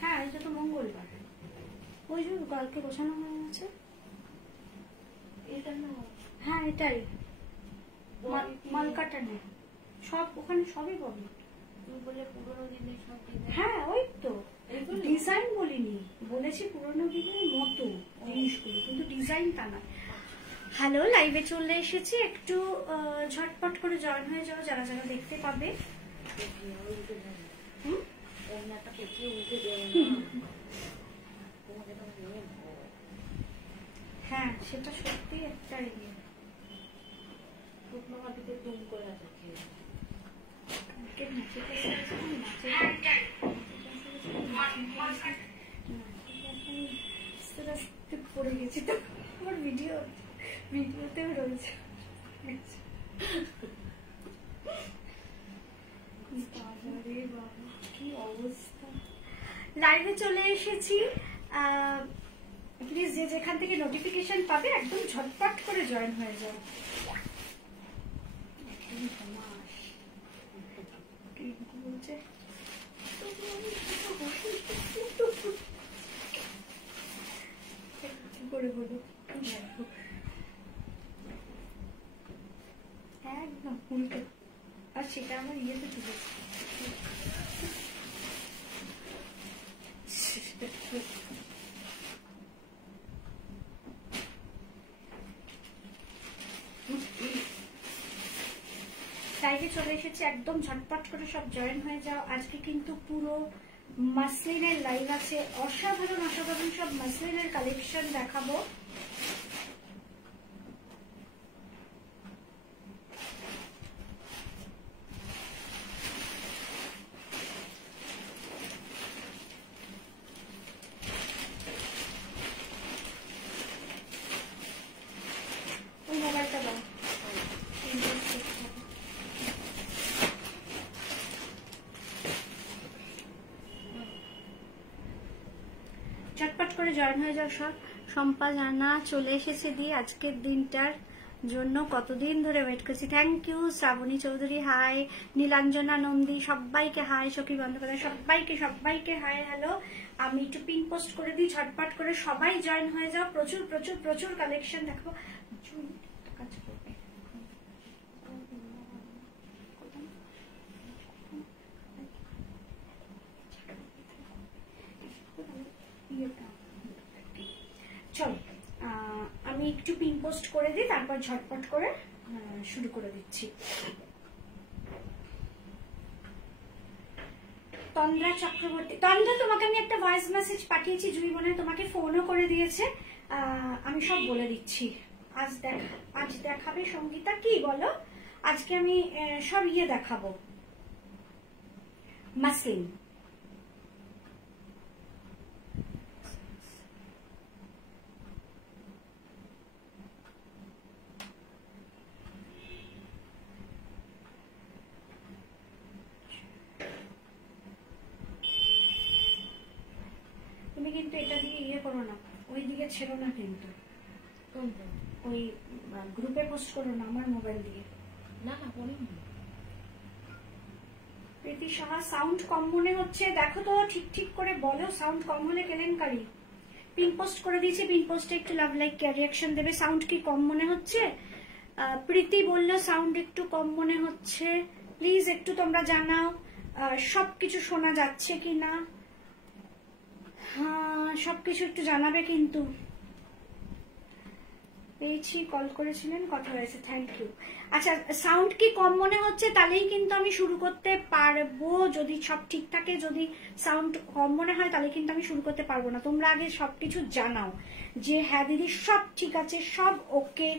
হ্যাঁ, এটা তো মঙ্গলবার। ওই যে কালকে গোছানো হয়ে গেছে। হ্যাঁ, এটাই মালকাটা নেই, সব ওখানে সবই পাবি। হ্যাঁ, ওই তো ডিজাইন বলিনি, বলেছি পুরোনো দিনের মতো জিনিসগুলো, কিন্তু ডিজাইন তা না। হ্যালো, লাইভে চলে এসেছি, একটু ঝটপট করে জয়েন হয়ে যাও যারা যারা দেখতে পাবে। হ্যাঁ, সেটা সত্যি একটা ইয়ে। পড়ে গেছি তো, আমার ভিডিওতেও রয়েছে। কি অবস্থা, লাইভে চলে এসেছি। প্লিজ যে যেখান থেকে নোটিফিকেশন পাবে একদম ঝটপট করে জয়েন হয়ে যাও। বলছে করে বলো একদম উল্টো, আর সেটা আমার ইয়েতে তুলেছে। লাইভে চলে এসেছি, একদম ঝটপট করে সব জয়েন হয়ে যাও। আজকে কিন্তু পুরো মাসলিনের লাইভ আছে, অসাধারণ অসাধারণ সব মাসলিনের কালেকশন দেখাবো। ওই মোবাইলটা দাও, চটপট করে জয়েন হয়ে যাও সব। শম্পা জানা চলে এসেছে দিয়ে আজকের দিনটার জন্য কতদিন ধরে ওয়েট করছি। Thank you. Shrabani Chowdhury hi, Nilanjana Nandi সবাইকে হাই, সখী বন্দ্যোপাধ্যায় সবাইকে হাই হ্যালো। আমি একটু পিন পোস্ট করে দিই, ঝটপট করে সবাই জয়েন হয়ে যাও। প্রচুর প্রচুর প্রচুর কালেকশন দেখাবো। কাজ করবে চলো, আমি একটু পিন পোস্ট করে দিই, তারপর ঝটপট করে শুরু করে দিচ্ছি। তন্দ্রা চক্রবর্তী, তন্দ্রা তোমাকে আমি একটা ভয়েস মেসেজ পাঠিয়েছি, জুই বোনের তোমাকে ফোনও করে দিয়েছে, আমি সব বলে দিচ্ছি। আজ দেখাবে সঙ্গীতা, কি বলো? আজকে আমি সব ইয়ে দেখাবো, মাসলিন। তুমি কিন্তু এটা দিয়ে ইয়ে করো না, ওই দিকে ছেড়ো না, কিন্তু ওই গ্রুপে পোস্ট করো না আমার মোবাইল দিয়ে। না না প্রীতি সাহা, সাউন্ড কম মনে হচ্ছে, দেখো তো ঠিক করে বলো, সাউন্ড কম হলে কেলেঙ্কারি। পিন পোস্ট করে দিয়েছি, পিন পোস্টে একটু লাভ লাইক রিয়াকশন দেবে। সাউন্ড কি কম মনে হচ্ছে? প্রীতি বললো সাউন্ড একটু কম মনে হচ্ছে, প্লিজ একটু তোমরা জানাও সবকিছু শোনা যাচ্ছে কিনা। হ্যাঁ, সবকিছু একটু জানাবে কিন্তু। পেয়েছি, কল করেছিলেন, কথা হয়েছে, থ্যাংক ইউ। আচ্ছা, সাউন্ড কি কম মনে হচ্ছে? তাহলেই কিন্তু আমি শুরু করতে পারবো, যদি সব ঠিক থাকে। যদি সাউন্ড কম মনে হয় তাহলে কিন্তু আমি শুরু করতে পারবো না। তোমরা আগে সবকিছু জানাও যে হ্যাঁ দিদি সব ঠিক আছে, সব ওকে,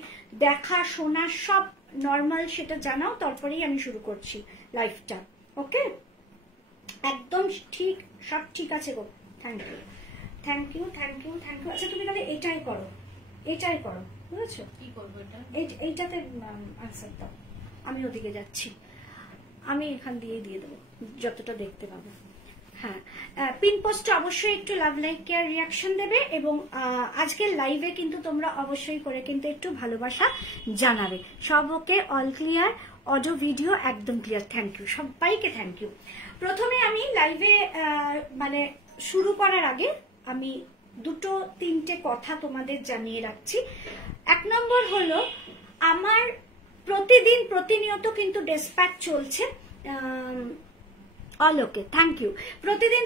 দেখা শোনা সব নর্মাল, সেটা জানাও, তারপরেই আমি শুরু করছি লাইভটা। ওকে, একদম ঠিক, সব ঠিক আছে গো। Thank you thank you thank you thank you. আচ্ছা, তুমি তাহলে এটাই করো, বুঝেছো? কি করবো এটা? এইটাতে আনসার দাও, আমি ওদিকে যাচ্ছি, আমি এখান দিয়ে দেবো যতটা দেখতে পাবো। হ্যাঁ, পিন পোস্টে অবশ্যই একটু লাভ লাইক কেয়ার রিয়াকশন দেবে, এবং আজকের লাইভে কিন্তু তোমরা অবশ্যই করে কিন্তু একটু ভালোবাসা জানাবে। সব ওকে, অল ক্লিয়ার, অডিও ভিডিও একদম ক্লিয়ার। থ্যাংক ইউ সবাইকে, থ্যাংক ইউ। প্রথমে আমি লাইভে মানে শুরু করার আগে আমি দুটো তিনটে কথা তোমাদের জানিয়ে রাখছি। এক নম্বর হলো আমার প্রতিনিয়ত কিন্তু ডেসপ্যাচ চলছে। All okay, thank you.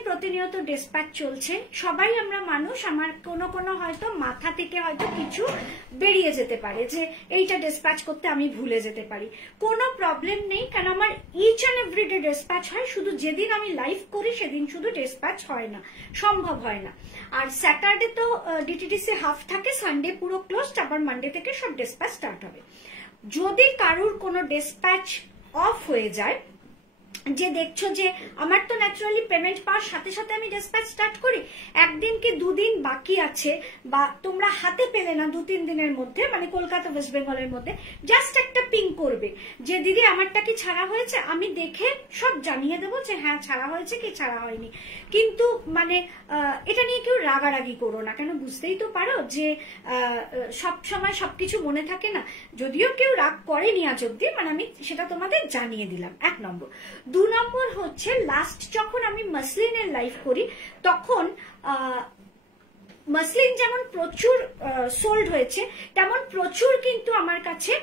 প্রতিনিয়ত ডেসপ্যাচ চলছে। সবাই আমরা মানুষ, আমার কোনো হয়তো মাথা থেকে হয়তো কিছু বেরিয়ে যেতে পারে যে এইটা ডেসপ্যাচ করতে আমি ভুলে যেতে পারি, কোনো প্রবলেম নেই, কারণ আমার ইচ অ্যান্ড এভরিডে ডেসপ্যাচ হয়। শুধু যেদিন আমি লাইভ করি সেদিন শুধু ডেসপ্যাচ হয় না, সম্ভব হয় না। আর স্যাটারডে তো ডিটিডিসি হাফ থাকে, সানডে পুরো ক্লোজড, আবার মানডে থেকে সব ডেসপ্যাচ স্টার্ট হবে। যদি কারুর কোনো ডেসপ্যাচ অফ হয়ে যায়, যে দেখছো যে আমার তো ন্যাচারালি পেমেন্ট পাওয়ার সাথে সাথে আমি ডেসপ্যাচ স্টার্ট করি, একদিন কি দুদিন বাকি আছে বা তোমরা হাতে পেলে না 2-3 দিনের মধ্যে, মানে কলকাতা ওয়েস্ট বেঙ্গলের মধ্যে, জাস্ট একটা পিং করবে যে দিদি আমারটা কি ছাড়া হয়েছে, আমি দেখে সব জানিয়ে দেবো যে হ্যাঁ ছাড়া হয়েছে কি ছাড়া হয়নি। কিন্তু মানে এটা নিয়ে কেউ রাগারাগি করো না, কেন বুঝতেই তো পারো যে সব সময় সবকিছু মনে থাকে না। যদিও কেউ রাগ করেনি আজ অব্দি, মানে আমি সেটা তোমাদের জানিয়ে দিলাম, 1 নম্বর। 2 নম্বর হচ্ছে লাস্ট যখন আমি মাসলিনের লাইভ করি তখন মাসলিন যেমন প্রচুর সোল্ড হয়েছে, তেমন প্রচুর কিন্তু আমার কাছে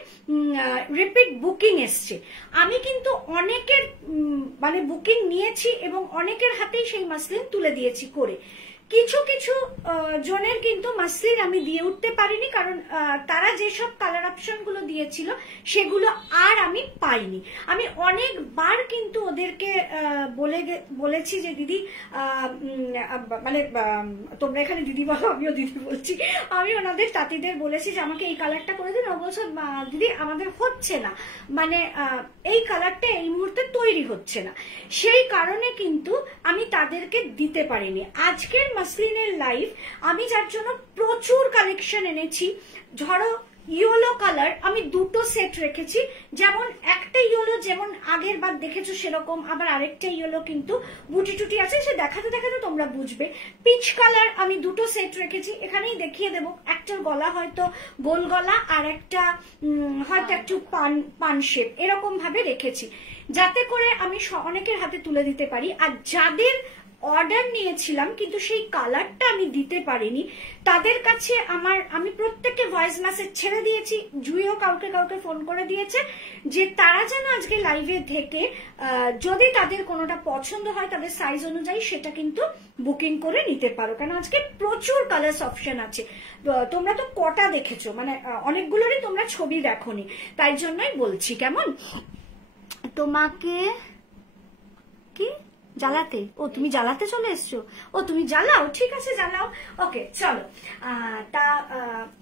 রিপিট বুকিং এসছে। আমি কিন্তু অনেকের মানে বুকিং নিয়েছি এবং অনেকের হাতেই সেই মাসলিন তুলে দিয়েছি করে। কিছু কিছু জনের কিন্তু মাসলিন আমি দিয়ে উঠতে পারিনি, কারণ তারা যেসব কালার অপশন গুলো দিয়েছিল সেগুলো আর আমি পাইনি। আমি অনেকবার কিন্তু ওদেরকে বলেছি যে দিদি মানে তোমরা এখানে দিদি বলো, আমিও দিদি বলছি, আমি ওনাদের তাঁতিদের বলেছি যে আমাকে এই কালারটা করে দিন। ও বলছে দিদি আমাদের হচ্ছে না, মানে এই কালারটা এই মুহূর্তে তৈরি হচ্ছে না, সেই কারণে কিন্তু আমি তাদেরকে দিতে পারিনি। আজকের মাসলিনের লাইভ আমি যার জন্য প্রচুর কালেকশন এনেছি, ধরো ইয়েলো কালার আমি 2টো সেট রেখেছি, যেমন একটা ইয়েলো যেমন আগের বার দেখেছো সেরকম, আবার আরেকটা ইয়েলো কিন্তু বুটি টুটি আছে, সে দেখাতে দেখাতে তোমরা বুঝবে। পিচ কালার আমি 2টো সেট রেখেছি, এখানেই দেখিয়ে দেবো। একটার গলা হয়তো গোল গলা আর একটা হয়তো একটু পান শেপ, এরকম ভাবে রেখেছি যাতে করে আমি অনেকের হাতে তুলে দিতে পারি। আর যাদের অর্ডার নিয়েছিলাম কিন্তু সেই কালারটা আমি দিতে পারিনি, তাদের কাছে আমি প্রত্যেককে ভয়েস মেসেজ ছেড়ে দিয়েছি। জুইও কাউকে ফোন করে দিয়েছে যে তারা যেন আজকে লাইভে থেকে যদি তাদের কোনোটা পছন্দ হয় তাদের সাইজ অনুযায়ী সেটা কিন্তু বুকিং করে নিতে পারো, কারণ আজকে প্রচুর কালার্স অপশন আছে। তোমরা তো কটা দেখেছো, মানে অনেকগুলোরই তোমরা ছবি দেখোনি, তাই জন্যই বলছি। কেমন তোমাকে কি জ্বালাতে? ও তুমি জ্বালাতে চলে এসছো? ও তুমি জ্বালাও, ঠিক আছে জ্বালাও, ওকে চলো। তা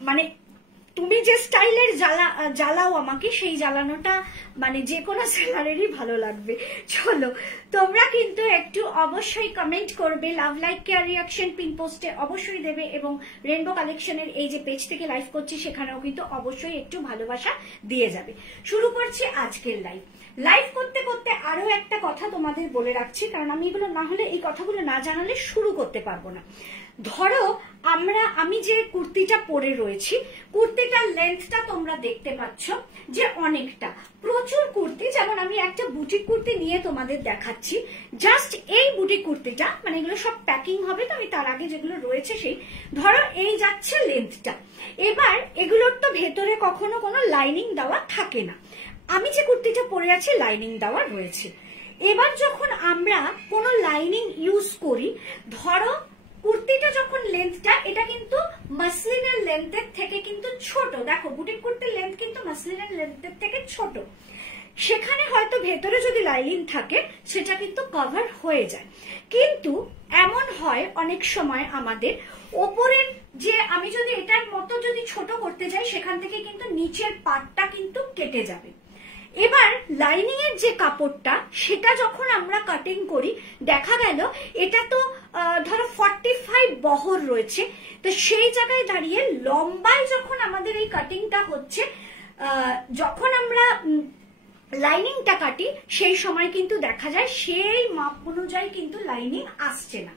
মানে তুমি যে স্টাইলের জ্বালাও আমাকে, সেই জ্বালানোটা মানে যে কোনো সেলারেরই ভালো লাগবে। চলো তোমরা কিন্তু একটু অবশ্যই কমেন্ট করবে, love like care reaction pin পোস্টে অবশ্যই দেবে, এবং রেনবো কালেকশনের এই যে পেজ থেকে লাইভ করছি সেখানেও কিন্তু অবশ্যই একটু ভালোবাসা দিয়ে যাবে। শুরু করছি আজকের লাইভ করতে করতে আরো একটা কথা তোমাদের বলে রাখছি, কারণ আমি এগুলো না হলে, এই কথাগুলো না জানালে শুরু করতে পারবো না। ধরো আমি যে কুর্তিটা পরে রয়েছি, কুর্তিটার লেন্থটা তোমরা দেখতে পাচ্ছ যে অনেকটা, প্রচুর কুর্তি। যেমন আমি একটা বুটিক কুর্তি নিয়ে তোমাদের দেখাচ্ছি, জাস্ট এই বুটিক কুর্তিটা, মানে এগুলো সব প্যাকিং হবে তো আমি তার আগে যেগুলো রয়েছে সেই, ধরো এই যাচ্ছে লেন্থটা। এবার এগুলোর তো ভেতরে কখনো কোনো লাইনিং দেওয়া থাকে না, আমি যে কুর্তিটা পরে আছি লাইনিং দেওয়া রয়েছে। এবার যখন আমরা কোনো লাইনিং ইউজ করি, ধরো কুর্তিটা যখন লেন্থটা, এটা কিন্তু মাসলিনের লেন্থের থেকে কিন্তু ছোট, দেখো বুটিক কুর্তির লেন্থ কিন্তু মাসলিনের লেন্থের থেকে ছোট, সেখানে হয়তো ভেতরে যদি লাইনিং থাকে সেটা কিন্তু কভার হয়ে যায়। কিন্তু এমন হয় অনেক সময় আমাদের ওপরের যে, আমি যদি এটার মতো যদি ছোট করতে যাই সেখান থেকে কিন্তু নিচের পার্টটা কিন্তু কেটে যাবে। এবার লাইনিং এর যে কাপড়টা সেটা যখন আমরা কাটিং করি, দেখা গেল এটা তো ধরো 45 বহর রয়েছে, তো সেই জায়গায় দাঁড়িয়ে লম্বায় যখন আমাদের এই কাটিংটা হচ্ছে, যখন আমরা লাইনিংটা কাটি সেই সময় কিন্তু দেখা যায় সেই মাপ অনুযায়ী কিন্তু লাইনিং আসছে না।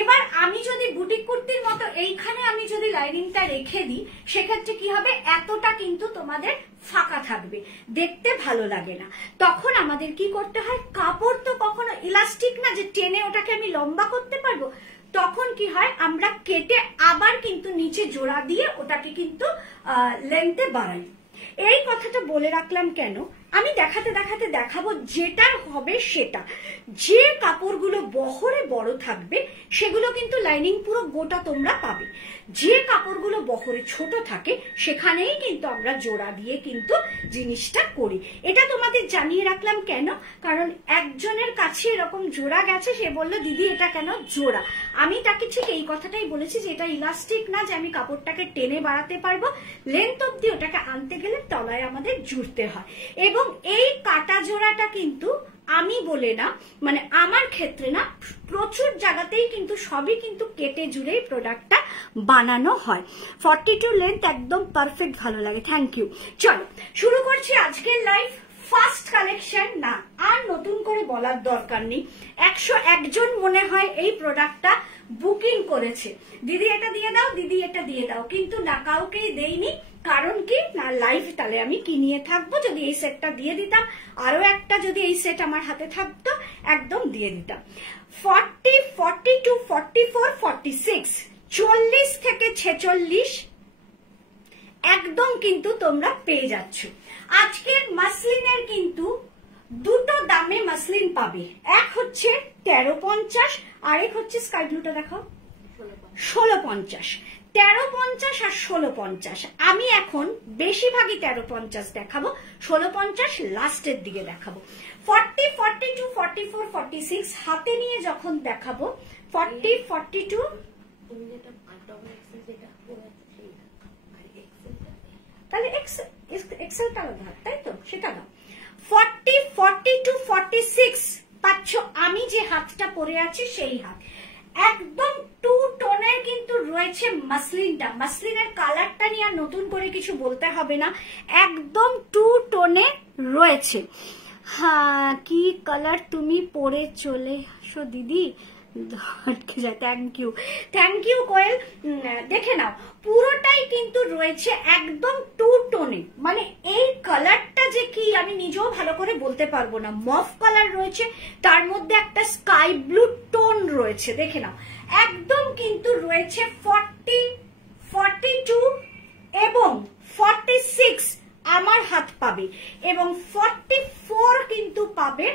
এবার আমি যদি বুটিক কুর্তির মতো এইখানে আমি যদি লাইনিংটা রেখে দিই সেক্ষেত্রে কি হবে, এতটা কিন্তু তোমাদের ফাঁকা থাকবে, দেখতে ভালো লাগে না। তখন আমাদের কি করতে হয়, কাপড় তো কখনো ইলাস্টিক না যে টেনে ওটাকে আমি লম্বা করতে পারবো, তখন কি হয় আমরা কেটে আবার কিন্তু নিচে জোড়া দিয়ে ওটাকে কিন্তু লেন্থে বাড়াই। এই কথাটা বলে রাখলাম কেন, আমি দেখাতে দেখাতে দেখাবো যেটা হবে সেটা। যে কাপড়গুলো বহরে বড় থাকবে সেগুলো কিন্তু লাইনিং পুরো গোটা তোমরা পাবে, যে কাপড়গুলো বহরে ছোট থাকে সেখানেই কিন্তু আমরা জোড়া দিয়ে কিন্তু জিনিসটা করি। এটা তোমাদের জানিয়ে রাখলাম কেন, কারণ একজনের কাছে এরকম জোড়া গেছে, সে বললো দিদি এটা কেন জোড়া। আমি তাকে ঠিক এই কথাটাই বলেছি যে এটা ইলাস্টিক না যে আমি কাপড়টাকে টেনে বাড়াতে পারবো, লেন্থ অব্দি ওটাকে আনতে গেলে তলায় আমাদের জুড়তে হয়। এবং এই কাটা জোড়াটা কিন্তু আমি বলে না, মানে আমার ক্ষেত্রে না, প্রচুর জায়গাতেই কিন্তু সবই কিন্তু কেটে জুড়ে প্রোডাক্টটা বানানো হয়। 42 লেন্থ একদম পারফেক্ট, ভালো লাগে, থ্যাংক ইউ। চলো শুরু করছি আজকের লাইভ। ফার্স্ট কালেকশন না, আর নতুন করে বলার দরকার নেই, 101 জন মনে হয় এই প্রোডাক্টটা বুকিং করেছে, দিদি এটা দিয়ে দাও, দিদি এটা দিয়ে দাও, কিন্তু না কাউকেই দেইনি। কারণ কি না, লাইভ তাহলে আমি কি নিয়ে থাকবো, যদি এই সেটটা দিয়ে দিতাম, আরো একটা যদি এই সেট আমার হাতে থাকতো একদম দিয়ে দিতাম। 40, 42, 44, 46, 40 থেকে 46 একদম কিন্তু তোমরা পেয়ে যাচ্ছ। আজকের মাসলিনের কিন্তু দুটো দামে মাসলিন পাবে, এক হচ্ছে 1350 আর এক হচ্ছে স্কাই ব্লুটা দেখাও 1650। 1350 আর 1650, আমি এখন বেশিরভাগই 1350 দেখাবো, 1650 লাস্টের দিকে দেখাবো। 40, 42, 44, 46 হাতে নিয়ে যখন দেখাবো, 40, 42 তাহলে এক্সেলটা আলাদা, তাই তো, সেটা দাও। 40, 42, 46 পাচ্ছ, আমি যে হাতটা পরে আছি সেই হাত, একদম 2 টোনের কিন্তু রয়েছে মাসলিনটা। মাসলিনের কালারটা নিয়ে আর নতুন করে কিছু বলতে হবে না, একদম 2 টোনে রয়েছে। হ্যাঁ, কি কালার তুমি পরে চলে আসো দিদি, থ্যাংক ইউ কোয়েল। দেখে নাও পুরোটাই কিন্তু রয়েছে একদম 2 টোনে, মানে এই কালারটা যে কি আমি নিজেও ভালো করে বলতে পারবো না। মফ কালার রয়েছে, তার মধ্যে একটা স্কাই ব্লু টোন রয়েছে, দেখে নাও একদম কিন্তু রয়েছে 40, 42 এবং 46 আমার হাত পাবে, এবং 44 কিন্তু পাবে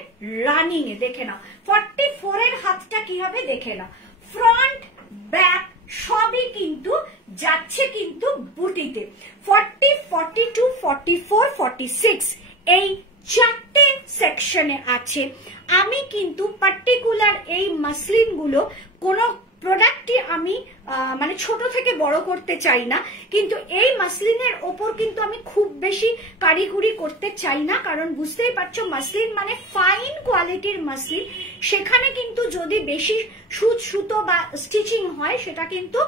রানিং এ। দেখে নাও 44 এর হাতটা কি হবে দেখে নাও, ফ্রন্ট ব্যাক সবই কিন্তু যাচ্ছে কিন্তু বুটিতে। 40, 42, 44, 46 এই 4টে সেকশনে আছে। আমি কিন্তু পার্টিকুলার এই মাসলিন গুলো কোনো প্রোডাক্টটি আমি মানে ছোট থেকে বড় করতে চাই না, কিন্তু এই মাসলিনের ওপর কিন্তু আমি খুব বেশি কারিকুরি করতে চাই না, কারণ বুঝতেই পারছো মাসলিন মানে ফাইন কোয়ালিটির মাসলিন, সেখানে কিন্তু যদি বেশি সুচ সুতো বা স্টিচিং হয় সেটা কিন্তু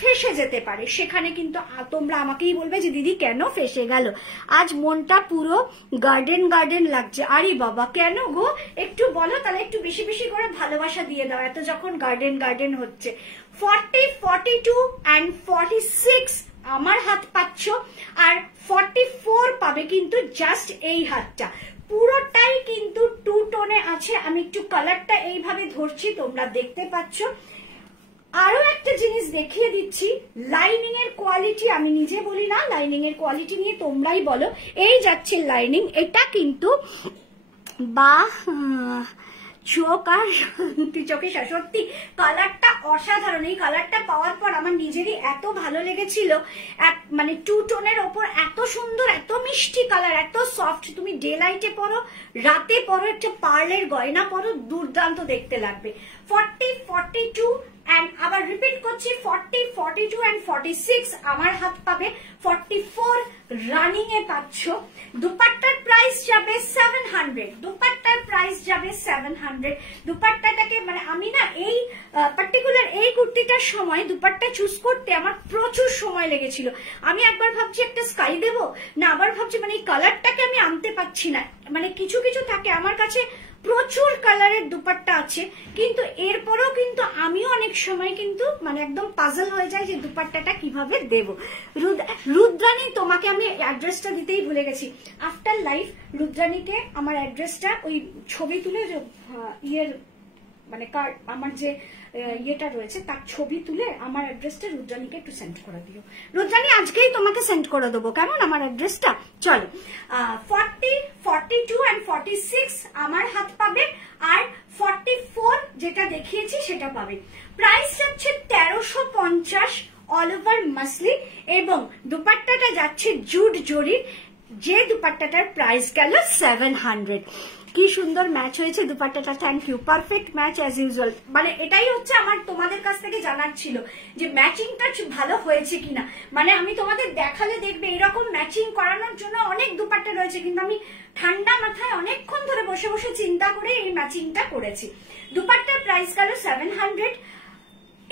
ফেসে যেতে পারে, সেখানে কিন্তু তোমরা আমাকেই বলবে যে দিদি কেন ফেসে গেল, আজ মনটা পুরো গার্ডেন গার্ডেন লাগছে। আরে বাবা কেন গো, একটু বলো, তাহলে একটু বেশি বেশি করে ভালোবাসা দিয়ে দাও, এত যখন গার্ডেন গার্ডেন হচ্ছে। 40, 42 and 46 আমার হাত পাচ্ছ, আর 44 পাবে কিন্তু জাস্ট এই হাতটা, পুরোটাই কিন্তু 2 টোনে আছে। আমি একটু কালারটা এইভাবে ধরছি, তোমরা দেখতে পাচ্ছ। আরো একটা জিনিস দেখিয়ে দিচ্ছি, লাইনিং এর কোয়ালিটি আমি নিজে বলি না, লাইনিং এর কোয়ালিটি নিয়ে তোমরাই বলো। এই যাচ্ছে লাইনিং, এটা কিন্তু বা চোখ আর চোখে সত্যি কালারটা অসাধারণ। এই কালারটা পাওয়ার পর আমার নিজেরই এত ভালো লেগেছিল, মানে 2 টোনের ওপর এত সুন্দর, এত মিষ্টি কালার, এত সফট, তুমি ডে লাইটে পরো, রাতে পরো, একটা পার্লের গয়না পরো, দুর্দান্ত দেখতে লাগবে। 40, 42 and আবার রিপিট করছি, 40, 42 and 46 আমার হাত পাবে, 44 রানিং এ পাচ্ছ। দুপাট্টার প্রাইস যাবে 700, দুপাট্টার প্রাইস যাবে 700। দুপাট্টাটাকে মানে আমি না এই পার্টিকুলার এই কুর্তিটার সময় দুপাট্টা চুজ করতে আমার প্রচুর সময় লেগেছিল। আমি একবার ভাবছি একটা স্কাই দেবো, না আবার ভাবছি মানে এই কালারটাকে আমি আনতে পারছি না। মানে কিছু কিছু থাকে, আমার কাছে প্রচুর কালারের দুপাট্টা আছে, কিন্তু এরপরেও কিন্তু আমিও অনেক সময় কিন্তু মানে একদম পাজল হয়ে যায় যে দুপাট্টাটা কিভাবে দেব। রুদ্রাণী, তোমাকে আমি অ্যাড্রেসটা দিতেই ভুলে গেছি। আফটার লাইফ রুদ্রাণীতে আমার অ্যাড্রেসটা ওই ছবি তুলে ইয়ের মানে আমার যে ইয়েটা রয়েছে তার ছবি তুলে আমার অ্যাড্রেসটা রুদ্রাণীকে একটু সেন্ড করে দিও। রুদ্রাণী আজকেই তোমাকে সেন্ড করে দেবো, কেমন আমার অ্যাড্রেসটা। চলো 40, 42 and 46 আমার হাত পাবে, আর 44 যেটা দেখিয়েছি সেটা পাবে। প্রাইস যাচ্ছে 1350 অল ওভার মাসলি, এবং দুপাট্টাটা যাচ্ছে জুট জরির, যে দুপাট্টাটার প্রাইস গেল 700। কি সুন্দর ম্যাচ হয়েছে দুপাট্টাটা, thank you, perfect match as usual. মানে এটাই হচ্ছে আমার তোমাদের কাছ থেকে জানার ছিল যে ম্যাচিংটা ভালো হয়েছে কিনা। মানে আমি তোমাদের দেখালে দেখবে এরকম ম্যাচিং করানোর জন্য অনেক দুপাট্টা রয়েছে, কিন্তু আমি ঠান্ডা মাথায় অনেকক্ষণ ধরে বসে বসে চিন্তা করে এই ম্যাচিংটা করেছি। দুপাট্টার প্রাইস গেল 700।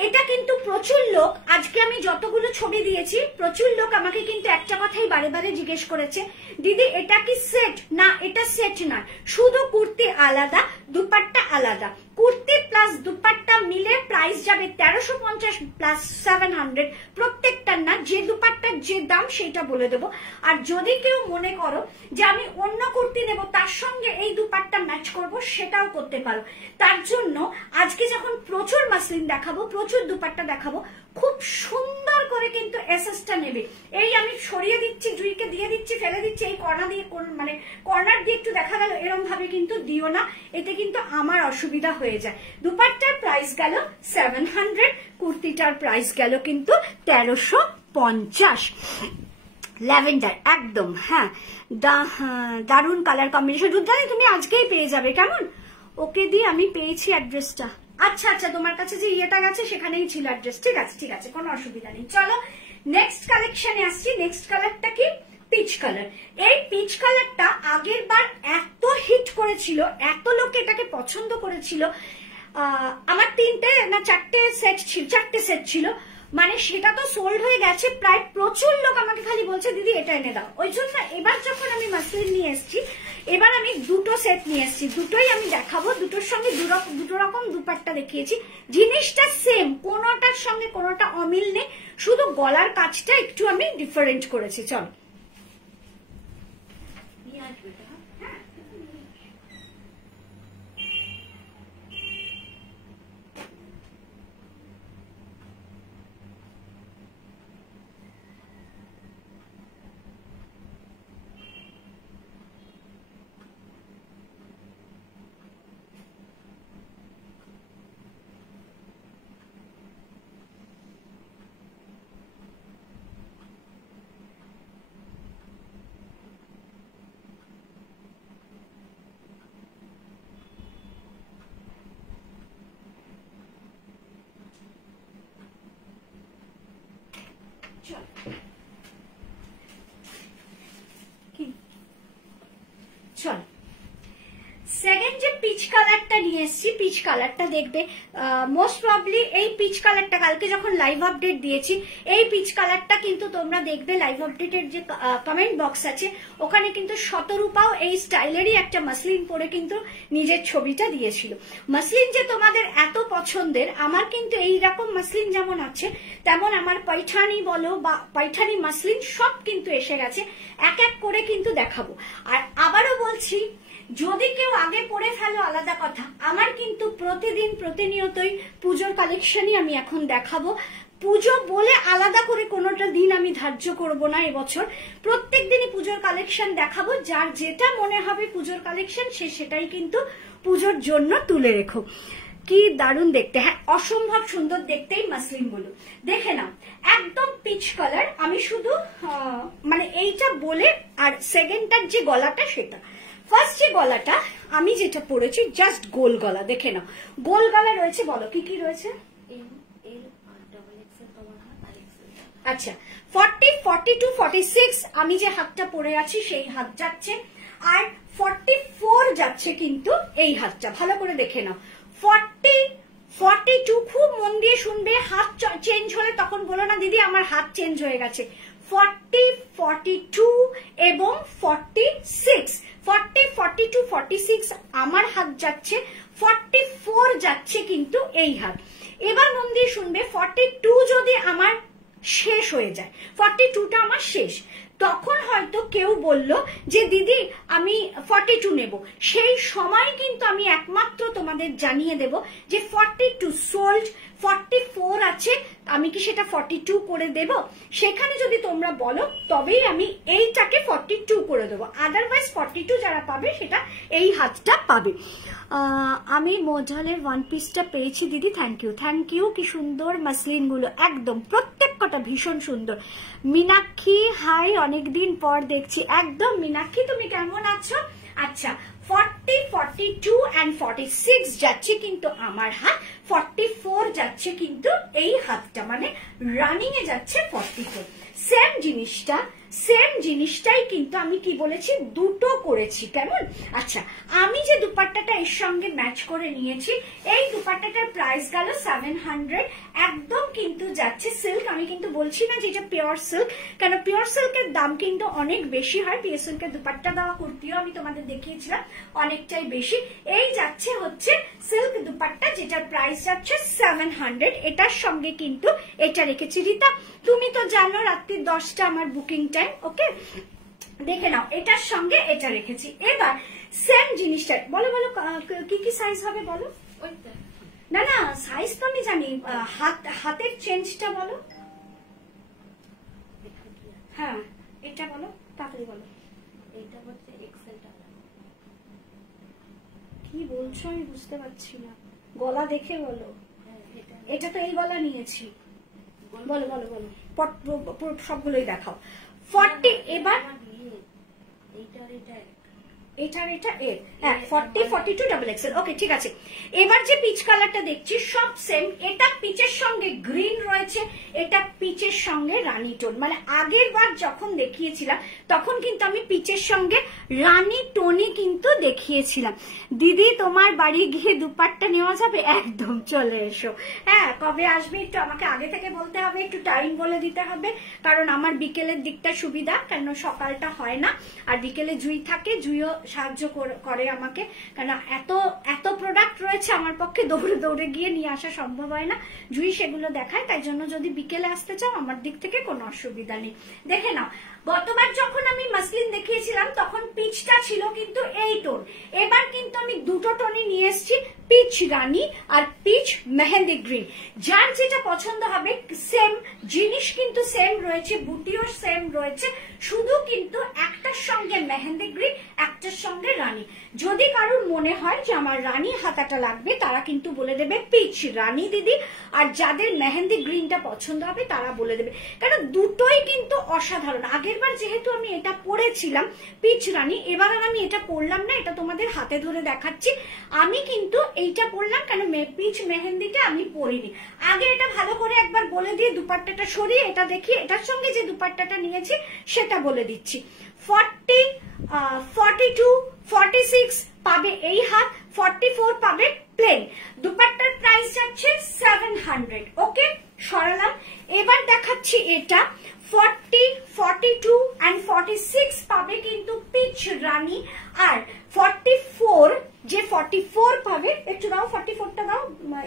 এটা কিন্তু প্রচুর লোক, আজকে আমি যতগুলো ছবি দিয়েছি প্রচুর লোক আমাকে কিন্তু একটা কথাই বারে বারে জিজ্ঞেস করেছে, দিদি এটা কি সেট? না, এটা সেট না, শুধু কুর্তি আলাদা দুপাট্টা আলাদা। কুর্তি প্লাস দুপাট্টা মিলে প্রাইস যাবে 1350 প্লাস 700 প্রত্যেকটার না, যে দুপাট্টার যে দাম সেটা বলে দেবো। আর যদি কেউ মনে করো যে আমি অন্য কুর্তি নেব তার সঙ্গে এই দুপাট্টা ম্যাচ করব, সেটাও করতে পারো। তার জন্য আজকে যখন প্রচুর মাসলিন দেখাবো, প্রচুর দুপাট্টা দেখাবো, খুব সুন্দর করে কিন্তু এসএসটা নেবে। এই আমি সরিয়ে দিচ্ছি, জুইকে দিয়ে দিচ্ছি, ফেলে দিচ্ছি, এই কর্নার দিয়ে মানে কর্নার দিয়ে একটু দেখা গেল এরকম ভাবে কিন্তু দিও না, এতে কিন্তু আমার অসুবিধা হয়ে যায়। দুপাট্টার প্রাইস গেল 700, কুর্তিটার প্রাইস গেল কিন্তু 1350। ল্যাভেন্ডার একদম, হ্যাঁ দারুণ কালার কম্বিনেশন। রুদ্রাণী তুমি আজকেই পেয়ে যাবে, কেমন? ওকে দিয়ে আমি পেয়েছি অ্যাড্রেসটা। আচ্ছা আচ্ছা, তোমার কাছে যে ইয়েটা গেছে সেখানেই ছিল অ্যাড্রেস, ঠিক আছে ঠিক আছে, কোনো অসুবিধা নেই। চলো নেক্সট কালেকশনে আসছি। নেক্সট কালারটা কি? Peach colour. এই পিচ কালারটা আগের বার এত হিট করেছিল, এত লোক এটাকে পছন্দ করেছিল। আমার 3টে না 4টে সেট ছিল, মানে সেটা তো সোল্ড হয়ে গেছে প্রায়। প্রচুর লোক আমাকে খালি বলছে দিদি এটা এনে দাও। ওই জন্য এবার যখন আমি মাসলিন নিয়ে এসেছি, এবার আমি 2টো সেট নিয়ে এসেছি, দুটোই আমি দেখাবো। দুটোর সঙ্গে দুটো রকম দুপাট্টা দেখিয়েছি, জিনিসটা সেম, কোনোটার সঙ্গে কোনোটা অমিল নেই, শুধু গলার কাজটা একটু আমি ডিফারেন্ট করেছি। চল চল সেকেন্ড যে পিচ কালারটা নিয়ে এসেছি, পিচ কালারটা দেখবে মোস্ট প্রবলি এই পিচ কালারটা কালকে যখন লাইভ আপডেট দিয়েছি, এই পিচ কালারটা কিন্তু তোমরা দেখবে লাইভ আপডেটের যে কমেন্ট বক্স আছে ওখানে কিন্তু শতরূপাও এই স্টাইলেরই একটা মাসলিন পরে কিন্তু নিজের ছবিটা দিয়েছিল। মাসলিন যে তোমাদের এত পছন্দের, আমার কিন্তু এইরকম মাসলিন যেমন আছে তেমন আমার পৈঠানি বলো বা পৈঠানি মাসলিন সব কিন্তু এসে গেছে, এক এক করে কিন্তু দেখাবো। আর আবারও বলছি, যদি কেউ আগে পরে ফেলো আলাদা কথা, আমার কিন্তু প্রতিদিন প্রতিনিয়তই পুজোর কালেকশনই আমি এখন দেখাবো। পুজো বলে আলাদা করে কোনোটা দিন আমি ধার্য করব না এবছর, প্রত্যেক দিনই পুজোর কালেকশন দেখাবো। যার যেটা মনে হবে পুজোর কালেকশন সে সেটাই কিন্তু পুজোর জন্য তুলে রেখো। কি দারুণ দেখতে, হ্যাঁ অসম্ভব সুন্দর দেখতেই মাসলিন গুলো, দেখে নাও একদম পিচ কালার। আমি শুধু মানে এইটা বলে, আর সেকেন্ডটার যে গলাটা সেটা, ফার্স্ট যে গলাটা আমি যেটা পরেছি জাস্ট গোল গলা, দেখে নাও গোল গলা রয়েছে। বলো কি কি রয়েছে? আচ্ছা 40, 42, 46 আমি যে হাতটা পরে আছি সেই হাত যাচ্ছে, আর 44 যাচ্ছে কিন্তু এই হাতটা। ভালো করে দেখে নাও 40, 42 খুব শুনবে হাত চেঞ্জ হলে তখন বলো না দিদি আমার হাত চেঞ্জ হয়ে গেছে। 40, 42 এবং 46, 40, 42, 46 আমার হাত যাচ্ছে, 44 যাচ্ছে কিন্তু এই হাত। এবার মন দিয়ে শুনবে 42 যদি আমার শেষ হয়ে যায়, 42টা আমার শেষ, তখন হয়তো কেউ বলল যে দিদি আমি 42 নেব, সেই সময় কিন্তু আমি একমাত্র তোমাদের জানিয়ে দেব যে 42 সোল্ড, 44 আছে, আমি কি সেটা 42 করে দেব? সেখানে যদি তোমরা বলো তবেই আমি এইটাকে 42 করে দেবো, আদারওয়াইজ 42 যারা পাবে সেটা এই হাতটা পাবে। আমি মডেলের ওয়ান পিসটা পেয়েছি দিদি, থ্যাংক ইউ, থ্যাংক ইউ। কি সুন্দর মাসলিন গুলো, একদম প্রত্যেক কটা ভীষণ সুন্দর। মীনাক্ষী হাই, অনেকদিন পর দেখছি। একদম মীনাক্ষী, তুমি কেমন আছো? আচ্ছা, 40, 42 and 46 যাচ্ছে কিন্তু আমার হাত, 44 যাচ্ছে কিন্তু এই হাতটা, মানে রানিং এ যাচ্ছে 44। সেম জিনিসটাই কিন্তু আমি কি বলেছি, দুটো করেছি, কেমন? আচ্ছা, আমি যে দুপাট্টাটা এর সঙ্গে ম্যাচ করে নিয়েছি, এই দুপাট্টাটার প্রাইস গেল 700, একদম কিন্তু যাচ্ছে সিল্ক। আমি কিন্তু বলছি না যে এটা পিওর সিল্ক, কেন পিওর সিল্কের দাম কিন্তু অনেক বেশি হয়। পিওর সিল্কের দুপাট্টা দেওয়া কুর্তিও আমি তোমাদের দেখিয়েছিলাম, অনেকটাই বেশি। এই যাচ্ছে হচ্ছে সিল্ক দুপাট্টা, যেটার প্রাইস যাচ্ছে 700। এটার সঙ্গে কিন্তু এটা রেখেছি। রীতা, তুমি তো জানো রাত্রি 10টা আমার বুকিং টাইম, ওকে, দেখে নাও, এটার সঙ্গে এটা রেখেছি। এবার সেম জিনিসটা বলো, বলো কি কি সাইজ হবে বলো? না না, সাইজ তো আমি জানি, হাতের চেঞ্জটা বলো। হ্যাঁ, এটা বলো, তাড়াতাড়ি বলো। এটা হচ্ছে এক্সেলটা। কি বলছো আমি বুঝতে পারছি না, গলা দেখে বলো। এটা তো এই গলা নিয়েছি, বলো বলো বলো, সবগুলোই দেখাও। 40, এবার এটার এটা এর, হ্যাঁ 40, 42 ডাবল এক্সেল, ওকে ঠিক আছে। এবার যে পিচ কালারটা দেখছি সব সেম, এটা পিচের সঙ্গে গ্রিন রয়েছে, এটা পিচের সঙ্গে রানী টোন, মানে আগের বার যখন দেখিয়েছিলাম তখন কিন্তু আমি পিচের সঙ্গে রানী টোনই কিন্তু দেখিয়েছিলাম। দিদি তোমার বাড়ি গিয়ে দুপাট্টা নেওয়া যাবে? একদম চলে এসো। হ্যাঁ, কবে আসবে একটু আমাকে আগে থেকে বলতে হবে, একটু টাইম বলে দিতে হবে, কারণ আমার বিকেলের দিকটা সুবিধা, কেন সকালটা হয় না, আর বিকেলে জুই থাকে, জুইও সাহায্য করে আমাকে, কারণ এত প্রোডাক্ট রয়েছে আমার পক্ষে দৌড়ে দৌড়ে গিয়ে নিয়ে আসা সম্ভব হয় না, জুই সেগুলো দেখায়, তাই জন্য যদি বিকেলে আসতে চাও আমার দিক থেকে কোনো অসুবিধা নেই। দেখে নাও, গতবার যখন আমি মাসলিন দেখিয়েছিলাম তখন পিচটা ছিল কিন্তু এই টোন, এবার কিন্তু আমি দুটো টোনই নিয়ে এসেছি, পিচ রানী আর পিচ মেহেন্দি গ্রিন। যার যেটা পছন্দ হবে, সেম জিনিস কিন্তু সেম রয়েছে, বুটিও সেম রয়েছে, শুধু কিন্তু একটার সঙ্গে মেহেন্দি গ্রিন, একটার সঙ্গে রানী। যদি কারোর মনে হয় যে আমার রানী হাতাটা লাগবে, তারা কিন্তু বলে দেবে পিচ রানী দিদি, আর যাদের মেহেন্দি গ্রিনটা পছন্দ হবে তারা বলে দেবে, কারণ দুটোই কিন্তু অসাধারণ। আগের বার যেহেতু আমি এটা পরেছিলাম পিচ রানী, এবার আর আমি এটা পরলাম না, এটা তোমাদের হাতে ধরে দেখাচ্ছি। আমি কিন্তু এইটা পরলাম, কেন পিচ মেহেন্দিটা আমি পরিনি। আগে এটা ভালো করে একবার বলে দিয়ে দুপাট্টাটা সরিয়ে এটা দেখি, এটার সঙ্গে যে দুপাট্টাটা নিয়েছি সেটা বলে দিচ্ছি। 40, 42, 46 পাবে এই হাত, 44 পাবে প্লেন। দুপাট্টার প্রাইস যাচ্ছে 700, ওকে, সরালাম। এবার দেখাচ্ছি এটা 40, 42 and 46 পাবে কিন্তু পিচ রানী, আর 44 যে 44 পাবে, একটু দাও 44টা দাও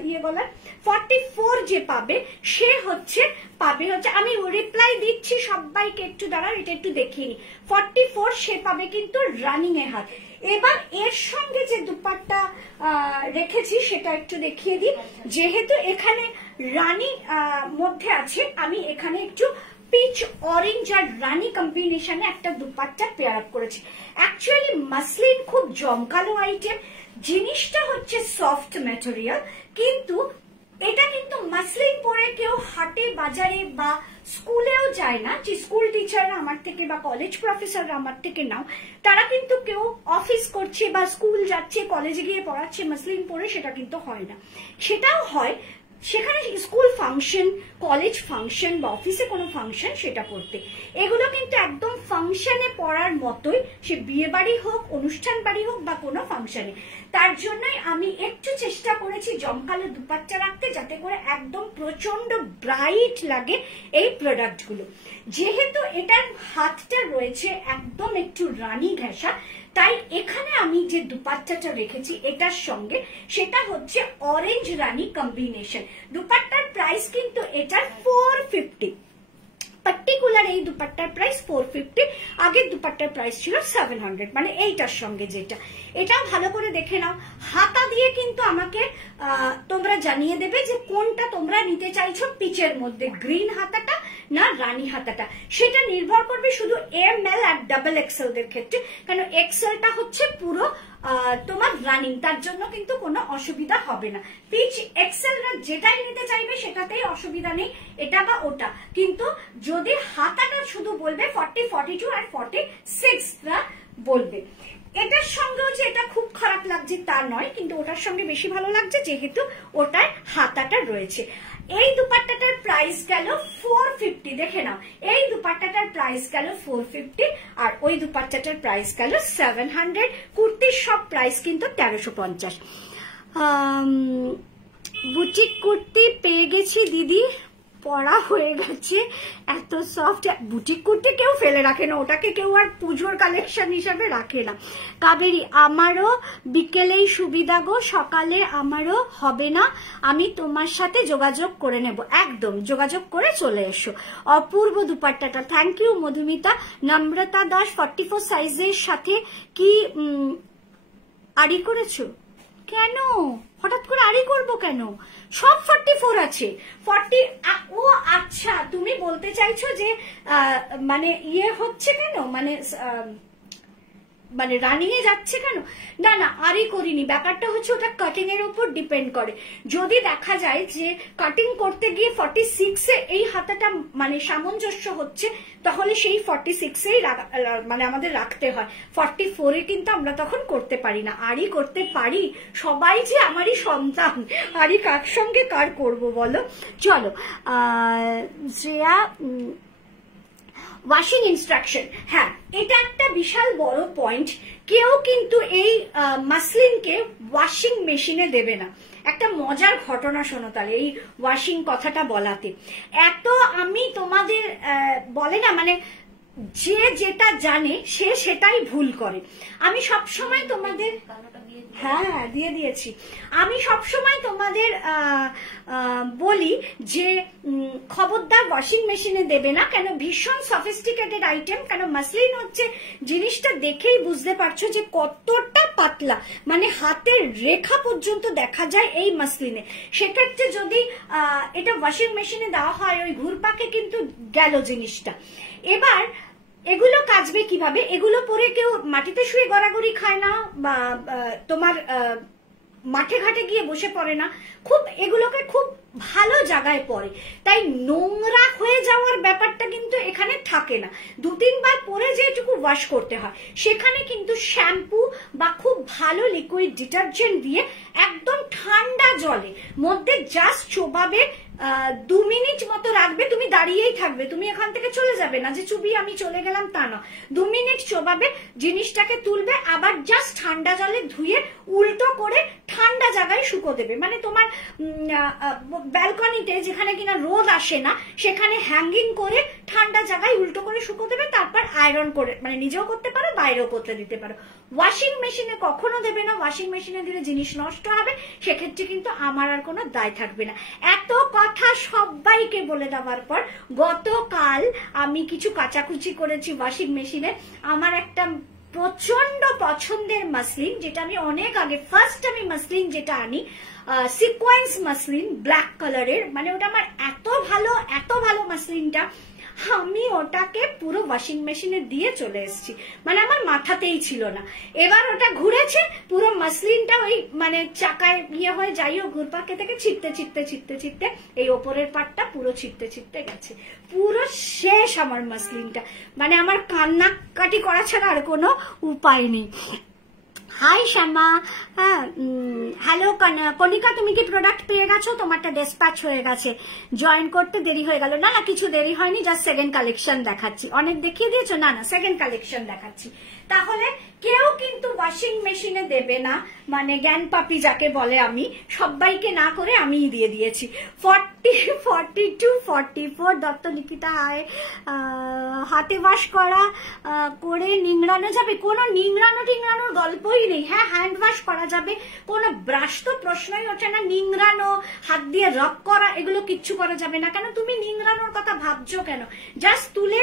ইয়ে গলার, 44 যে পাবে সে পাবে হচ্ছে, আমি রিপ্লাই দিচ্ছি সবাইকে, একটু দাঁড়াও এটা একটু দেখিয়ে নি। 44 সে পাবে কিন্তু রানিং এর হাত। এবার এর সঙ্গে যে দুপাট্টা রেখেছি সেটা একটু দেখিয়ে দিই, যেহেতু এখানে রানী মধ্যে আছে, আমি এখানে একটু পিচ অরেঞ্জ আর রানী কম্বিনেশনে একটা দুপাট্টা পেয়ার আপ করেছি। অ্যাকচুয়ালি মাসলিন খুব জমকালো আইটেম, জিনিসটা হচ্ছে সফট ম্যাটেরিয়াল, কিন্তু এটা কিন্তু মাসলিন পরে কেউ হাটে বাজারে বা স্কুলেও যায় না, যে স্কুল টিচাররা আমার থেকে বা কলেজ প্রফেসররা আমার থেকে নাও, তারা কিন্তু কেউ অফিস করছে বা স্কুল যাচ্ছে, কলেজে গিয়ে পড়াচ্ছে মাসলিন পরে, সেটা কিন্তু হয় না। সেটাও হয় সেখানে স্কুল ফাংশন, কলেজ ফাংশন বা অফিসে কোনো ফাংশন সেটা পড়তে। এগুলো কিন্তু একদম ফাংশনে পড়ার মতোই, সে বিয়ে বাড়ি হোক, অনুষ্ঠান বাড়ি হোক বা কোনো ফাংশনে। তার জন্যই আমি একটু চেষ্টা করেছি জমকালো দুপাট্টা রাখতে, যাতে করে একদম প্রচন্ড ব্রাইট লাগে এই প্রোডাক্টগুলো। যেহেতু এটার হাতটা রয়েছে একদম একটু রানী ঘেঁষা, তাই এখানে আমি যে দুপাট্টাটা রেখেছি এটার সঙ্গে সেটা হচ্ছে অরেঞ্জ রানী কম্বিনেশন। দুপাট্টার প্রাইস কিন্তু এটার 450, পার্টিকুলার এই দুপাট্টার প্রাইস 450, আগের দুপাট্টার প্রাইস ছিল 700, মানে এইটার সঙ্গে যেটা। এটাও ভালো করে দেখে নাও। হাতা দিয়ে কিন্তু আমাকে তোমরা জানিয়ে দেবে যে কোনটা তোমরা নিতে চাইছো পিচের মধ্যে, গ্রিন হাতাটা না রানী হাতাটা। সেটা নির্ভর করবে শুধু ML আর XXL দের ক্ষেত্রে, কারণ এক্সেলটা হচ্ছে পুরো তোমার রানিং, তার জন্য কিন্তু কোনো অসুবিধা হবে না। পিচ এক্সেল যেটাই নিতে চাইবে সেটাতেই অসুবিধা নেই, এটা বা ওটা। কিন্তু যদি হাতাটা শুধু বলবে 40, 42 আর 46 বলবে। এটার সঙ্গেও যে এটা খুব খারাপ লাগছে তা নয়, কিন্তু ওটার সঙ্গে বেশি ভালো লাগছে যেহেতু ওটার হাতাটা রয়েছে। এই দুপাট্টাটার প্রাইস গেল 450, দেখে নাও। এই দুপাট্টাটার প্রাইস গেল 450 আর ওই দুপাট্টাটার প্রাইস গেল 700। কুর্তির সব প্রাইস কিন্তু 1350। বুটিক কুর্তি পেয়ে গেছি দিদি, পড়া হয়ে গেছে, এত সফট। বুটিক কুর্তি কেউ ফেলে রাখে না, ওটাকে কেউ আর পুজোর কালেকশন হিসাবে রাখে না। কাবেরী, আমারও বিকেলেই সুবিধা গো, সকালে আমারও হবে না, আমি তোমার সাথে যোগাযোগ করে নেব। একদম যোগাযোগ করে চলে এসো। অপূর্ব দুপাট্টাটা, থ্যাংক ইউ মধুমিতা। নম্রতা দাস, 44 সাইজের সাথে কি আড়ি করেছো? কেন হঠাৎ করে আড়ি করবো কেন? সব 44 আছে। 40 ও আচ্ছা, তুমি বলতে চাইছো যে মানে ইয়ে হচ্ছে কেন, মানে রানিং এ যাচ্ছে কেন? না না, আরই করিনি। ব্যাপারটা হচ্ছে ওটা কাটিং এর উপর ডিপেন্ড করে। যদি দেখা যায় যে কাটিং করতে গিয়ে 46 এ এই হাতাটা মানে সামঞ্জস্য হচ্ছে, তাহলে সেই 46 এই মানে আমাদের রাখতে হয়। 44 এ কিন্তু আমরা তখন করতে পারি না। আরই করতে পারি, সবাই যে আমারই সন্তান, আরই কার সঙ্গে কার করব বলো। চলো শ্রেয়া, ওয়াশিং ইনস্ট্রাকশন, হ্যাঁ এটা একটা বিশাল বড় পয়েন্ট। কেউ কিন্তু এই মাসলিনকে ওয়াশিং মেশিনে দেবে না। একটা মজার ঘটনা শোনো তাহলে এই ওয়াশিং কথাটা বলাতে। এত আমি তোমাদের বলে না, মানে যে যেটা জানে সে সেটাই ভুল করে। আমি সবসময় তোমাদের, হ্যাঁ দিয়ে দিয়েছি, আমি সবসময় তোমাদের বলি যে খবরদার ওয়াশিং মেশিনে দেবে না। কেন? ভীষণ সফিস্টিকেটেড আইটেম। কেন? মাসলিন হচ্ছে জিনিসটা দেখেই বুঝতে পারছো যে কতটা পাতলা, মানে হাতের রেখা পর্যন্ত দেখা যায় এই মাসলিনে। সেক্ষেত্রে যদি এটা ওয়াশিং মেশিনে দেওয়া হয় ওই ঘুরপাকে কিন্তু গেল জিনিসটা। এবার এগুলো কাচবে কিভাবে? এগুলো পরে কেউ মাটিতে শুয়ে গড়াগড়ি খায় না বা তোমার মাঠে ঘাটে গিয়ে বসে পড়ে না, খুব এগুলোকে খুব ভালো জায়গায় পড়ে। তাই নোংরা হয়ে যাওয়ার ব্যাপারটা কিন্তু এখানে থাকে না। 2-3 বার পরে যেটুকু ওয়াশ করতে হয়, সেখানে কিন্তু শ্যাম্পু বা খুব ভালো লিকুইড ডিটারজেন্ট দিয়ে একদম ঠান্ডা জলে মধ্যে জাস্ট চোবাবে, 2 মিনিট মতো রাখবে। তুমি দাঁড়িয়েই থাকবে, তুমি এখান থেকে চলে যাবে না যে চুবি আমি চলে গেলাম তা না। 2 মিনিট চোবাবে, জিনিসটাকে তুলবে, আবার জাস্ট ঠান্ডা জলে ধুয়ে উল্টো করে ঠান্ডা জায়গায় শুকো দেবে। মানে তোমার ব্যালকনিতে যেখানে কিনা রোদ আসে না সেখানে হ্যাঙ্গিং করে ঠান্ডা জায়গায় উল্টো করে শুকো দেবে, তারপর আয়রন করে, মানে নিজেও করতে পারো বাইরেও করতে দিতে পারো। ওয়াশিং মেশিনে কখনো দেবে না। ওয়াশিং মেশিনে দিলে জিনিস নষ্ট হবে, সেক্ষেত্রে কিন্তু আমার আর কোনো দায় থাকবে না। এত কথা সবাইকে বলে দেওয়ার পর গতকাল আমি কিছু কাচাকুচি করেছি ওয়াশিং মেশিনে। আমার একটা প্রচন্ড পছন্দের মাসলিন, যেটা আমি অনেক আগে ফার্স্ট আমি মাসলিন যেটা আনি সিকোয়েন্স মাসলিন ব্ল্যাক কালারের, মানে ওটা আমার এত ভালো মাসলিনটা, আমি ওটাকে পুরো ওয়াশিং মেশিনে দিয়ে চলে এসেছি। মানে আমার মাথাতেই ছিল না। এবার ওটা ঘুরেছে, পুরো মাসলিনটা ওই মানে চাকায় ইয়ে হয়ে যাইও ঘুরপাকে থেকে ছিটতে এই ওপরের পাটটা পুরো ছিটতে গেছে। পুরো শেষ আমার মাসলিনটা। মানে আমার কান্নাকাটি করা ছাড়া আর কোনো উপায় নেই। হাই শ্যামা। হ্যাঁ, হ্যালো কনিকা, তুমি কি প্রোডাক্ট পেয়ে গেছো? তোমারটা ডিসপ্যাচ হয়ে গেছে, জয়েন করতে দেরি হয়ে গেল। না না, কিছু দেরি হয়নি, জাস্ট সেকেন্ড কালেকশন দেখাচ্ছি। অনেক দেখিয়ে দিয়েছো? না না, সেকেন্ড কালেকশন দেখাচ্ছি। তাহলে কেউ কিন্তু ওয়াশিং মেশিনে দেবে না, মানে জ্ঞান পাপি যাকে বলে, আমি সবাইকে না করে আমিই দিয়ে দিয়েছি। 40, 42, 44 দত্তলিপিতা আয়। হাতে ওয়াশ করা করে নিংড়ানো যাবে? কোনো নিংড়ানোর গল্পই নেই। হ্যাঁ, হ্যান্ড ওয়াশ করা যাবে, কোনো ব্রাশ তো প্রশ্নই ওঠে না। নিংড়ানো, হাত দিয়ে রব করা, এগুলো কিচ্ছু করা যাবে না। কেন তুমি নিংড়ানোর কথা ভাবছো কেন? জাস্ট তুলে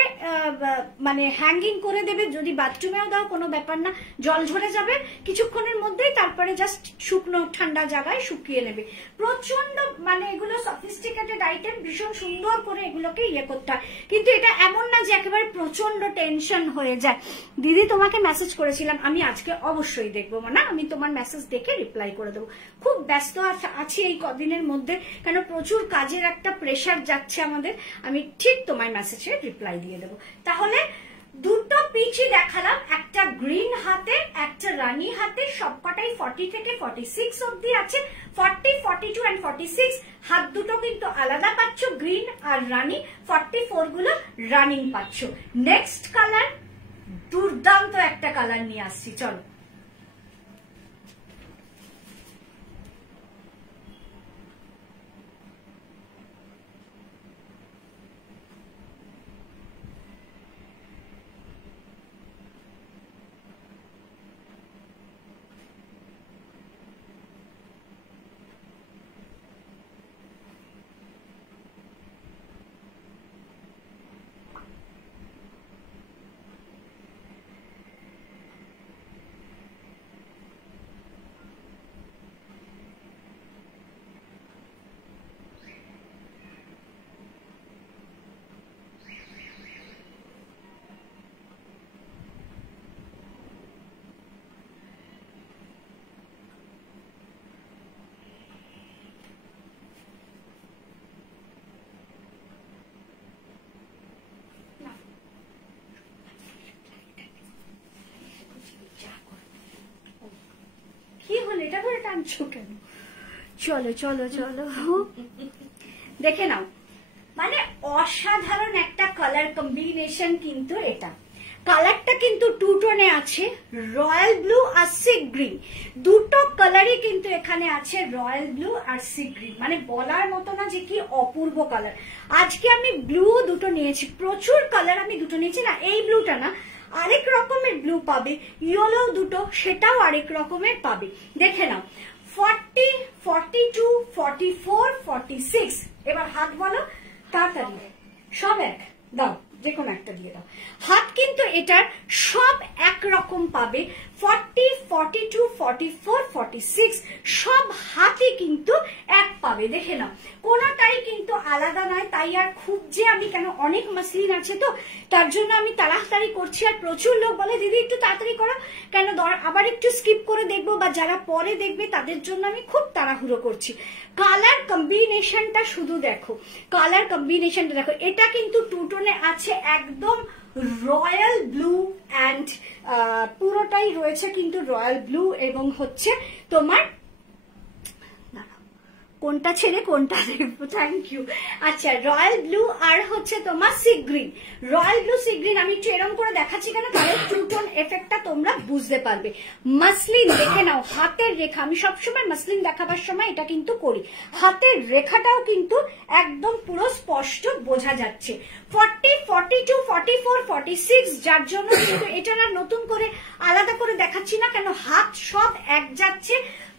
মানে হ্যাঙ্গিং করে দেবে। যদি বাথরুমেও দাও কোনো ব্যাপার না, জল ঝরে যাবে কিছুক্ষণের মধ্যেই, তারপরে জাস্ট শুকনো ঠান্ডা জায়গায় শুকিয়ে নেবে। প্রচন্ড মানে এগুলো সফিস্টিকেটেড আইটেম, ভীষণ সুন্দর করে এগুলোকে ইয়ে করতে হয়। কিন্তু এটা এমন না যে একেবারে প্রচন্ড টেনশন হয়ে যায়। দিদি তোমাকে মেসেজ করেছিলাম, আমি আজকে অবশ্যই দেখবো, না আমি তোমার মেসেজ দেখে রিপ্লাই করে দেবো। খুব ব্যস্ত আছি এই কদিনের মধ্যে, কেন প্রচুর কাজের একটা প্রেশার যাচ্ছে আমাদের। আমি ঠিক তোমার মেসেজে রিপ্লাই দিয়ে দেবো। তাহলে দুটো পিচি দেখালাম, একটা গ্রিন হাতে, একটা রানী হাতে, সবকটাই 40 থেকে 46 অব্দি আছে। 40, 42 and 46 হাত দুটো কিন্তু আলাদা পাচ্ছ, গ্রিন আর রানী। 44 গুলো রানিং পাচ্ছ। নেক্সট কালার, দুর্দান্ত একটা কালার নিয়ে আসছি, চলো। কি হলো, এটা করে টানছো কেন? চলো চলো চলো, দেখে নাও। মানে অসাধারণ একটা কালার কম্বিনেশন কিন্তু এটা। কালারটা কিন্তু টু টোনে আছে, রয়্যাল ব্লু আর সি গ্রিন, দুটো কালারই কিন্তু এখানে আছে, রয়্যাল ব্লু আর সি গ্রিন। মানে বলার মতো না যে কি অপূর্ব কালার। আজকে আমি ব্লু দুটো নিয়েছি, প্রচুর কালার আমি দুটো নিয়েছি। না, এই ব্লুটা না, আরেক রকমের ব্লু পাবে, ইয়েলো দুটো, সেটাও আরেক রকমের পাবে। দেখে নাও, 40, 42, 44, 46। এবার হাত বলো তাড়াতাড়ি, সব এক দাও, যে কোনো একটা দিয়ে দাও। হাত কিন্তু এটার সব একরকম পাবে, 40, 42, 44, 46 সব হাতই কিন্তু এক পাবে। দেখে নাও, কোনোটাই কিন্তু আলাদা নয়। তাই আর খুব যে আমি কেন, অনেক মাসলিন আছে তো, তার জন্য আমি তাড়াতাড়ি করছি। আর প্রচুর লোক বলে দিদি একটু তাড়াতাড়ি করো, কেন আবার একটু স্কিপ করে দেখবো, বা যারা পরে দেখবে তাদের জন্য আমি খুব তাড়াহুড়ো করছি। কালার কম্বিনেশনটা শুধু দেখো, কালার কম্বিনেশনটা দেখো। এটা কিন্তু টু টোনে আছে, একদম রয়্যাল ব্লু অ্যান্ড পুরোটাই রয়েছে কিন্তু রয়্যাল ব্লু, এবং হচ্ছে তোমার কোনটা ছেড়ে কোনটা দেখবো, থ্যাংক ইউ। আচ্ছা, রয়্যাল ব্লু আর হচ্ছে তোমার sea green. Royal blue sea green আমি একটু এরকম করে দেখাচ্ছি কেন, তাহলে টু টোন এফেক্টটা তোমরা বুঝতে পারবে। মাসলিন দেখে নাও, হাতের রেখা, আমি সবসময় মাসলিন দেখাবার সময় এটা কিন্তু করি, হাতের রেখাটাও কিন্তু একদম পুরো স্পষ্ট বোঝা যাচ্ছে। 40, 42, 44, 46, যার জন্য কিন্তু এটা না নতুন করে আলাদা করে দেখাচ্ছি না, কেন হাত সব এক যাচ্ছে।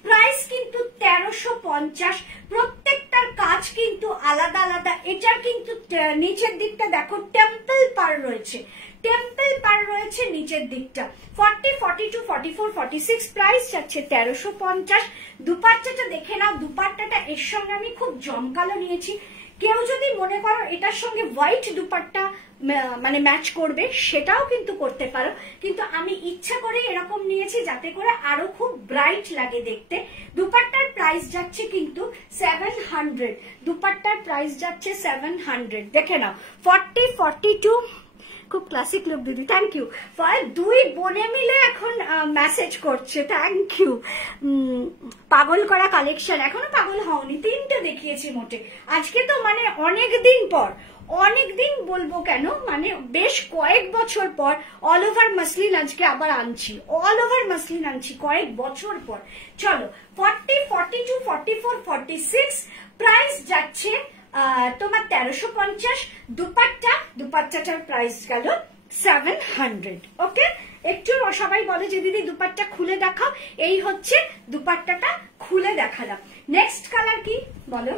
প্রাইস কিন্তু 1350, প্রত্যেকটার কাজ কিন্তু আলাদা আলাদা। এটার কিন্তু নিচের দিকটা দেখো, টেম্পল পার রয়েছে, টেম্পল পার রয়েছে নিচের দিকটা। 40, 42, 44, 46 প্রাইস যাচ্ছে 1350। দুপাট্টাটা দেখে নাও, দুপাট্টাটা এর সঙ্গে আমি খুব জমকালো নিয়েছি। কেউ যদি মনে করো এটার সঙ্গে হোয়াইট দুপাট্টা মানে ম্যাচ করবে, সেটাও কিন্তু করতে পারো, কিন্তু আমি ইচ্ছা করে এরকম নিয়েছি যাতে করে আরো খুব ব্রাইট লাগে দেখতে। দুপাট্টার প্রাইস যাচ্ছে কিন্তু 700, দুপাট্টার প্রাইস যাচ্ছে 700। দেখে নাও, 40, 42, খুব ক্লাসিক লুক দিদি, থ্যাংক ইউ। দুই বোনে মিলে এখন মেসেজ করছে, থ্যাংক ইউ। পাগল করা কালেকশন, এখনো পাগল হওনি, 3টে দেখিয়েছি মোটে আজকে, তো মানে অনেকদিন পর, অনেকদিন বলবো কেন, মানে বেশ কয়েক বছর পর অল ওভার মাসলিন আজকে আবার আনছি, অল ওভার মাসলিন আনছি কয়েক বছর পর। চলো 40, 42, 44, 46 প্রাইস যাচ্ছে তোমার 1350। দুপাট্টাটার প্রাইস গেল 700। ওকে, একটু সবাই বলে যে দিদি দুপাট্টা খুলে দেখাও, এই হচ্ছে দুপাট্টাটা খুলে দেখালাম। নেক্সট কালার কি বলো?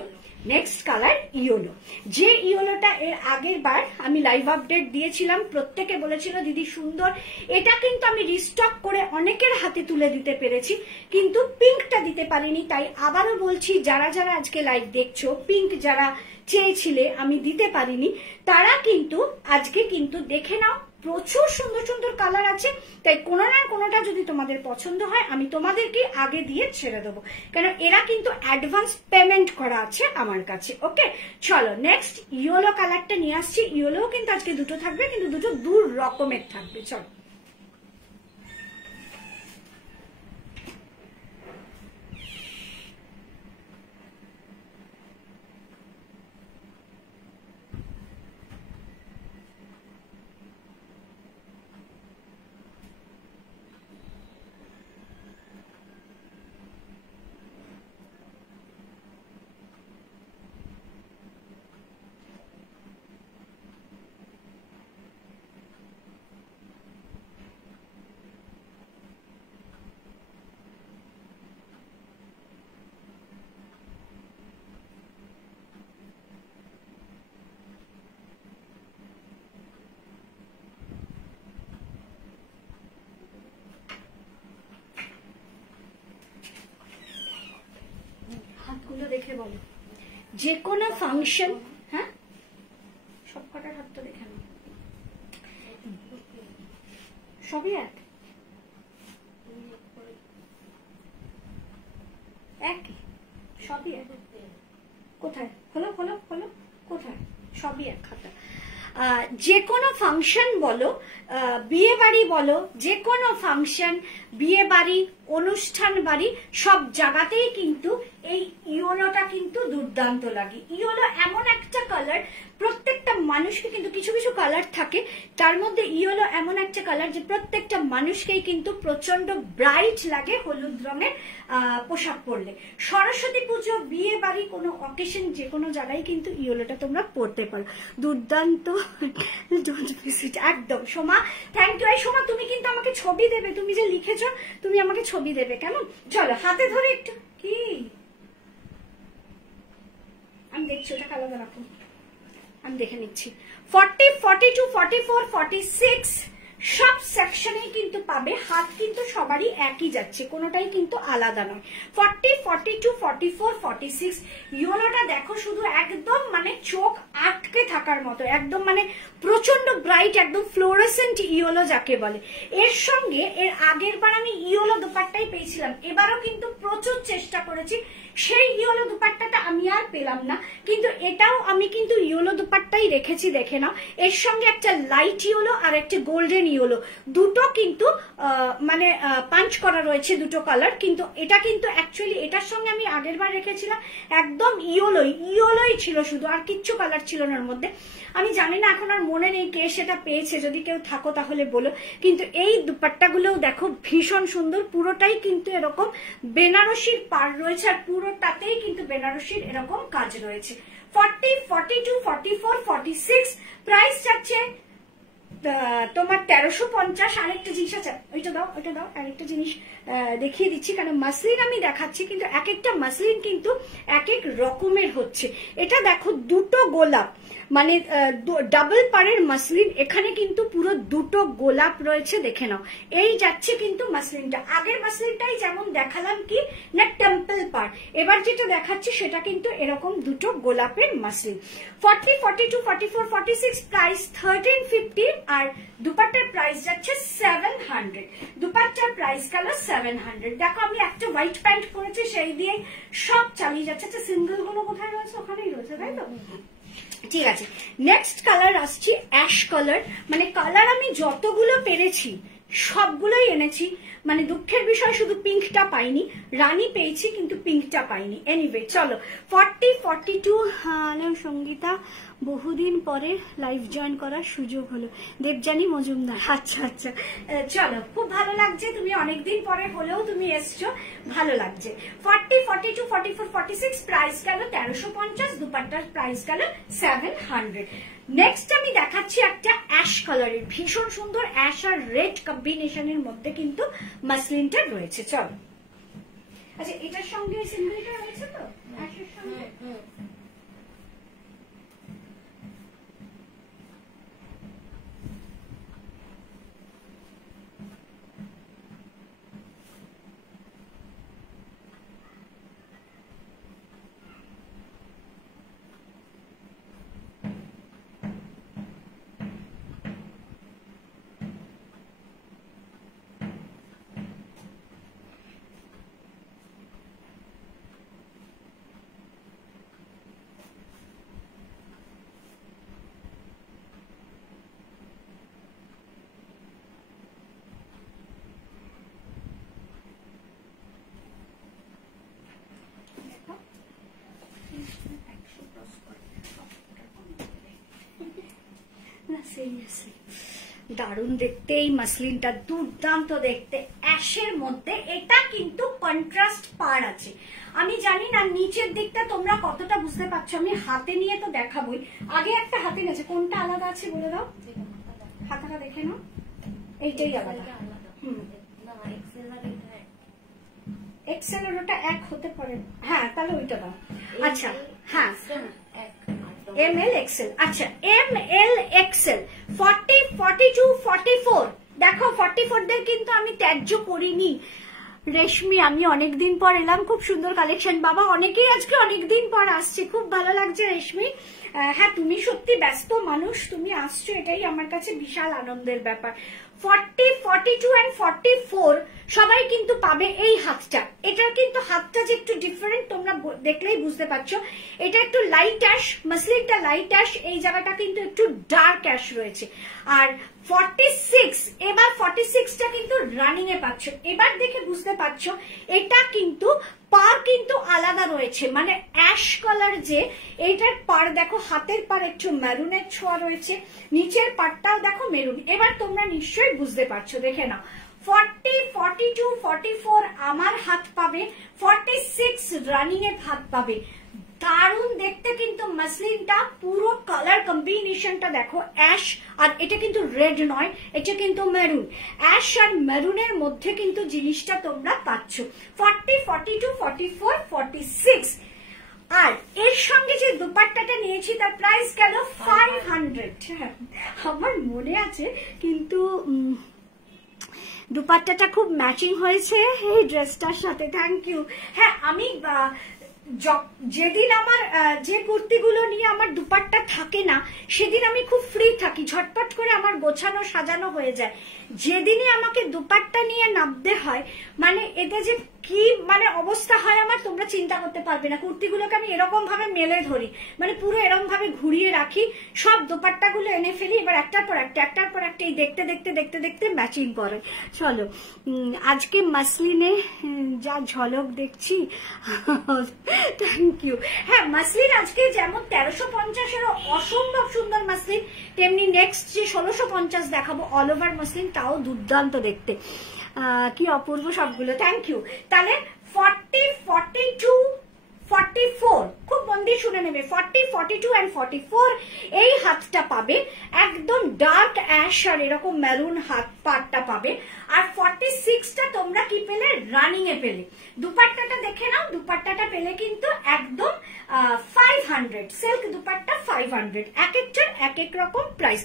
Next colour yellow. যে ইয়েলোটা এর আগের বার আমি লাইভ আপডেট দিয়েছিলাম, প্রত্যেকে বলেছিল দিদি সুন্দর, এটা কিন্তু আমি রিস্টক করে অনেকের হাতে তুলে দিতে পেরেছি, কিন্তু পিঙ্কটা দিতে পারিনি। তাই আবারও বলছি, যারা যারা আজকে লাইভ দেখছো, পিঙ্ক যারা চেয়েছিলে আমি দিতে পারিনি, তারা কিন্তু আজকে কিন্তু দেখে নাও, প্রচুর সুন্দর সুন্দর কালার আছে। তাই কোনো না কোনোটা যদি তোমাদের পছন্দ হয় আমি তোমাদেরকে আগে দিয়ে ছেড়ে দেবো, কারণ এরা কিন্তু অ্যাডভান্স পেমেন্ট করা আছে আমার কাছে। ওকে, চলো নেক্সট ইয়েলো কালারটা নিয়ে আসছি। ইয়েলো কিন্তু আজকে দুটো থাকবে, কিন্তু দুটো দু রকমের থাকবে। চলো হাতগুলো দেখে বলো, যে কোনো ফাংশন, হ্যাঁ সব কটার হাত তো দেখে নাও, সবই একই, সবই এক। কোথায় হলো হলো হলো, কোথায়? সবই এক খাতা। যে কোনো ফাংশন বলো, বিয়ে বাড়ি বলো, যে কোনো ফাংশন, বিয়ে বাড়ি, অনুষ্ঠান বাড়ি, সব জায়গাতেই কিন্তু এই ইয়েলোটা কিন্তু দুর্দান্ত লাগে। ইয়েলো এমন একটা কালার, প্রত্যেকটা মানুষকে কিন্তু, কিছু কিছু কালার থাকে তার মধ্যে ইয়েলো এমন একটা কালার যে প্রত্যেকটা মানুষকেই কিন্তু প্রচন্ড ব্রাইট লাগে হলুদ রঙের পোশাক পরলে। সরস্বতী পুজো, বিয়ে বাড়ি, কোনো অকেশন, যে কোনো জায়গায় কিন্তু ইয়েলোটা তোমরা পরতে পারো। দুর্দান্ত, একদম। Soma thank you. এই সোমা তুমি কিন্তু আমাকে ছবি দেবে, তুমি যে লিখেছো তুমি আমাকে ছবি দেবে, কেমন? চলো হাতে ধরে একটু, কি আমি দেখছি, ওটা আলাদা রাখো, আমি দেখে নিচ্ছি। 40, 42, 44, 46 সব সেকশনেই কিন্তু পাবে। হাত কিন্তু সবারই একই যাচ্ছে, কোনোটাই কিন্তু আলাদা নয়। 40, 42, 44, 46 ইয়েলোটা দেখো, শুধু একদম মানে চোখ আটকে থাকার মতো, একদম মানে প্রচন্ড ব্রাইট, একদম ফ্লোরেসেন্ট ইয়েলো যাকে বলে। এর সঙ্গে এর আগের বার আমি ইয়েলো দুপাট্টাই পেয়েছিলাম, এবারও কিন্তু প্রচুর চেষ্টা করেছি, সেই ইয়েলো দুপাট্টাটা আমি আর পেলাম না, কিন্তু এটাও আমি কিন্তু ইয়েলো দুপাট্টাই রেখেছি, দেখে নাও। এর সঙ্গে একটা লাইট ইয়েলো আর একটা গোল্ডেন ইয়েলো, দুটো কিন্তু মানে পাঞ্চ করা রয়েছে, দুটো কালার। কিন্তু এটা কিন্তু অ্যাকচুয়ালি এটার সঙ্গে আমি আগের বার রেখেছিলাম একদম ইয়েলোই ছিল শুধু, আর কিচ্ছু কালার ছিল না ওর মধ্যে। আমি জানি না, এখন আর মনে নেই কে সেটা পেয়েছে, যদি কেউ থাকো তাহলে বলো। কিন্তু এই দুপাট্টাগুলোও দেখো ভীষণ সুন্দর, পুরোটাই কিন্তু এরকম বেনারসির পাড় রয়েছে, আর পুরোটাতেই কিন্তু বেনারসির এরকম কাজ রয়েছে। 40, 42, 44, 46 প্রাইস যাচ্ছে তোমার 1350। আরেকটা জিনিস আছে, ওইটা দাও, ওইটা দাও, আরেকটা জিনিস দেখিয়ে দিচ্ছি, কারণ মাসলিন আমি দেখাচ্ছি কিন্তু এক একটা মাসলিন কিন্তু এক এক রকমের হচ্ছে। এটা দেখো দুটো গোলাপ, মানে ডাবল পাড়ের মাসলিন, এখানে কিন্তু পুরো দুটো গোলাপ রয়েছে, দেখে নাও। এই যাচ্ছে কিন্তু মাসলিনটা, আগের মাসলিনটাই যেমন দেখালাম কি না টেম্পল পাড়, এবার যেটা দেখাচ্ছি সেটা কিন্তু এরকম দুটো গোলাপের মাসলিন। 40, 42, 44, 46 প্রাইস 1350, আর দুপাট্টার প্রাইস যাচ্ছে 700। দুপাট্টার প্রাইস গেল 700। দেখো আমি একটা হোয়াইট প্যান্ট পরেছি, সেই দিয়ে সব চালিয়ে যাচ্ছে। আচ্ছা সিঙ্গেল গুলো কোথায় রয়েছে? ওখানেই রয়েছে, তাই তো? ঠিক আছে, নেক্সট কালার আসছি অ্যাশ কালার। মানে কালার আমি যতগুলো পেরেছি সবগুলোই এনেছি। মানে দুঃখের বিষয় শুধু পিঙ্কটা পাইনি, রানী পেয়েছি কিন্তু পিঙ্কটা পাইনি। এনিওয়ে চলো 40, 42। হ্যালো সঙ্গীতা, বহুদিন পরে লাইভ জয়েন করার সুযোগ হলো। দেবজানী মজুমদার, আচ্ছা আচ্ছা, চলো খুব ভালো লাগছে, তুমি অনেকদিন পরে হলেও তুমি এসছো, ভালো লাগছে। 40, 42, 44, 46 প্রাইস গেল 1350, দুপাট্টার প্রাইস গেল 700। নেক্সট আমি দেখাচ্ছি একটা অ্যাশ কালারের, ভীষণ সুন্দর অ্যাশ আর রেড কম্বিনেশনের মধ্যে কিন্তু মাসলিনটা রয়েছে। চলো, আচ্ছা এটার সঙ্গে সিঙ্গেলটা রয়েছে তো অ্যাশের সঙ্গে? দারুণ দেখতে এই মাসলিনটা, দুর্দান্ত দেখতে অ্যাশের মধ্যে। এটা কিন্তু কন্ট্রাস্ট পার আছে, আমি জানি না নিচের দিকটা তোমরা কতটা বুঝতে পারছো, আমি হাতে নিয়ে তো দেখাবোই। আগে একটা হাতে নিয়েছে, কোনটা আলাদা আছে বলে দাও, হাতাটা দেখে নাও, এইটাই আলাদা। এক্সেল আর ওটা এক হতে পারে, হ্যাঁ তাহলে ওইটা দাও। আচ্ছা হ্যাঁ ML XL, আচ্ছা ML XL 40, 42, 44। দেখো 44 দের কিন্তু আমি ত্যায্য করিনি। রেশমি, আমি অনেকদিন পর এলাম, খুব সুন্দর কালেকশন বাবা, অনেকেই আজকে অনেকদিন পর আসছে, খুব ভালো লাগছে রেশমি। হ্যাঁ তুমি সত্যি ব্যস্ত মানুষ, তুমি আসছো এটাই আমার কাছে বিশাল আনন্দের ব্যাপার। 40, 42 and 44 সবাই কিন্তু পাবে এই হাতটা। এটার কিন্তু হাতটা যে একটু ডিফারেন্ট, তোমরা দেখলেই বুঝতে পারছো। এটা একটু লাইট অ্যাশ, মাসলিনটা লাইট অ্যাশ, এই জায়গাটা কিন্তু একটু ডার্ক অ্যাশ রয়েছে। আর 46, এবার 46টা কিন্তু রানিং এ পাচ্ছ। এবার দেখে বুঝতে পারছো এটা কিন্তু পার কিন্তু আলাদা রয়েছে, মানে অ্যাশ কালার যে এইটার পার দেখো, হাতের পার একটু মেরুনের ছোঁয়া রয়েছে, নিচের পারটাও দেখো মেরুন। এবার তোমরা নিশ্চয়ই বুঝতে পারছো, দেখে নাও। 40, 42, 44 আমার হাত পাবে, 46 রানিং এর হাত পাবে। দারুণ দেখতে কিন্তু মাসলিনটা, পুরো কালার কম্বিনেশনটা দেখো, অ্যাশ আর এটা কিন্তু রেড নয়, এটা কিন্তু মেরুন। অ্যাশ আর মেরুনের মধ্যে কিন্তু জিনিসটা তোমরা পাচ্ছ। 40, 42, 44, 46। আর এর সঙ্গে যে দুপাট্টাটা নিয়েছি তার প্রাইস গেল 500। আমার মনে আছে কিন্তু দুপাট্টাটা খুব ম্যাচিং হয়েছে এই ড্রেসটার সাথে। Thank you. হ্যাঁ আমি যেদিন আমার যে কুর্তিগুলো নিয়ে আমার দুপাট্টা থাকে না সেদিন আমি খুব ফ্রি থাকি, ঝটপট করে আমার গোছানো সাজানো হয়ে যায়। যেদিনই আমাকে দুপাট্টা নিয়ে নামতে হয়, মানে এতে যে কি মানে অবস্থা হয় আমার, তোমরা চিন্তা করতে পারবে না। কুর্তিগুলোকে আমি এরকম ভাবে মেলে ধরি, মানে পুরো এরকম ভাবে ঘুরিয়ে রাখি, সব দোপাট্টাগুলো এনে ফেলি, এবার একটার পর একটা এই দেখতে দেখতে দেখতে দেখতে ম্যাচিং করে। চলো আজকে মাসলিনে যা ঝলক দেখছি, থ্যাংক ইউ। হ্যাঁ মাসলিন আজকে যেমন 1350-এরও অসম্ভব সুন্দর মাসলিন, তেমনি নেক্সট যে 1650 দেখাবো অল ওভার মাসলিন, তাও দুর্দান্ত দেখতে। কি অপূর্ব সবগুলো, থ্যাংক ইউ। তাহলে 40, 42, 44 খুব মন দিয়ে শুনে নেবে। 40, 42 and 44 এই হাতটা পাবে, একদম ডার্ক অ্যাশ আর এরকম মেরুন হাত পাটটা পাবে। আর 46টা তোমরা কি পেলে, রানিং এ পেলে। দুপাট্টাটা দেখে নাও, দুপাট্টাটা পেলে কিন্তু একদম 500, সিল্ক দুপাট্টা 500, এক একটার এক এক রকম প্রাইস।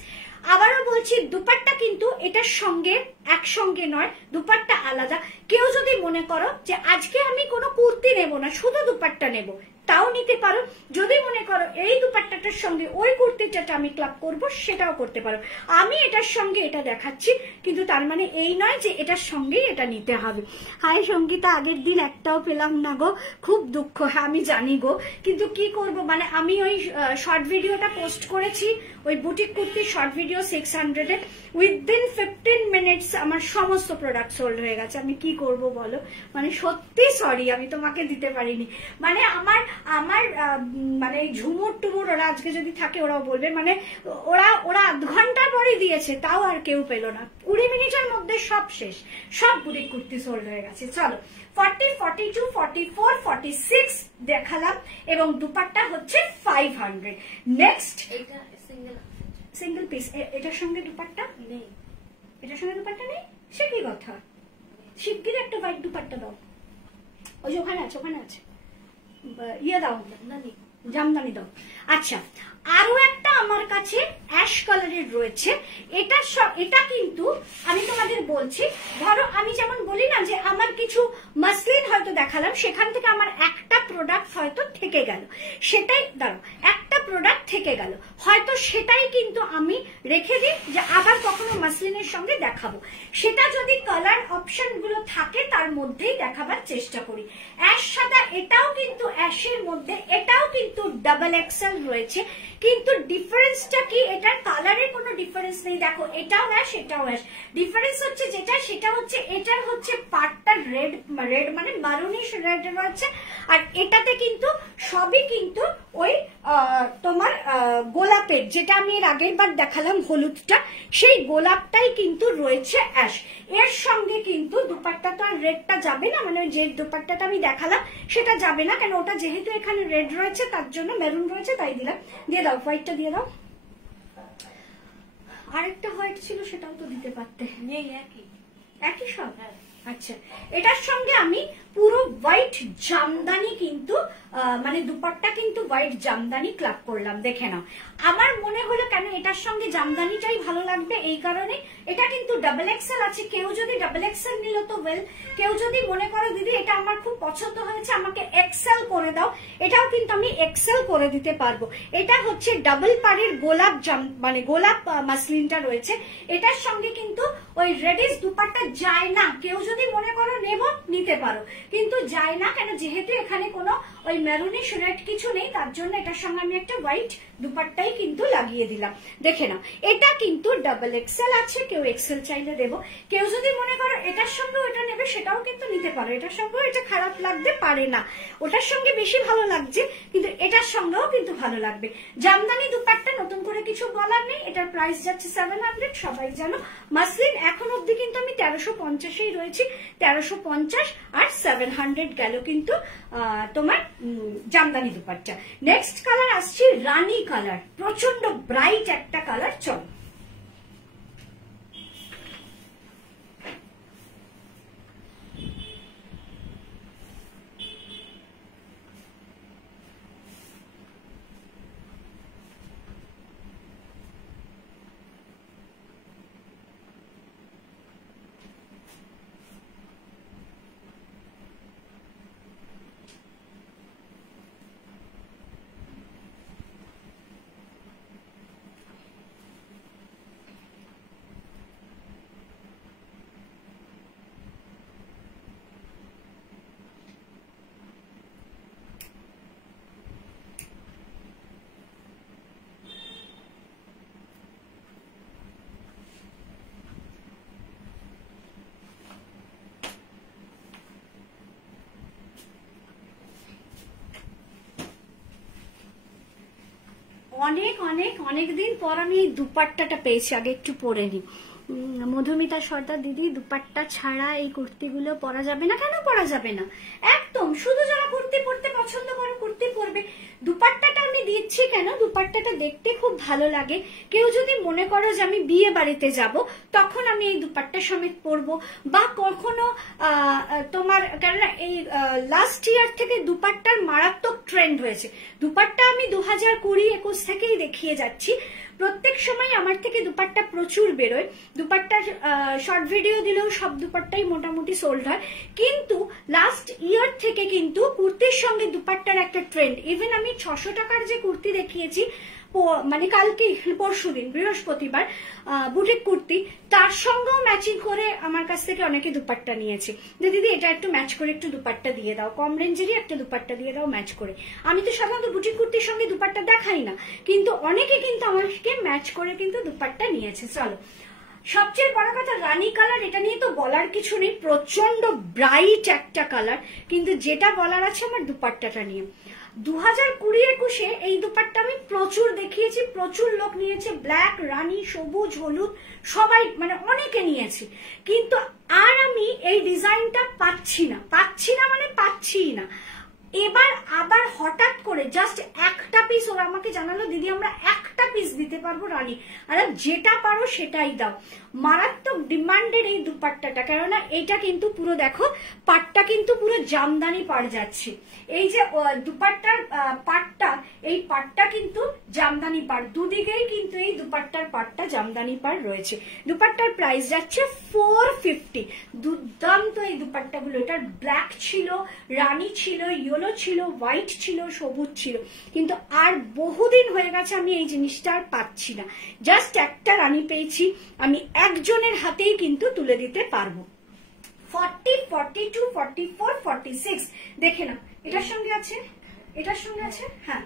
আবারও বলছি দুপাট্টা কিন্তু এটার সঙ্গে একসঙ্গে নয়, দুপাট্টা আলাদা। কেউ যদি মনে করো যে আজকে আমি কোনো কুর্তি নেব না, শুধু দুপাট্টা নেব, তাও নিতে পারো। যদি মনে করো এই দুপাট্টাটার সঙ্গে ওই কুর্তিটা আমি ক্লাব করব, সেটাও করতে পারো। আমি এটার সঙ্গে এটা দেখাচ্ছি, কিন্তু তার মানে এই নয় যে এটার সঙ্গেই এটা নিতে হবে। হাই সঙ্গীতা, আগের দিন একটাও পেলাম না গো, খুব দুঃখ। হ্যাঁ আমি জানি গো, কিন্তু কি করব, মানে আমি ওই শর্ট ভিডিওটা পোস্ট করেছি, ওই বুটিক কুর্তির শর্ট ভিডিও 600-এ, উইদিন 15 মিনিটস আমার সমস্ত প্রোডাক্ট সোল্ড হয়ে গেছে। আমি কি করব বলো, মানে সত্যি সরি, আমি তোমাকে দিতে পারিনি। মানে আমার মানে ঝুমুর টুমুর ওরা আজকে যদি থাকে ওরাও বলবে, মানে ওরা আধ ঘন্টা পরে দিয়েছে, তাও আর কেউ পেলো না। 20 মিনিটের মধ্যে সব শেষ, সব বুটিক কুর্তি সোল্ড হয়ে গেছে। চলো 40, 42, 44, 46 দেখালাম, এবং দুপাট্টা হচ্ছে 500। নেক্সট এটা সিঙ্গেল পিস, এটার সঙ্গে দুপাট্টা নেই, এটার সঙ্গে দুপাট্টা নেই, সে কি কথা? শিগগির একটা হোয়াইট দুপাট্টা দাও, ওই যে ওখানে আছে, ওখানে আছে, ইয়ে দাও, জামদানি দাও। আচ্ছা, আরো একটা আমার কাছে অ্যাশ কালারের রয়েছে। এটা কিন্তু আমি তোমাদের বলছি, ধরো আমি যেমন বলি না যে আমার কিছু মাসলিন হয়তো দেখালাম, সেখান থেকে আমার একটা প্রোডাক্ট হয়তো থেকে গেল, সেটাই দাঁড়ো, একটা প্রোডাক্ট থেকে গেল, হয়তো সেটাই কিন্তু আমি রেখে দিই যে আবার কখনো মাসলিনের সঙ্গে দেখাবো। সেটা যদি কালার অপশন গুলো থাকে তার মধ্যেই দেখাবার চেষ্টা করি। অ্যাশ সাদা, এটাও কিন্তু অ্যাশের মধ্যে, এটাও কিন্তু ডাবল এক্সেল রয়েছে, কিন্তু ডিফারেন্সটা কি, এটার কালারে কোনো ডিফারেন্স নেই। দেখো এটাও অ্যাশ, এটাও অ্যাশ, ডিফারেন্স হচ্ছে যেটা, সেটা হচ্ছে এটার হচ্ছে পার্টটা রেড মানে মারুনিশ রেড রয়েছে, আর এটাতে কিন্তু সবই কিন্তু ওই তোমার গোলাপের, যেটা আমি এর আগের বার দেখালাম হলুদটা, সেই গোলাপটাই কিন্তু রয়েছে অ্যাশ। এর সঙ্গে কিন্তু দুপাট্টাটা আর রেডটা যাবে না, মানে যে দুপাট্টাটা আমি দেখালাম সেটা যাবে না, কেন ওটা যেহেতু এখানে রেড রয়েছে তার জন্য, মেরুন রয়েছে তাই দিলাম। দিয়ে দাও হোয়াইটটা, দিয়ে দাও। আরেকটা হোয়াইট ছিল, সেটাও তো দিতে পারতে। নেই, একই সব। আচ্ছা, এটার সঙ্গে আমি পুরো হোয়াইট জামদানি কিন্তু মানে দুপাট্টা কিন্তু হোয়াইট জামদানি ক্লাব করলাম, দেখে নাও। আমার মনে হলো কেন এটার সঙ্গে জামদানিটাই ভালো লাগবে, এই কারণে। এটা কিন্তু ডাবল এক্সেল আছে, কেউ যদি ডাবল এক্সেল নিল তো ওয়েল, কেউ যদি মনে করো দিদি এটা আমার খুব পছন্দ হয়েছে, আমাকে এক্সেল করে দাও, এটাও কিন্তু আমি এক্সেল করে দিতে পারবো। এটা হচ্ছে ডাবল পাড়ের গোলাপ মানে গোলাপ মাসলিনটা রয়েছে, এটার সঙ্গে কিন্তু ওই রেডিশ দুপাট্টা যায় না। কেউ যদি মনে করো নেব, নিতে পারো, কিন্তু যায় না, কেন যেহেতু এখানে কোনো ওই মেরুনিশ রেড কিছু নেই, তার জন্য এটার সঙ্গে আমি একটা হোয়াইট দুপাট্টাই কিন্তু লাগিয়ে দিলাম। দেখে নাও, এটা কিন্তু ডাবল এক্সেল আছে, কেউ এক্সেল চাইলে দেবো। কেউ যদি মনে করো এটার সঙ্গে ওটা নেবে, সেটাও কিন্তু নিতে পারো, এটার সঙ্গেও এটা খারাপ লাগতে পারে না। ওটার সঙ্গে বেশি ভালো লাগছে, কিন্তু এটার সঙ্গেও কিন্তু ভালো লাগবে। জামদানি দুপাট্টা নতুন করে কিছু বলার নেই, এটার প্রাইস যাচ্ছে 700, সবাই জানো। মাসলিন এখন অব্দি কিন্তু আমি 1350-এই রয়েছি, 1350 আর 700 গেল কিন্তু তোমার জামদানি দুপাট্টা। নেক্সট কালার আসছে রানী কালার, প্রচন্ড ব্রাইট একটা কালার। চলো অনেক দিন পর আমি এই দুপাট্টাটা পেয়েছি, আগে একটু পরে নি। মধুমিতা সর্দার দিদি, দুপাট্টা ছাড়া এই কুর্তিগুলো পরা যাবে না? কেন পরা যাবে না, একদম। শুধু যারা কুর্তি পরতে পছন্দ করে কুর্তি পরবে। দুপাট্টাটা আমি দিচ্ছি কেন, দুপাট্টাটা দেখতে খুব ভালো লাগে। কেউ যদি মনে করো যে আমি বিয়ে বাড়িতে যাব, তখন আমি এই দুপাট্টা সমেত পরবো, বা কখনো তোমার, কেননা এই লাস্ট ইয়ার থেকে দুপাট্টার মারাত্মক ট্রেন্ড হয়েছে। দুপাট্টা আমি 2020-21 থেকেই দেখিয়ে যাচ্ছি, প্রত্যেক সময় আমার থেকে দুপাট্টা প্রচুর বেরোয়, দুপাট্টার শর্ট ভিডিও দিলেও সব দুপাট্টাই মোটামুটি সোল্ড হয়, কিন্তু লাস্ট ইয়ার থেকে কিন্তু কুর্তির সঙ্গে দুপাট্টার একটা ট্রেন্ড। ইভেন আমি 600 টাকার যে কুর্তি দেখিয়েছি মানে কালকে পরশুদিন বৃহস্পতিবার বুটিক কুর্তি, তার সঙ্গেও ম্যাচিং করে আমার কাছ থেকে অনেকে দুপাট্টা নিয়েছে যে দিদি এটা একটু ম্যাচ করে একটু দুপাট্টা দিয়ে দাও, কম রেঞ্জেরই একটা দুপাট্টা দিয়ে দাও ম্যাচ করে। আমি তো সাধারণত বুটিক কুর্তির সঙ্গে দুপাট্টা দেখাই না, কিন্তু অনেকে কিন্তু আমাকে ম্যাচ করে কিন্তু দুপাট্টা নিয়েছে। চলো, সবচেয়ে বড় কথা রানী কালার, এটা নিয়ে তো বলার কিছু নেই, প্রচন্ড ব্রাইট একটা কালার, কিন্তু যেটা বলার আছে আমার দুপাট্টাটা নিয়ে। 2020-21 এই দুপাট্টা আমি প্রচুর দেখিয়েছি, প্রচুর লোক নিয়েছে, ব্ল্যাক, রানী, সবুজ, হলুদ, সবাই মানে অনেকে নিয়েছে, কিন্তু আর আমি এই ডিজাইনটা পাচ্ছি না মানে পাচ্ছি না। এবার আবার হঠাৎ করে জাস্ট একটা পিস ওরা আমাকে জানালো দিদি আমরা একটা পিস দিতে পারবো রানী, আর যেটা পারো সেটাই দাও। মারাত্মক ডিমান্ডেড এই দুপাট্টাটা, কেননা এটা কিন্তু পুরো দেখো পাটটা কিন্তু পুরো জামদানি পাড় যাচ্ছে। এই যে দুপাট্টার পাটটা, এই পাটটা কিন্তু জামদানি পাড়, দুদিকেই কিন্তু এই দুপাট্টার পাটটা জামদানি পাড় রয়েছে। দুপাট্টার প্রাইস যাচ্ছে 450। দুর্দান্ত এই দুপাট্টাগুলো, এটার ব্ল্যাক ছিল, রানী ছিল, ইয়েলো ছিল, হোয়াইট ছিল, সবুজ ছিল, কিন্তু আর বহুদিন হয়ে গেছে আমি এই জিনিসটা আর পাচ্ছি না। জাস্ট একটা রানী পেয়েছি, আমি একজনের হাতেই কিন্তু তুলে দিতে পারবো। 40, 42, 44, 46 দেখে না, এটার সঙ্গে আছে, এটার সঙ্গে আছে, হ্যাঁ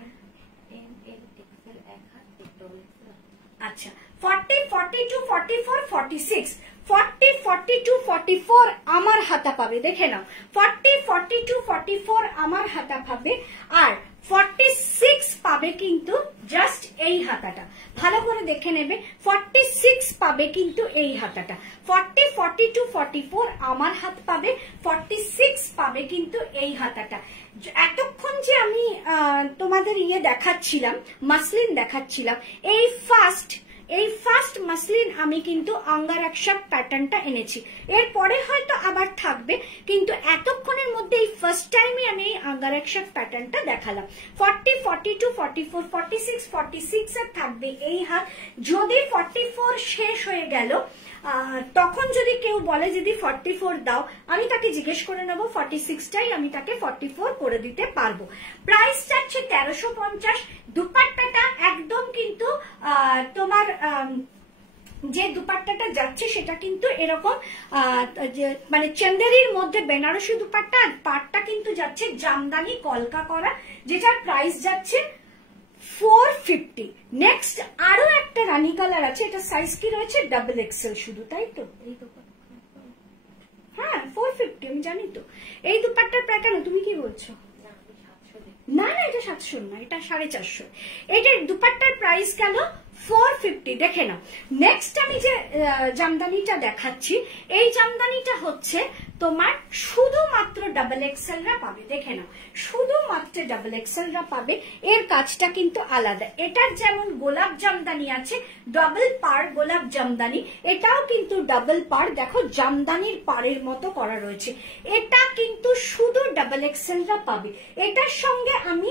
আচ্ছা 40, 42, 44, 46, 40, 42, 44 আমার হাতা পাবে, দেখে নাও 40, 42, 44 আমার হাতা পাবে, আর 46 পাবে কিন্তু জাস্ট এই হাতাটা, ভালো করে দেখে নেবে, 46 পাবে কিন্তু এই হাতাটা, 40, 42, 44 আমার হাত পাবে, 46 পাবে কিন্তু এই হাতাটা। এতক্ষণ যে আমি তোমাদের দেখাচ্ছিলাম, মাসলিন দেখাচ্ছিলাম, এই ফার্স্ট মাসলিন আমি কিন্তু আঙ্গারাক্সা প্যাটার্নটা এনেছি, এরপরে হয়তো আবার থাকবে, কিন্তু এতক্ষণের মধ্যে এই ফার্স্ট টাইমে আমি এই আঙ্গারাক্সা প্যাটার্নটা দেখালাম। 40, 42, 44, 46, 46 এর থাকবে এই হাত। যদি 44 শেষ হয়ে গেল, তখন যদি কেউ বলে যদি 44 দাও, আমি তাকে জিজ্ঞেস করে নেবো 46টাই আমি তাকে 44 করে দিতে পারবো। প্রাইস যাচ্ছে 1350। দুপাট্টাটা একদম কিন্তু তোমার যে দুপাট্টাটা যাচ্ছে সেটা কিন্তু এরকম মানে চন্দেরির মধ্যে বেনারসি দুপাট্টা, আর পাটটা কিন্তু যাচ্ছে জামদানি কলকা করা, যেটার প্রাইস যাচ্ছে 450। নেক্সট আরো একটা রানী কালার আছে, এটা সাইজ কি রয়েছে ডাবল এক্সেল শুধু, তাই তো? হ্যাঁ 450 আমি জানি তো। এই দুপাট্টার প্রায় কেন তুমি কি বলছো? না না এটা 700 না, এটা 450। এটার দুপাট্টার প্রাইস গেল 450, দেখে নাও। নেক্সট আমি যে জামদানিটা দেখাচ্ছি, এই জামদানিটা হচ্ছে তোমার শুধুমাত্র ডাবল এক্সেলরা পাবে, দেখে নাও শুধুমাত্র ডাবল এক্সেলরা পাবে, এর কাজটা কিন্তু আলাদা। এটার যেমন গোলাপ জামদানি আছে, ডাবল পার গোলাপ জামদানি, এটাও কিন্তু ডাবল পার, দেখো জামদানির পাড়ের মতো করা রয়েছে, এটা কিন্তু শুধু ডাবল এক্সেলরা পাবে। এটার সঙ্গে আমি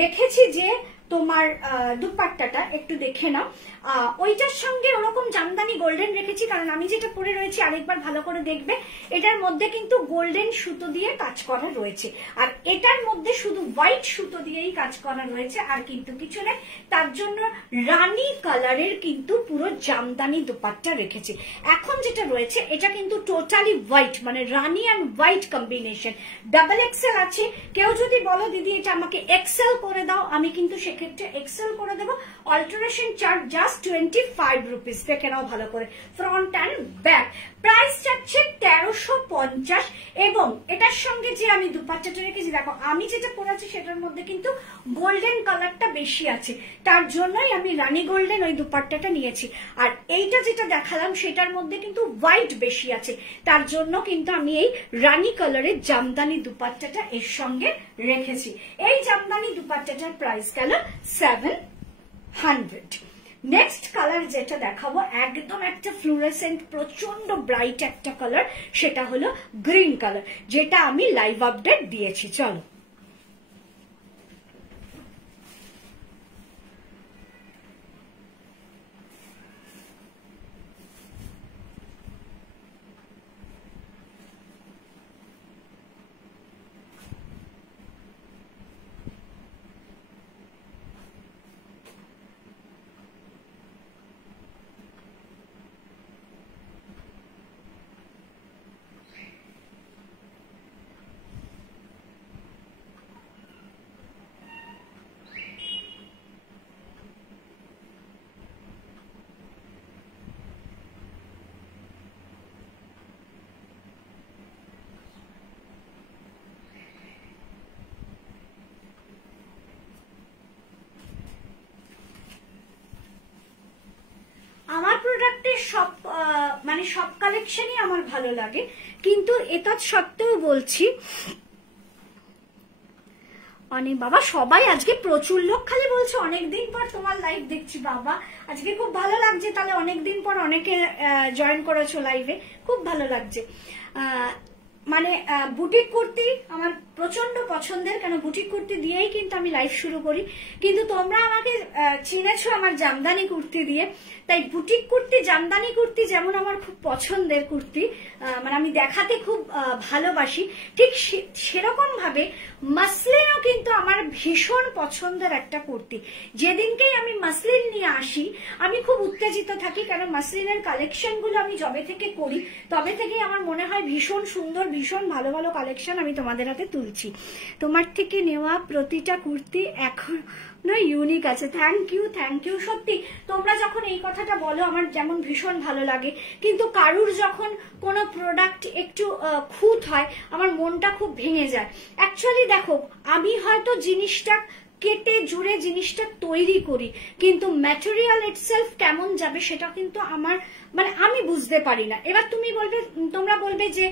রেখেছি যে তোমার দুপাট্টাটা একটু দেখে নাও, ওইটার সঙ্গে ওরকম জামদানি গোল্ডেন রেখেছি, কারণ আমি যেটা পরে রয়েছি আরেকবার ভালো করে দেখবে, এটার মধ্যে কিন্তু গোল্ডেন সুতো দিয়ে কাজ করা রয়েছে, আর এটার মধ্যে শুধু হোয়াইট সুতো দিয়েই কাজ করা রয়েছে, আর কিন্তু কিছু নেই। তার জন্য রানী কালারের কিন্তু পুরো জামদানি দুপাট্টা রেখেছি। এখন যেটা রয়েছে এটা কিন্তু টোটালি হোয়াইট, মানে rani and white combination. Double XL আছে, কেউ যদি বলো দিদি এটা আমাকে এক্সেল করে দাও, আমি কিন্তু সেক্ষেত্রে এক্সেল করে দেবো। অল্টারেশন চার্জ জাস্ট 25 রুপিস, দেখে নাও ভালো করে, ফ্রন্ট অ্যান্ড ব্যাক। প্রাইস যাচ্ছে 1350, এবং এটার সঙ্গে যে আমি দুপাট্টাটা রেখেছি, দেখো আমি যেটা পরেছি সেটার মধ্যে কিন্তু গোল্ডেন কালারটা বেশি আছে, তার জন্যই আমি রানী গোল্ডেন ওই দুপাট্টাটা নিয়েছি। আর এইটা যেটা দেখালাম সেটার মধ্যে কিন্তু হোয়াইট বেশি আছে, তার জন্য কিন্তু আমি এই রানী কালারের জামদানি দুপাট্টাটা এর সঙ্গে রেখেছি। এই জামদানি দুপাট্টাটার প্রাইস গেল 700। নেক্সট কালার যেটা দেখাবো একদম একটা ফ্লুরেসেন্ট প্রচন্ড ব্রাইট একটা কালার, সেটা হলো গ্রিন কালার, যেটা আমি লাইভ আপডেট দিয়েছি। চলো সব কালেকশনই আমার ভালো লাগে, কিন্তু এটা সত্ত্বেও বলছি অনেক বাবা সবাই আজকে প্রচুর লোক খালি বলছে অনেকদিন পর তোমার লাইভ দেখছি বাবা, আজকে খুব ভালো লাগছে। তাহলে অনেকদিন পর অনেকে জয়েন করেছো লাইভে, খুব ভালো লাগছে। মানে বুটিক কুর্তি আমার প্রচন্ড পছন্দের, কেন বুটিক কুর্তি দিয়েই কিন্তু আমি লাইভ শুরু করি, কিন্তু তোমরা আমাকে চিনেছো আমার জামদানি কুর্তি দিয়ে, তাই বুটিক কুর্তি জামদানি কুর্তি যেমন আমার খুব পছন্দের কুর্তি, মানে আমি দেখাতে খুব ভালোবাসি, ঠিক সেরকম ভাবে মাসলিনও কিন্তু আমার ভীষণ পছন্দের একটা কুর্তি। যেদিনকেই আমি মাসলিন নিয়ে আসি আমি খুব উত্তেজিত থাকি, কারণ মাসলিনের কালেকশন গুলো আমি যবে থেকে করি তবে থেকেই আমার মনে হয় ভীষণ সুন্দর, ভীষণ ভালো ভালো কালেকশন আমি তোমাদের হাতে তুলছি। তোমার থেকে নেওয়া প্রতিটা কুর্তি এখন ইউনিক আছে। Thank you. সত্যি তোমরা যখন এই কথাটা বলো আমার যেমন ভীষণ ভালো লাগে, কিন্তু কারুর যখন কোনো প্রোডাক্ট একটু খুঁত হয় আমার মনটা খুব ভেঙে যায়। অ্যাকচুয়ালি দেখো, আমি হয়তো জিনিসটা কেটে জুড়ে জিনিসটা তৈরি করি, কিন্তু ম্যাটেরিয়াল ইটসেলফ কেমন যাবে সেটা কিন্তু আমার মানে আমি বুঝতে পারি না। এবার তোমরা বলবে যে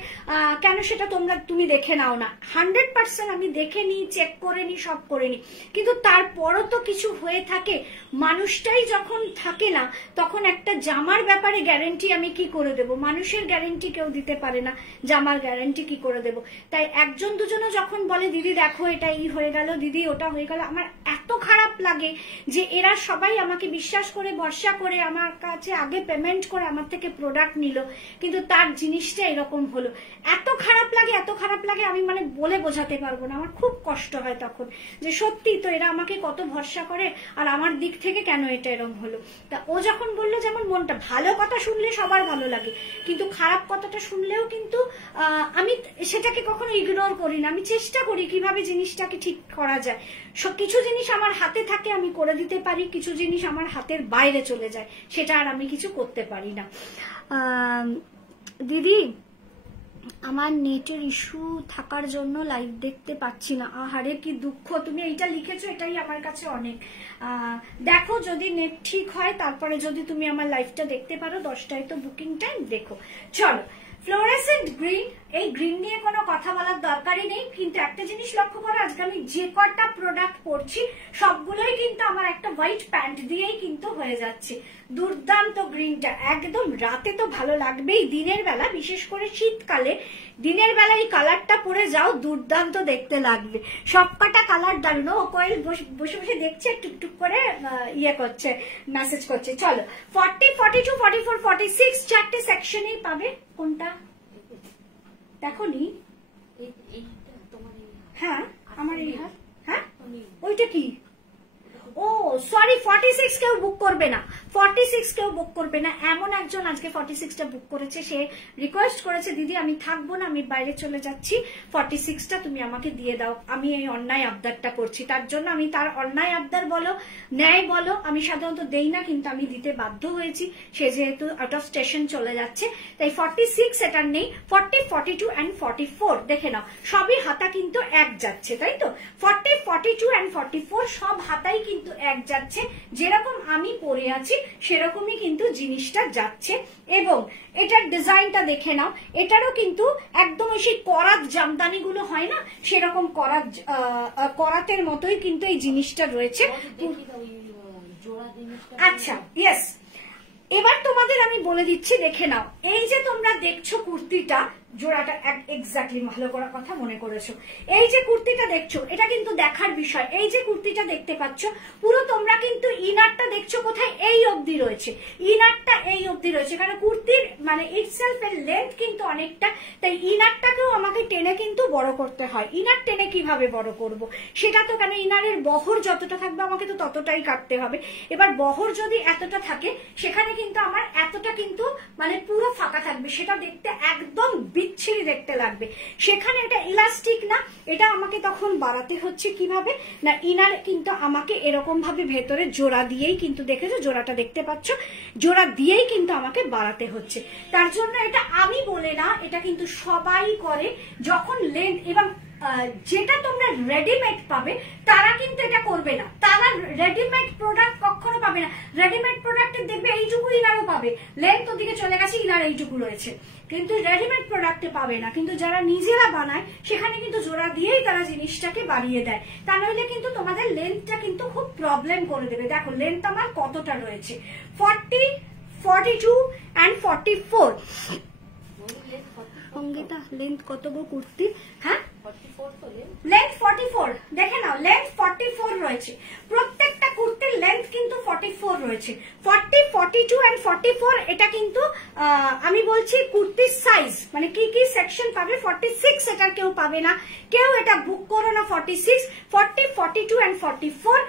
কেন সেটা তুমি দেখে নাও না। 100% আমি দেখে নিই, চেক করে নিই, সব করে নিই, কিন্তু তারপরও তো কিছু হয়ে থাকে। মানুষটাই যখন থাকে না তখন একটা জামার ব্যাপারে গ্যারেন্টি আমি কি করে দেব? মানুষের গ্যারেন্টি কেউ দিতে পারে না, জামার গ্যারেন্টি কি করে দেব? তাই একজন দুজনও যখন বলে দিদি দেখো এটা এই হয়ে গেল, দিদি ওটা হয়ে গেল, আমার এত খারাপ লাগে যে এরা সবাই আমাকে বিশ্বাস করে ভরসা করে আমার কাছে আগে পেমেন্ট করে আমার থেকে প্রোডাক্ট নিল, কিন্তু তার জিনিসটা এরকম হলো। এত খারাপ লাগে আমি মানে বলে বোঝাতে পারবো না। আমার খুব কষ্ট হয় তখন যে সত্যি তো এরা আমাকে কত ভরসা করে আর আমার দিক থেকে কেন এটা এরকম হলো। তা ও যখন বললো, যেমন মনটা ভালো কথা শুনলে সবার ভালো লাগে, কিন্তু খারাপ কথাটা শুনলেও কিন্তু আমি সেটাকে কখনো ইগনোর করি না। আমি চেষ্টা করি কিভাবে জিনিসটাকে ঠিক করা যায়। কিছু জিনিস আমার হাতে থাকে আমি করে দিতে পারি, কিছু জিনিস আমার হাতের বাইরে চলে যায়, সেটা আর আমি কিছু করতে পারি না। দিদি আমার নেটের ইস্যু থাকার জন্য লাইভ দেখতে পাচ্ছি না। আহারে কি দুঃখ, তুমি এইটা লিখেছো, এটাই আমার কাছে অনেক। দেখো যদি নেট ঠিক হয় তারপরে যদি তুমি আমার লাইভটা দেখতে পারো, 10টায় তো বুকিং টাইম, দেখো। চলো, ফ্লোরেসেন্ট গ্রিন, এই গ্রিন নিয়ে কোনো কথা বলার দরকারই নেই, কিন্তু একটা জিনিস লক্ষ্য করো, আজকে আমি যে কটা প্রোডাক্ট পরছি সবগুলোই কিন্তু আমার একটা হোয়াইট প্যান্ট দিয়েই কিন্তু হয়ে যাচ্ছে। দুর্দান্ত গ্রিনটা, একদম রাতে তো ভালো লাগবেই, দিনের বেলা বিশেষ করে শীতকালে দিনের বেলা এই কালারটা পরে যাও, দুর্দান্ত দেখতে লাগবে। সবকটা কালার দারুণ। ও কোয়েল বসে বসে দেখছে, টুকটুক করে ইয়ে করছে, মেসেজ করছে। চলো, 40, 42, 44, 46 চারটে সেকশনেই পাবে। কোনটা দেখো নি? হ্যাঁ আমার এই হাত। হ্যাঁ ওইটা কি? ও সরি, 46 কেউ বুক করবে না, 46 কেউ বুক করবে না। এমন একজন আজকে 46টা বুক করেছে, সে রিকোয়েস্ট করেছে দিদি আমি থাকবো না, আমি বাইরে চলে যাচ্ছি, 46টা তুমি আমাকে দিয়ে দাও। আমি এই অন্যায় আবদারটা করছি, তার জন্য আমি তার অন্যায় আবদার বলো ন্যায় বলো আমি সাধারণত দেই না, কিন্তু আমি দিতে বাধ্য হয়েছি, সে যেহেতু আউট অফ স্টেশন চলে যাচ্ছে। তাই 46 এটার নেই, 40, 42 and 44 দেখে নাও, সবই হাতা কিন্তু এক যাচ্ছে, তাই তো? 40, 42 and 44 সব হাতাই কিন্তু এক যাচ্ছে, যেরকম আমি পরে আছি সেরকমই কিন্তু জিনিসটা যাচ্ছে। এবং এটার ডিজাইনটা দেখে নাও, এটারও কিন্তু একদম সেই করাত জামদানি গুলো হয় না, সেরকম করাতের মতোই কিন্তু এই জিনিসটা রয়েছে। আচ্ছা ইয়েস, এবার তোমাদের আমি বলে দিচ্ছি, দেখে নাও। এই যে তোমরা দেখছো কুর্তিটা, জোড়াটা এক্স্যাক্টলি ভালো করার কথা মনে করেছো। এই যে কুর্তিটা দেখছো, এটা কিন্তু দেখার বিষয়। এই যে কুর্তিটা দেখতে পাচ্ছ, পুরো তোমরা কিন্তু ইনারটা দেখছো কোথায়, এই অবধি রয়েছে, ইনারটা এই অবধি রয়েছে, কারণ কুর্তির মানে ইটসেলফ এর লেন্থ কিন্তু অনেকটা, তাই ইনারটাকেও আমাকে টেনে কিন্তু বড় করতে হয়। ইনার টেনে কিভাবে বড় করব সেটা তো, কেন ইনারের বহর যতটা থাকবে আমাকে তো ততটাই কাটতে হবে। এবার বহর যদি এতটা থাকে, সেখানে কিন্তু আমার এতটা কিন্তু মানে পুরো ফাঁকা থাকবে, সেটা দেখতে একদম বিচ্ছিরি দেখতে লাগবে। সেখানে এটা ইলাস্টিক না, এটা আমাকে তখন বাড়াতে হচ্ছে কিভাবে না, ইনার কিন্তু আমাকে এরকম ভাবে ভেতরে জোড়া দিয়েই কিন্তু, দেখেছো জোড়াটা দেখতে পাচ্ছ, জোড়া দিয়েই কিন্তু আমাকে বাড়াতে হচ্ছে। তার জন্য এটা আমি বলে না, এটা কিন্তু সবাই করে যখন লেন্থ। এবং যেটা তোমরা রেডিমেড পাবে তারা কিন্তু এটা করবে না, তারা রেডিমেড প্রোডাক্ট কখনো পাবে পাবে না। রেডিমেড প্রোডাক্টের দেখবে এইটুকু ইনারও পাবে, লেন্থ ওদিকে চলে গেছে, ইনার এইটুকু রয়েছে, কিন্তু রেডিমেড প্রোডাক্টে পাবে না। কিন্তু যারা নিজেরা বানায় সেখানে কিন্তু জোড়া দিয়েই তারা জিনিসটাকে বাড়িয়ে দেয়, তা নইলে কিন্তু তোমাদের লেন্থটা কিন্তু খুব প্রবলেম করে দেবে। দেখো লেন্থ আমার কতটা রয়েছে, 40, 42 and 44। সঙ্গীতা লেন্থ কত গো কুর্তি? হ্যাঁ, লেন্থ 44, দেখে নাও লেন্থ 44 রয়েছে, প্রত্যেকটা কুর্তির লেন্থ কিন্তু 44 রয়েছে। 40, 42 and 44 এটা কিন্তু আমি বলছি কুর্তির সাইজ, মানে কি কি সেকশন পাবে। 46 এটার কেউ পাবে না, কেউ এটা বুক করো না। 46, 40, 42 and 44।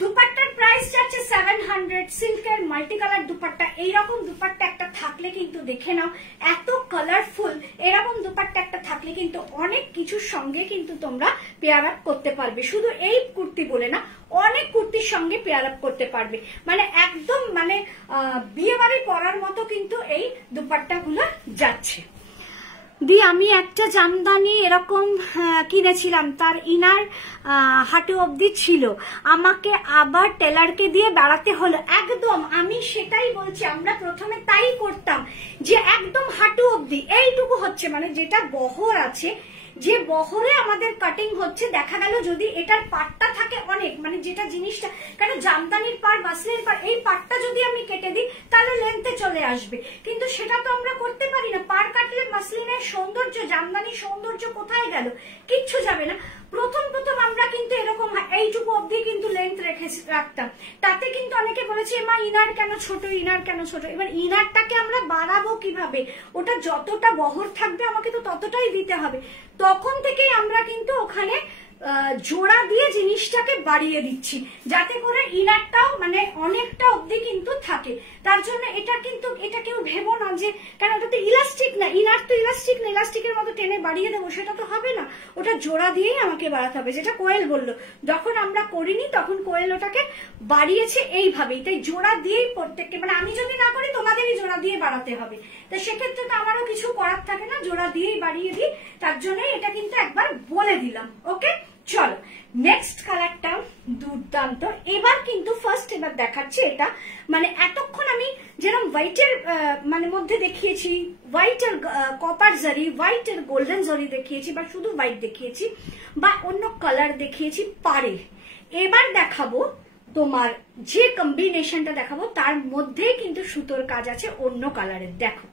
দুপাট্টার প্রাইস যাচ্ছে 700। সিল্কের মাল্টি কালার দুপাট্টা, এইরকম দুপাট্টা একটা থাকলে কিন্তু দেখে নাও, এত কালারফুল এরকম দুপাট্টা একটা থাকলে কিন্তু অনেক কিছুর সঙ্গে কিন্তু তোমরা পেয়ার আপ করতে পারবে। শুধু এই কুর্তি বলে না, অনেক কুর্তির সঙ্গে পেয়ার আপ করতে পারবে, মানে একদম মানে বিয়ে বাড়ি পরার মতো কিন্তু এই দুপাট্টা গুলো যাচ্ছে। আমি একটা জামদানি এরকম কিনেছিলাম, তার ইনার হাঁটু অবধি ছিল, আমাকে আবার টেলারকে দিয়ে বেড়াতে হলো। একদম আমি সেটাই বলছি, আমরা প্রথমে তাই করতাম যে একদম হাঁটু অবধি এইটুকু হচ্ছে, মানে যেটা বহর আছে, যে বহরে আমাদের কাটিং হচ্ছে, দেখা গেল যদি এটার পাটটা থাকে অনেক, মানে যেটা জিনিসটা, কারণ জামদানির পাড় মাসলিনের পাড়, এই পাটটা যদি আমি কেটে দিই তাহলে লেন্থে চলে আসবে, কিন্তু সেটা তো আমরা করতে পারি না। পাড় কাটলে মাসলিনের সৌন্দর্য, জামদানির সৌন্দর্য কোথায় গেল? কিচ্ছু যাবে না। প্রথম আমরা কিন্তু এরকম এইটুকু অবধি কিন্তু লেন্থ রাখতাম, তাতে কিন্তু অনেকে বলেছে মা ইনার কেন ছোট, ইনার কেন ছোট। এবার ইনারটাকে আমরা বাড়াবো কিভাবে? ওটা যতটা বহর থাকবে আমাকে তো ততটাই দিতে হবে। তখন থেকেই আমরা কিন্তু ওখানে জোড়া দিয়ে জিনিসটাকে বাড়িয়ে দিচ্ছি, যাতে করে ইনারটাও মানে অনেকটা অবধি কিন্তু থাকে। তার জন্য এটা কিন্তু, এটা কেউ ভেবো না যে কেন ওটা তো ইলাস্টিক না, ইনার তো ইলাস্টিক না, ইলাস্টিকের মতো টেনে বাড়িয়ে দেবো, সেটা তো হবে না। ওটা জোড়া দিয়েই আমাকে বাড়াতে হবে, যেটা কোয়েল বললো। যখন আমরা করিনি তখন কোয়েল ওটাকে বাড়িয়েছে এইভাবেই, তাই জোড়া দিয়েই প্রত্যেককে, মানে আমি যদি না করি তোমাদেরই জোড়া দিয়ে বাড়াতে হবে। তো সেক্ষেত্রে তো আমারও কিছু করার থাকে না, জোড়া দিয়েই বাড়িয়ে দিই। তার জন্য এটা কিন্তু একবার বলে দিলাম। ওকে, চলো নেক্সট কালারটা দুর্দান্ত। এবার কিন্তু ফার্স্ট এবার দেখাচ্ছি এটা, মানে এতক্ষণ আমি যেরকম হোয়াইটের মানে মধ্যে দেখিয়েছি, হোয়াইট আর কপার জারি, হোয়াইট আর গোল্ডেন জারি দেখিয়েছি, বা শুধু হোয়াইট দেখিয়েছি, বা অন্য কালার দেখিয়েছি পারে। এবার দেখাবো তোমার যে কম্বিনেশনটা দেখাবো তার মধ্যে কিন্তু সুতোর কাজ আছে অন্য কালারের। দেখো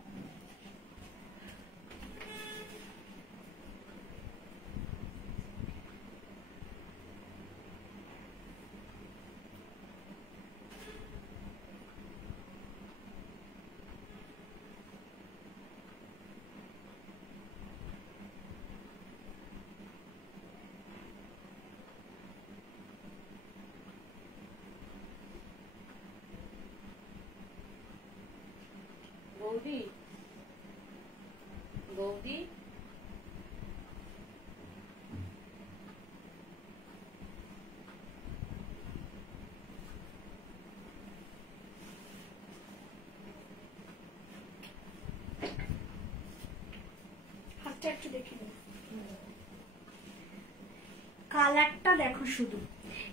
গৌরী, গৌরী হাতটা একটু দেখে নিন। কালারটা দেখো শুধু,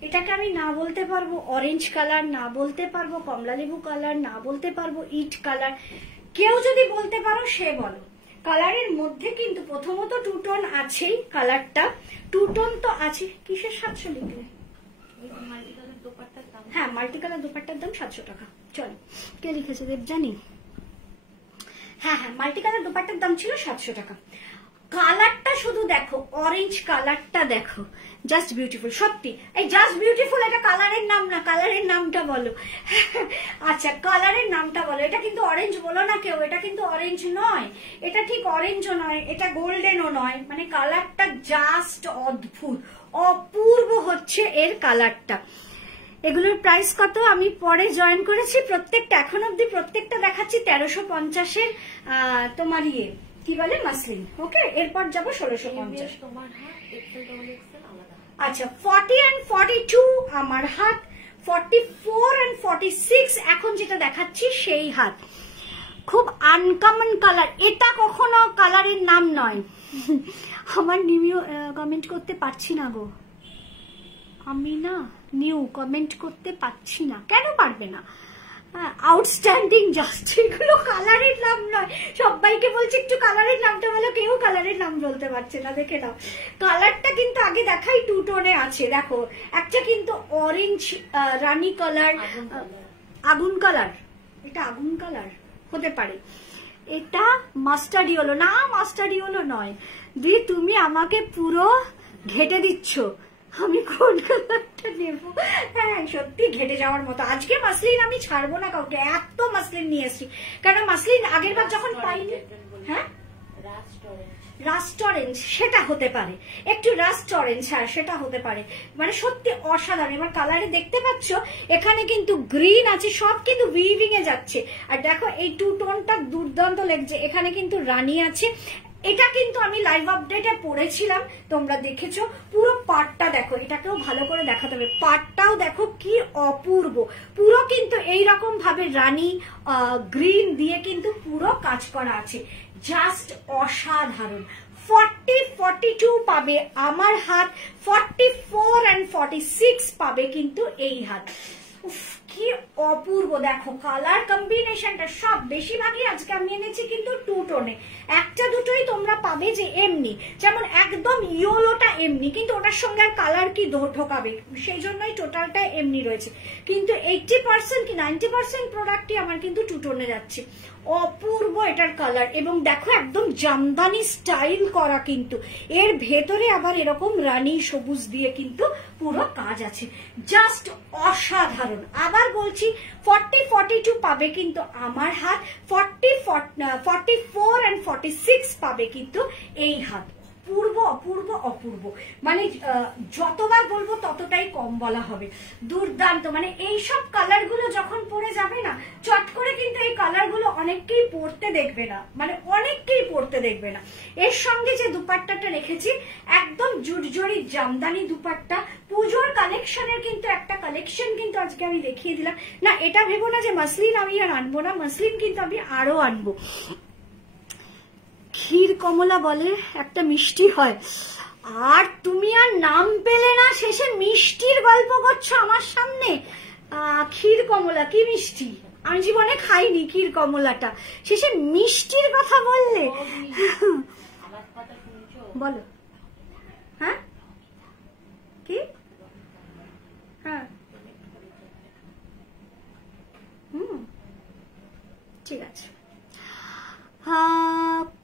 এটাকে আমি না বলতে পারবো অরেঞ্জ কালার, না বলতে পারবো কমলা লেবু কালার, না বলতে পারবো ইট কালার। কেউ যদি বলতে পারো সে বলো। কালারের মধ্যে কিন্তু প্রথমত টু টোন আছেই, কালারটা টু টোন তো আছে। কিসের 700 লিখলে? হ্যাঁ, মাল্টি কালার দোপাট্টার দাম 700 টাকা। চলো, কে লিখেছে দেবজানি? হ্যাঁ হ্যাঁ, মাল্টি কালার দোপাট্টার দাম ছিল 700 টাকা। কালারটা শুধু দেখো, অরেঞ্জ কালারটা দেখো, জাস্ট বিউটিফুল। সত্যি এই জাস্ট বিউটিফুল এটা কালারের নাম না, কালারের নামটা বলো। আচ্ছা, কালারের নামটা বলো। এটা কিন্তু অরেঞ্জ বলো না কেউ, এটা কিন্তু অরেঞ্জ নয়, এটা ঠিক অরেঞ্জও নয়, এটা গোল্ডেনও নয়, মানে কালারটা জাস্ট অদ্ভুত, অপূর্ব হচ্ছে এর কালারটা। এগুলোর প্রাইস কত আমি পরে জয়েন করেছি, প্রত্যেকটা এখন অব্দি প্রত্যেকটা দেখাচ্ছি 1350-এর তোমার ইয়ে কি বলে মাসলিন। ওকে, এরপর যাবো 1650। আচ্ছা, 40 and 42 আমার হাত, 44 and 46 এখন যেটা দেখাচ্ছি সেই হাত। খুব আনকমন কালার, এটা কখনো কালারের নাম নয়। আমার নিমিও কমেন্ট করতে পারছি না গো, আমি না নিউ কমেন্ট করতে পারছি না, কেন পারবে না? আউটস্ট্যান্ডিং জাস্ট, এগুলো কালারের নাম নয়। সবাইকে বলছি একটু কালারের নামটা বলো, কেউ কালারের নাম বলতে পারছে না। দেখে নাও কালারটা কিন্তু আগে দেখাই, টু টোনে আছে। দেখো একটা কিন্তু অরেঞ্জ রানী কালার, আগুন কালার, এটা আগুন কালার হতে পারে, এটা মাস্টার্ড ইয়েলো না, মাস্টার্ড ইয়েলো নয়। দি তুমি আমাকে পুরো ঘেটে দিচ্ছ, আমি কোন কালারটা নেবো? হ্যাঁ সত্যি ঘেটে যাওয়ার মতো। আজকে মাসলিন আমি ছাড়বো না কাউকে, এত মাসলিন নিয়ে এসছি। কেন মাসলিন আগের বার যখন পাইনি, হ্যাঁ রাস্ট অরেঞ্জ সেটা হতে পারে, একটু রাস্ট অরেঞ্জ, হ্যাঁ সেটা হতে পারে। মানে সত্যি অসাধারণ। এবার কালারে দেখতে পাচ্ছ এখানে কিন্তু গ্রিন আছে, সব কিন্তু উইভিং এ যাচ্ছে। আর দেখো এই টু টোনটা দুর্দান্ত লাগছে। এখানে কিন্তু রানী আছে, এটা কিন্তু আমি লাইভ আপডেটে পড়েছিলাম, তোমরা দেখেছো। পুরো পাটটা দেখো, এটাকেও ভালো করে দেখাতে হবে, পাটটাও দেখো কি অপূর্ব। পুরো কিন্তু এইরকম ভাবে রানী গ্রিন দিয়ে কিন্তু পুরো কাজ করা আছে, জাস্ট অসাধারণ। 40-42 পাবে আমার হাত, 44 and 46 পাবে কিন্তু এই হাত। কি অপূর্ব দেখো কালার কম্বিনেশনটা। সব বেশিরভাগই আজকে আমি এনেছি কিন্তু টু টোনে, একটা দুটোই তোমরা পাবে যে এমনি, যেমন একদম ইয়েলোটা এমনি, কিন্তু ওটার সঙ্গে আর কালার কি ঢোকাবে, সেই জন্যই টোটালটা এমনি রয়েছে। কিন্তু 80% কি 90% প্রোডাক্টই আমার কিন্তু টু টোনে যাচ্ছে। অপূর্ব এটার কালার, এবং দেখো একদম জামদানি স্টাইল করা, কিন্তু এর ভেতরে আবার এরকম রানী সবুজ দিয়ে কিন্তু পুরো কাজ আছে, জাস্ট অসাধারণ। আবার বলছি 40-42 পাবে কিন্তু আমার হাত, 44 and 46 পাবে কিন্তু এই হাত। পূর্ব অপূর্ব অপূর্ব, মানে যতবার বলবো ততটাই কম বলা হবে। দুর্দান্ত, মানে এইসব কালার গুলো যখন পরে যাবে না, চট করে কিন্তু এই কালার গুলো অনেককেই পরতে দেখবে না, মানে অনেককেই পরতে দেখবে না। এর সঙ্গে যে দুপাট্টাটা রেখেছি একদম জুটজরি জামদানি দুপাট্টা, পুজোর কালেকশনের কিন্তু একটা কালেকশন কিন্তু আজকে আমি দেখিয়ে দিলাম। না এটা ভেবো না যে মাসলিন আমি আর আনবো না, মাসলিন কিন্তু আমি আরো আনবো। ক্ষীর কমলা বলে একটা মিষ্টি হয়, আর তুমি আর নাম পেলে না, শেষে মিষ্টির গল্প করছো আমার সামনে। ক্ষীর কমলা কি মিষ্টি, আমি জীবনে খাইনি ক্ষীর কমলাটা, শেষে মিষ্টির কথা বললে। বলো হ্যাঁ কি, হ্যাঁ ঠিক আছে।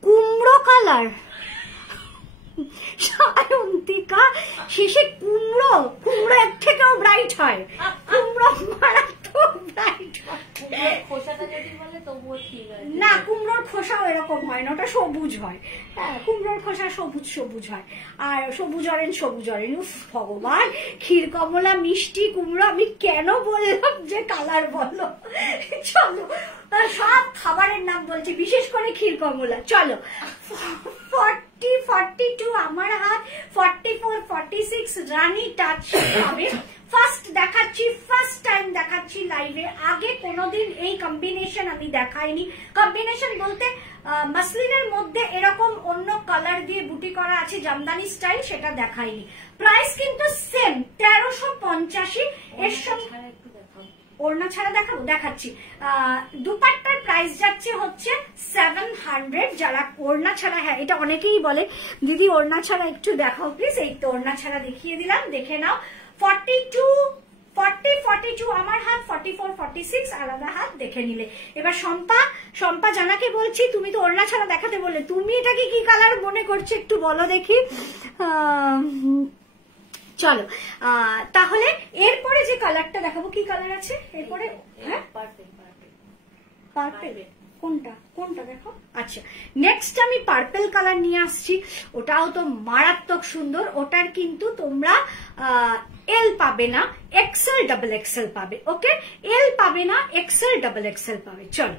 কুমড়ো কালার, সায়ন্তিকা শেষে কুমড়ো, কুমড়ো এর থেকেও ব্রাইট হয়, কুমড়ো মারাত্মক ব্রাইট হয়। না কুমড়োর খোসাও এরকম হয় না, ওটা সবুজ হয়। হ্যাঁ কুমড়োর খোসা সবুজ সবুজ হয়, আর সবুজ অরেঞ্জ সবুজ অরেঞ্জ। উফ ভগবান, ক্ষীর কমলা মিষ্টি কুমড়ো, আমি কেন বললাম যে কালার বলো। চলো সব খাবারের নাম বলছি, বিশেষ করে ক্ষীর কমলা। চলো 40-42 আমার হাত, 44-46 রানী টাচ পাবে। ফার্স্ট দেখাচ্ছি, ফার্স্ট টাইম দেখাচ্ছি লাইভে, আগে কোনোদিন এই কম্বিনেশন আমি দেখাইনি। কম্বিনেশন বলতে মাসলিনের মধ্যে এরকম অন্য কালার দিয়ে বুটি করা আছে জামদানি স্টাইল, সেটা দেখাইনি। প্রাইস কিন্তু সেম 1385। এর সঙ্গে ওড়না ছাড়া দেখাবো, দেখাচ্ছি। দুপাট্টার প্রাইস যাচ্ছে হচ্ছে 700। যারা ওড়না ছাড়া, হ্যাঁ এটা অনেকেই বলে দিদি ওড়না ছাড়া একটু দেখাও প্লিজ, এই তো ওড়না ছাড়া দেখিয়ে দিলাম, দেখে নাও। 40-42 আমার হাত, 44-46 আলাদা হাত দেখে নিলে। এবার শম্পা জানাকে বলছি, তুমি তো ওড়না ছাড়া দেখাতে বললে, তুমি এটাকে কি কালার মনে করছো একটু বলো দেখি। চলো তাহলে এরপরে যে কালারটা দেখাবো, কি কালার আছে এরপরে? হ্যাঁ পার্পেল, কোনটা কোনটা দেখো। আচ্ছা নেক্সট আমি পার্পেল কালার নিয়ে আসছি, ওটাও তো মারাত্মক সুন্দর। ওটার কিন্তু তোমরা এল পাবে না, এক্সেল ডাবল এক্সেল পাবে। ওকে এল পাবে না, এক্সেল ডাবল এক্সেল পাবে। চলো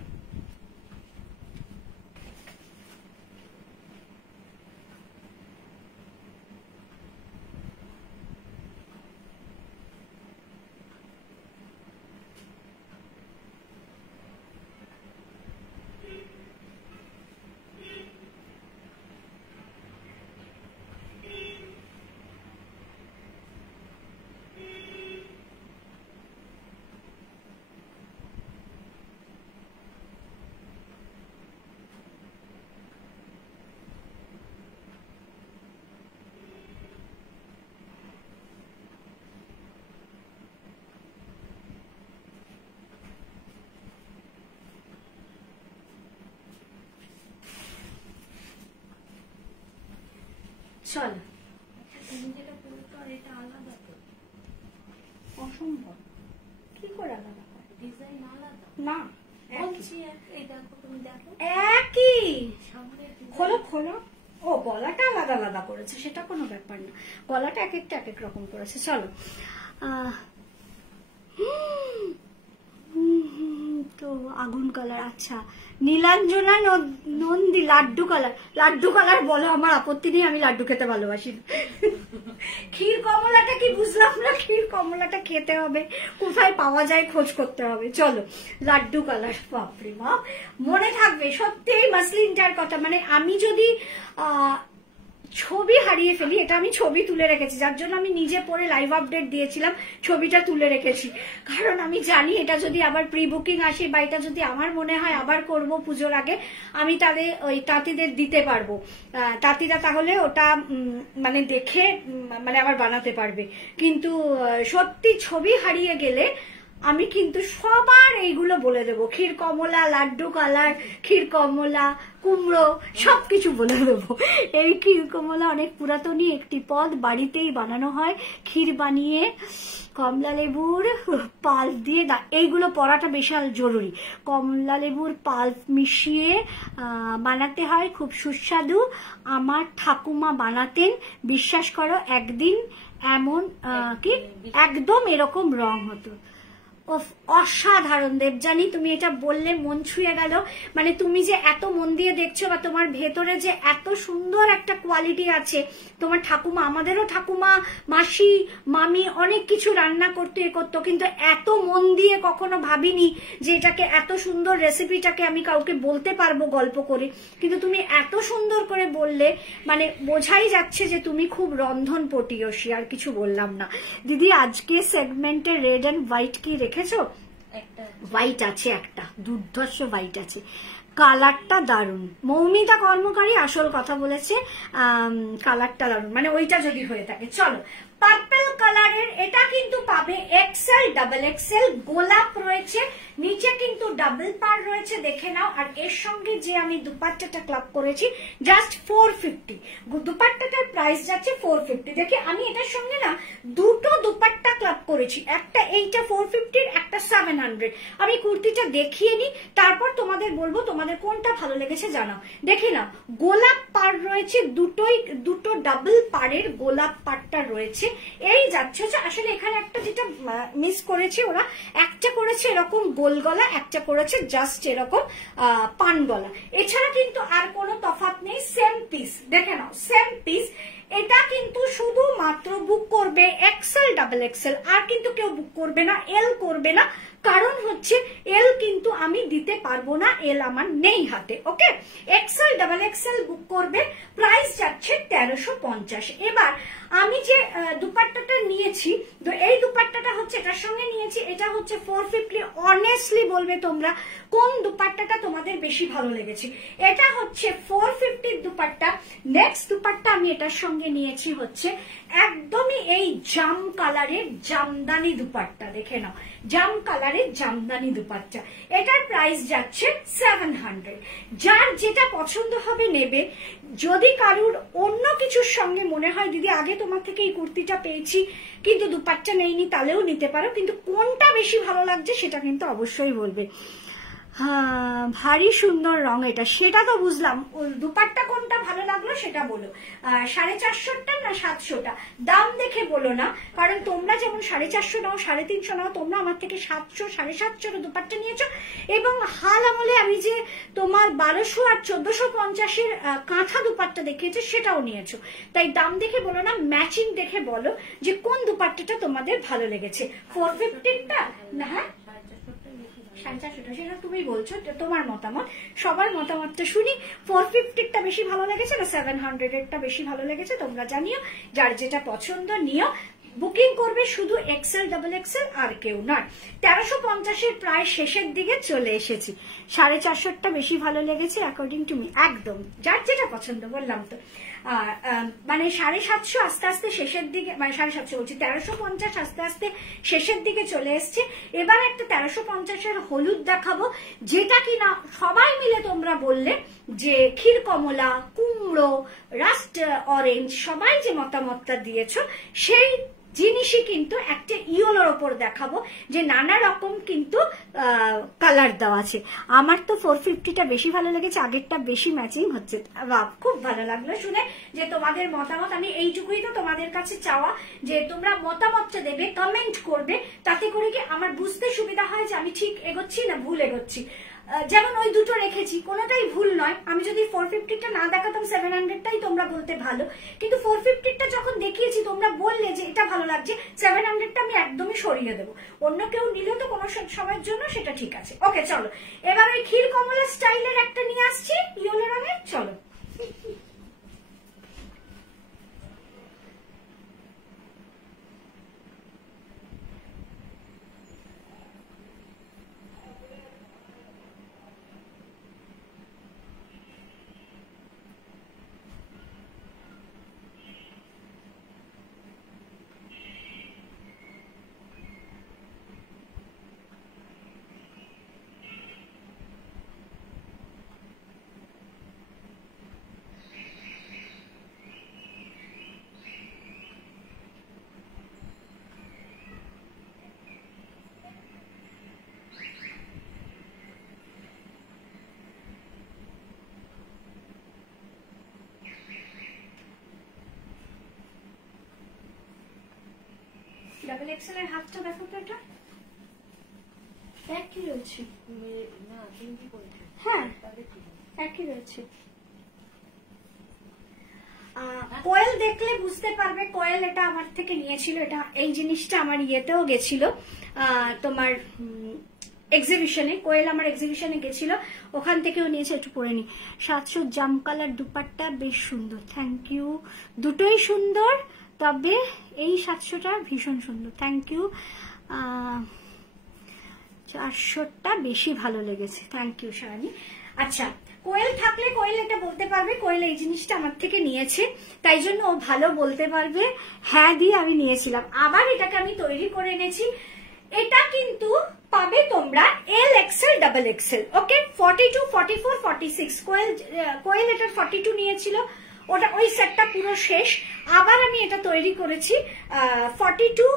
চলো। তুমি যেটা বলতো আর এটা আলাদা তো, অসম্ভব, কি করে আলাদা হয়? ডিজাইন আলাদা না বলছি। এই দেখো, তুমি দেখো একই। সামনে খোলো খোলো। ও গলাটা আলাদা আলাদা করেছে, সেটা কোনো ব্যাপার না, গলাটা এক একটা এক এক রকম করেছে। চলো তো আগুন কালার, আচ্ছা নীলাঞ্জনা নন্দী লাড্ডু কালার। লাড্ডু কালার বলো, আমার আপত্তি নেই, আমি লাড্ডু খেতে ভালোবাসি। ক্ষীর কমলাটা কি বুঝলাম না, ক্ষীর কমলাটা খেতে হবে, কোথায় পাওয়া যায় খোঁজ করতে হবে। চলো লাড্ডু কালার, বাপরে বাপ, মনে থাকবে সত্যি এই মাসলিনটার কথা। মানে আমি যদি ছবি হারিয়ে ফেলি, এটা আমি ছবি তুলে রেখেছি, যার জন্য আমি নিজে পরে লাইভ আপডেট দিয়েছিলাম, ছবিটা তুলে রেখেছি, কারণ আমি জানি এটা যদি আবার প্রি বুকিং আসে বা এটা যদি আমার মনে হয় আবার করব পুজোর আগে, আমি তাহলে ওই তাঁতিদের দিতে পারবো, তাঁতিরা তাহলে ওটা মানে দেখে মানে আবার বানাতে পারবে। কিন্তু সত্যি ছবি হারিয়ে গেলে আমি কিন্তু সবার এইগুলো বলে দেবো, ক্ষীর কমলা, লাড্ডু কালার, ক্ষীর কমলা, কুমড়ো, সবকিছু বলে দেবো। এই ক্ষীর কমলা অনেক পুরাতনী একটি পদ, বাড়িতেই বানানো হয়। ক্ষীর বানিয়ে কমলা লেবুর পাল্প দিয়ে, এইগুলো পড়াটা বিশাল জরুরি, কমলা লেবুর পাল্প মিশিয়ে বানাতে হয়, খুব সুস্বাদু। আমার ঠাকুমা বানাতেন, বিশ্বাস করো একদিন এমন কি একদম এরকম রং হতো। অসাধারণ দেবযানী, তুমি এটা বললে মন ছুঁয়ে গেল। মানে তুমি যে এত মন দিয়ে দেখছো বা তোমার ভেতরে যে এত সুন্দর একটা কোয়ালিটি আছে, তোমার ঠাকুমা, আমাদেরও ঠাকুমা, মাসি, মামি অনেক কিছু রান্না করতো এ করতো, কিন্তু এত মন দিয়ে কখনো ভাবিনি যে এটাকে এত সুন্দর রেসিপিটাকে আমি কাউকে বলতে পারবো গল্প করে। কিন্তু তুমি এত সুন্দর করে বললে, মানে বোঝাই যাচ্ছে যে তুমি খুব রন্ধন পটীয়সী, আর কিছু বললাম না। দিদি আজকে সেগমেন্টে রেড অ্যান্ড হোয়াইট কি রেখেছো? হোয়াইট আছে, একটা দুর্ধর্ষ হোয়াইট আছে, কালারটা দারুন। মৌমিতা কর্মকারী আসল কথা বলেছে, কালারটা দারুন, মানে ওইটা যদি হয়ে থাকে। চলো পার্পল কালারের, এটা কিন্তু পাবে এক্সেল, ডাবল এক্সেল, গোলাপ রয়েছে, নিচে কিন্তু ডাবল পার রয়েছে, দেখে নাও। আর এর সঙ্গে যে আমি দুপাট্টাটা ক্লাব করেছি জাস্ট 450, দুপাট্টাটার প্রাইস যাচ্ছে 450। দেখি আমি এটার সঙ্গে না দুটো দুপাট্টা ক্লাব করেছি, একটা এইটা 450, একটা 700। আমি কুর্তিটা দেখিয়ে নিই, তারপর তোমাদের বলবো তোমাদের কোনটা ভালো লেগেছে জানাও। দেখে নাও গোলাপ পার রয়েছে, দুটো ডাবল পারের গোলাপ পাটটা রয়েছে। এই যাচ্ছে আসলে এখানে একটা যেটা মিস করেছে ওরা, একটা করেছে এরকম গোল গলা, একটা করেছে জাস্ট এরকম পান গলা, এছাড়া কিন্তু আর কোনো তফাৎ নেই, সেম পিস। দেখে নাও সেম পিস। এটা কিন্তু শুধুমাত্র বুক করবে এক্সেল, ডাবল এক্সেল, আর কিন্তু কেউ বুক করবে না, এল করবে না, কারণ হচ্ছে এল কিন্তু আমি দিতে পারবো না, এল আমার নেই হাতে। ওকে, এক্সেল, ডাবল এক্সেল বুক করবে, প্রাইস যাচ্ছে 1350। এবার আমি যে দুপাট্টাটা নিয়েছি, তো এই দুপাট্টাটা হচ্ছে এটার সঙ্গে নিয়েছি, এটা হচ্ছে 450। অনেস্টলি বলবে তোমরা কোন দুপাট্টাটা তোমাদের বেশি ভালো লেগেছে। এটা হচ্ছে 450 দুপাট্টা। নেক্সট দুপাট্টা আমি এটার সঙ্গে নিয়েছি হচ্ছে একদমই এই জাম কালারের জামদানি দুপাট্টা, দেখে নাও জাম কালারের জামদানি দুপাট্টা, এটার প্রাইস যাচ্ছে 700। যার যেটা পছন্দ হবে নেবে। যদি কারুর অন্য কিছুর সঙ্গে মনে হয় দিদি আগে তোমার থেকে এই কুর্তিটা পেয়েছি কিন্তু দুপাট্টা নেইনি, তাহলেও নিতে পারো, কিন্তু কোনটা বেশি ভালো লাগছে সেটা কিন্তু অবশ্যই বলবে। হ্যাঁ ভারী সুন্দর রং এটা, সেটা তো বুঝলাম, দুপাট্টা কোনটা ভালো লাগলো সেটা বলো। 450টা না 700টা, দাম দেখে বলো না, কারণ তোমরা যেমন 450 নাও, 350 নাও, তোমরা আমার থেকে 700, 750 দুপাট্টা নিয়েছো, এবং হাল আমলে আমি যে তোমার 1200 আর 1450-এর কাঁথা দুপাট্টা দেখিয়েছে সেটাও নিয়েছো। তাই দাম দেখে বলো না, ম্যাচিং দেখে বলো যে কোন দুপাট্টাটা তোমাদের ভালো লেগেছে। 450টা না, হ্যাঁ 450টা, সেটা তুমি বলছো, তোমার মতামত, সবার মতামতটা শুনি। 450টা বেশি ভালো লেগেছে না 700-এরটা বেশি ভালো লেগেছে, তোমরা জানিও, যার যেটা পছন্দ নিও। বুকিং করবে শুধু এক্সেল, ডাবল এক্সেল, আর কেউ নয়। 1350-এর প্রায় শেষের দিকে চলে এসেছি। 450টা বেশি ভালো লেগেছে অ্যাকর্ডিং টু মি, একদম যার যেটা পছন্দ, বললাম তো। মানে 750 আস্তে আস্তে শেষের দিকে, মানে 750 বলছি 1350 আস্তে আস্তে শেষের দিকে চলে এসছে। এবার একটা 1350-এর হলুদ দেখাবো, যেটা কিনা সবাই মিলে তোমরা বললে যে ক্ষীর কমলা, কুমড়ো, রাস্ট অরেঞ্জ, সবাই যে মতামতটা দিয়েছো সেই জিনিসই কিন্তু একটা ইয়েলোর ওপর দেখাবো, যে নানা রকম কিন্তু কালার দেওয়া আছে। আমার তো 450টা বেশি ভালো লেগেছে, আগেরটা বেশি ম্যাচিং হচ্ছে। বাহ, খুব ভালো লাগলো শুনে যে তোমাদের মতামত। আমি এইটুকুই তো তোমাদের কাছে চাওয়া, যে তোমরা মতামতটা দেবে, কমেন্ট করবে, তাতে করে কি আমার বুঝতে সুবিধা হয় যে আমি ঠিক এগোচ্ছি না ভুল এগোচ্ছি। যেমন ওই দুটো রেখেছি, কোনোটাই ভুল নয়। আমি যদি 450টা না দেখাতাম 700টাই তোমরা বলতে ভালো, কিন্তু 450টা যখন দেখিয়েছি তোমরা বললে যে এটা ভালো লাগছে, 700টা আমি একদমই সরিয়ে দেবো। অন্য কেউ নিলেও তো কোনো সময়ের জন্য সেটা ঠিক আছে। ওকে চলো, এবার ওই ক্ষীর কমলা স্টাইলের একটা নিয়ে আসছি ইয়েলো রঙের। চলো ডাবল এক্সেল এর হাতটা দেখো তো, এটা একই রয়েছে। হ্যাঁ একই রয়েছে। কোয়েল দেখলে বুঝতে পারবে, কোয়েল এটা আমার থেকে নিয়েছিল। এটা এই জিনিসটা আমার ইয়েতেও গেছিল, তোমার এক্সিবিশনে। কোয়েল আমার এক্সিবিশনে গেছিল, ওখান থেকেও নিয়েছে। একটু পরে নি। 700 জাম কালার দুপাট্টা, বেশ সুন্দর, থ্যাংক ইউ। দুটোই সুন্দর, তবে এই 700টা ভীষণ সুন্দর, থ্যাংক ইউ। 400টা বেশি ভালো লেগেছে, থ্যাংক ইউ শানি। আচ্ছা, কোয়েল থাকলে কোয়েল এটা বলতে পারবে, কোয়েল এই জিনিসটা আমার থেকে নিয়েছে, তাই জন্য ও ভালো বলতে পারবে। হ্যাঁ দিয়ে আমি নিয়েছিলাম, আবার এটাকে আমি তৈরি করে এনেছি। এটা কিন্তু পাবে তোমরা এল এক্সেল, ডাবল এক্সেল। ওকে, 42, 44, 46। কোয়েল এটা 42 নিয়েছিল, ওটা ওই সেটটা পুরো শেষ। আবার আমি এটা তৈরি করেছি 42,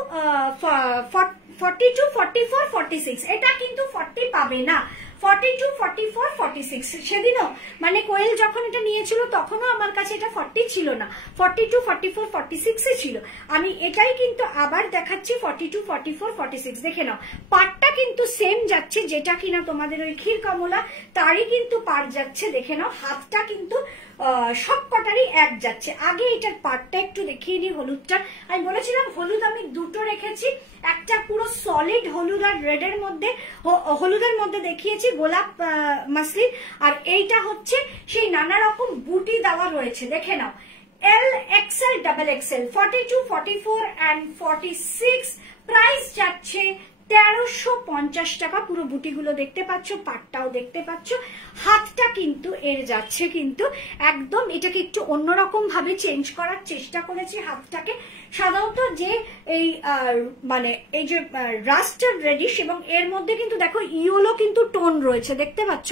44, 46। এটা কিন্তু 40 পাবে না, 42, 44, 46। সেদিনও মানে কোয়েল যখন এটা নিয়েছিল তখনও আমার কাছে এটা 40 ছিল না, 42, 44, 46 ছিল। আমি এটাই কিন্তু আবার দেখাচ্ছি 42, 44, 46। দেখে নাও, পাটটা কিন্তু সেম যাচ্ছে, যেটা কিনা তোমাদের ওই ক্ষীর কমলা তারই কিন্তু পাট যাচ্ছে। দেখে নাও, হাতটা কিন্তু সব কটারই এক যাচ্ছে। আগে এটার পাটটা একটু দেখিয়ে নিই, হলুদটা। আমি বলেছিলাম হলুদ আমি দুটো রেখেছি, একটা পুরো সলিড হলুদ আর রেডের মধ্যে, হলুদের মধ্যে দেখিয়েছি গোলাপ মাসলিন, আর এইটা হচ্ছে সেই নানা রকম বুটি দেওয়া রয়েছে। দেখে নাও, L XL, double XL, 42, 44 and 46। Price যাচ্ছে 1350 টাকা। পুরো বুটিগুলো দেখতে পাচ্ছ, পাটটাও দেখতে পাচ্ছ, হাতটা কিন্তু এর যাচ্ছে কিন্তু একদম। এটাকে একটু অন্যরকম ভাবে চেঞ্জ করার চেষ্টা করেছি হাতটাকে। সাধারণত যে এই মানে এই যে রাস্টার রেডিশ, এবং এর মধ্যে কিন্তু দেখো ইয়েলো কিন্তু টোন রয়েছে, দেখতে পাচ্ছ।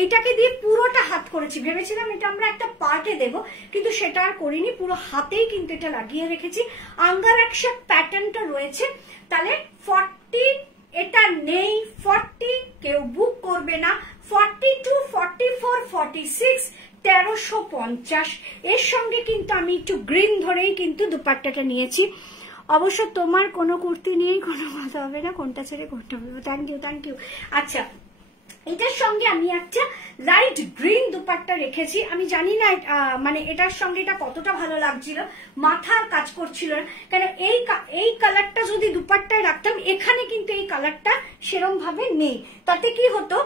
এইটাকে দিয়ে পুরোটা হাত করেছি, ভেবেছিলাম এটা আমরা একটা পার্টে দেব, কিন্তু সেটা আর করিনি, পুরো হাতেই কিন্তু এটা লাগিয়ে রেখেছি। আঙ্গার একশো প্যাটার্নটা রয়েছে, তাহলে 40 এটা নেই, 40 কেউ বুক করবে না। 42, 44, 46, 1350। এর সঙ্গে কিন্তু আমি একটু গ্রিন ধরেই কিন্তু দুপাট্টাটা নিয়েছি। অবশ্য তোমার কোনো কুর্তি নিয়েই কোনো কথা হবে না, কোনটা ছেড়ে কোনটা বলবো। Thank you, thank you. আচ্ছা, এটার সঙ্গে আমি একটা লাইট গ্রিন দুপাট্টা রেখেছি। আমি জানি না মানে এটার সঙ্গে এটা কতটা ভালো লাগছিল, মাথার কাজ করছিল না, কারণ এই কালারটা যদি দুপাট্টায় রাখতাম, এখানে কিন্তু এই কালারটা সেরম ভাবে নেই। তাতে কি হতো,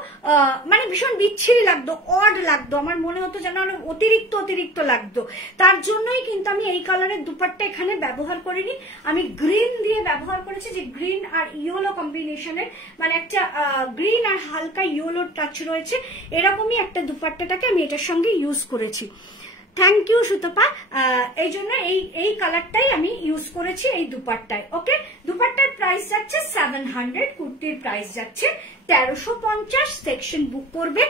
মানে ভীষণ বিচ্ছিরি লাগতো, অড লাগতো, আমার মনে হতো যেন অনেক অতিরিক্ত লাগতো। তার জন্যই কিন্তু আমি এই কালারের দুপাট্টা এখানে ব্যবহার করিনি, আমি গ্রিন দিয়ে ব্যবহার করেছি, যে গ্রিন আর ইয়েলো কম্বিনেশনের, মানে একটা গ্রিন আর হালকা ইয়েলো টাচ রয়েছে, এরকমই একটা দুপাট্টাটাকে আমি এটার সঙ্গে ইউজ করেছি। Thank you Sutapa. এই জন্য এই কালারটাই আমি ইউজ করেছি এই দুপাট্টায়। ওকে, দুপাট্টার প্রাইস যাচ্ছে 700, কুর্তির প্রাইস যাচ্ছে 1350। সেকশন বুক করবে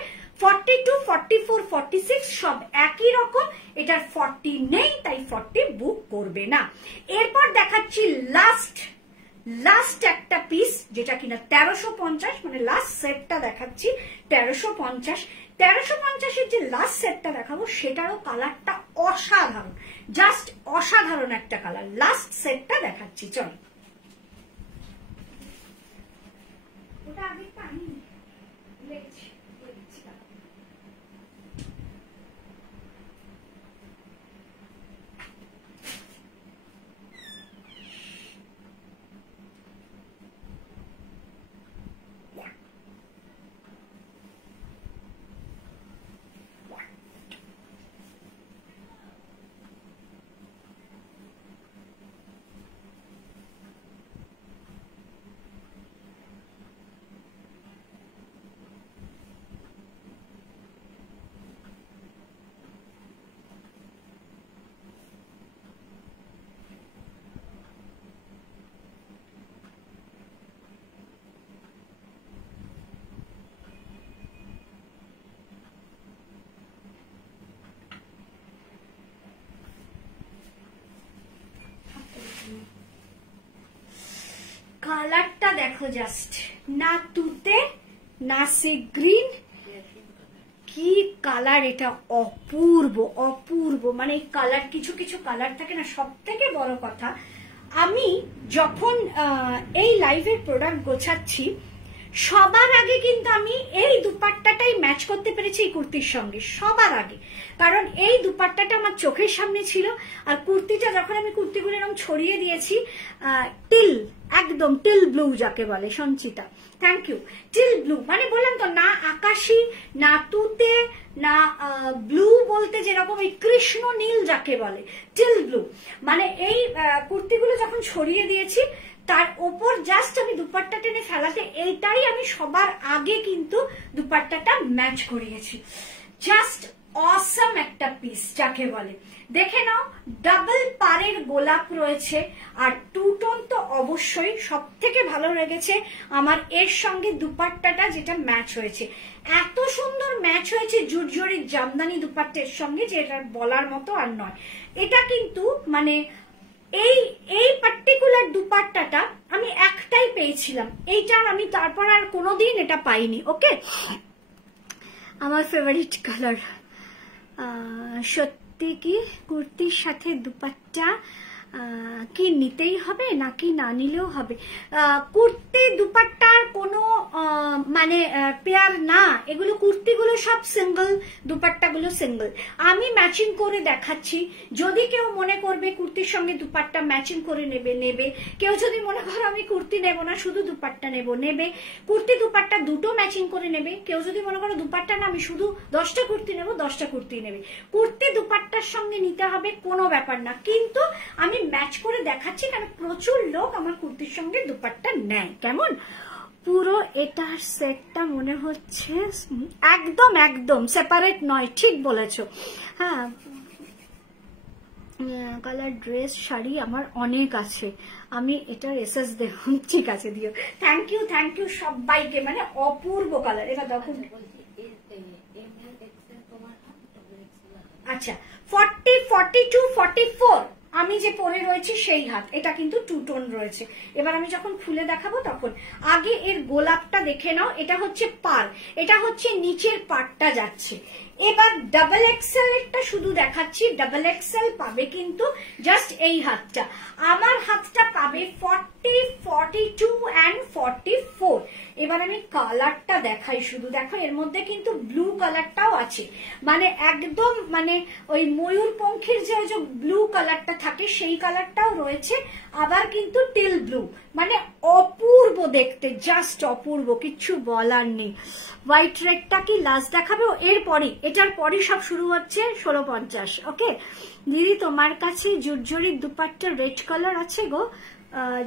42, 44, 46 সব একই রকম, এটার 40 নেই, তাই 40 বুক করবে না। এরপর দেখাচ্ছি লাস্ট একটা পিস, যেটা কিনা 1350, মানে লাস্ট সেটটা দেখাচ্ছি 1350। 1350-এর যে লাস্ট সেটটা দেখাবো সেটারও কালারটা অসাধারণ, জাস্ট অসাধারণ একটা কালার। লাস্ট সেটটা দেখাচ্ছি, চল। ওটা আগে পানি লেগেছে। কালারটা দেখো জাস্ট, না তুতে না সি গ্রিন, কি কালার এটা, অপূর্ব অপূর্ব। মানে এই কালার, কিছু কিছু কালার থাকে না। সব থেকে বড় কথা, আমি যখন এই লাইভের প্রোডাক্ট গোছাচ্ছি সবার আগে কিন্তু আমি এই দুপাট্টাটাই ম্যাচ করতে পেরেছি এই কুর্তির সঙ্গে, সবার আগে। কারণ এই দুপাট্টাটা আমার চোখের সামনে ছিল, আর কুর্তিটা যখন আমি কুর্তিগুলো এরকম ছড়িয়ে দিয়েছি, একদম টিল ব্লু যাকে বলে, Sanchita thank you. Teal blue মানে বললাম তো, না আকাশি না তুতে না ব্লু, বলতে যেরকম এই কৃষ্ণ নীল যাকে বলে, টিল ব্লু। মানে এই কুর্তিগুলো যখন ছড়িয়ে দিয়েছি তার ওপর জাস্ট আমি দুপাট্টা টেনে ফেলাতে এইটাই আমি সবার আগে কিন্তু দুপাট্টাটা ম্যাচ করিয়েছি। জাস্ট অসাম একটা পিস যাকে বলে। দেখে নাও, ডাবল পারের গোলাপ রয়েছে, আর টু টোন তো অবশ্যই। সব থেকে ভালো লেগেছে আমার এর সঙ্গে দুপাট্টাটা যেটা ম্যাচ হয়েছে, এত সুন্দর ম্যাচ হয়েছে জুটজরির জামদানি দুপাট্টার সঙ্গে যে এটা বলার মতো আর নয়। এটা কিন্তু মানে এই পার্টিকুলার দুপাট্টাটা আমি একটাই পেয়েছিলাম, এইটার আমি তারপর আর কোনোদিন এটা পাইনি। ওকে, আমার ফেভারিট কালার। সত্যি কি কুর্তির সাথে দুপাট্টা কি নিতেই হবে নাকি না নিলেও হবে? কুর্তি দুপাট্টার কোনো মানে পেয়ার না, এগুলো কুর্তিগুলো সব সিঙ্গেল, দুপাট্টাগুলো সিঙ্গেল। আমি ম্যাচিং করে দেখাচ্ছি, যদি কেউ মনে করবে কুর্তির সঙ্গে দুপাট্টা ম্যাচিং করে নেবে। কেউ যদি মনে করো আমি কুর্তি নেব না, শুধু দুপাট্টা নেবে। কুর্তি দুপাট্টা দুটো ম্যাচিং করে নেবে। কেউ যদি মনে করো দুপাট্টা না, আমি শুধু 10টা কুর্তি নেব, 10টা কুর্তি নেবে। কুর্তি দুপাট্টার সঙ্গে নিতে হবে কোনো ব্যাপার না, কিন্তু আমি ম্যাচ করে দেখাচ্ছি কারণ প্রচুর লোক আমার কুর্তির সঙ্গে দুপাট্টা নেয়। কেমন পুরো এটার সেটটা মনে হচ্ছে একদম সেপারেট নয়, ঠিক বলেছো। হ্যাঁ, কালার ড্রেস শাড়ি আমার অনেক আছে, আমি এটার এসএস দেব। ঠিক আছে, দিও। থ্যাংক ইউ সবাইকে, মানে অপূর্ব কালার। এটা দেখো, আচ্ছা 40, 42, 44 আমি যে পরে রয়েছি সেই হাত, এটা কিন্তু টু টোন রয়েছে। এবার আমি যখন খুলে দেখাবো তখন আগে এর গোলাপটা দেখে নাও। এটা হচ্ছে পার, এটা হচ্ছে নিচের পাটটা যাচ্ছে। এবার ডাবল এক্সেল একটা শুধু দেখাচ্ছি, ডাবল এক্সেল পাবে কিন্তু জাস্ট এই হাতটা। আমার হাতটা পাবে 40, 42 and 44। এবার আমি কালারটা দেখাই শুধু, দেখো এর মধ্যে কিন্তু ব্লু কালারটাও আছে, মানে একদম মানে ওই ময়ূরপঙ্খীর যে ব্লু কালারটা থাকে সেই কালারটাও রয়েছে, আবার কিন্তু টিল ব্লু, মানে অপূর্ব দেখতে, জাস্ট অপূর্ব, কিচ্ছু বলার নেই। হোয়াইট রেডটা কি লাস্ট দেখাবে? এরপরই, এটার পরই সব শুরু হচ্ছে 1650। ওকে দিদি, তোমার কাছে জুটজরির দুপাট্টা রেড কালার আছে গো?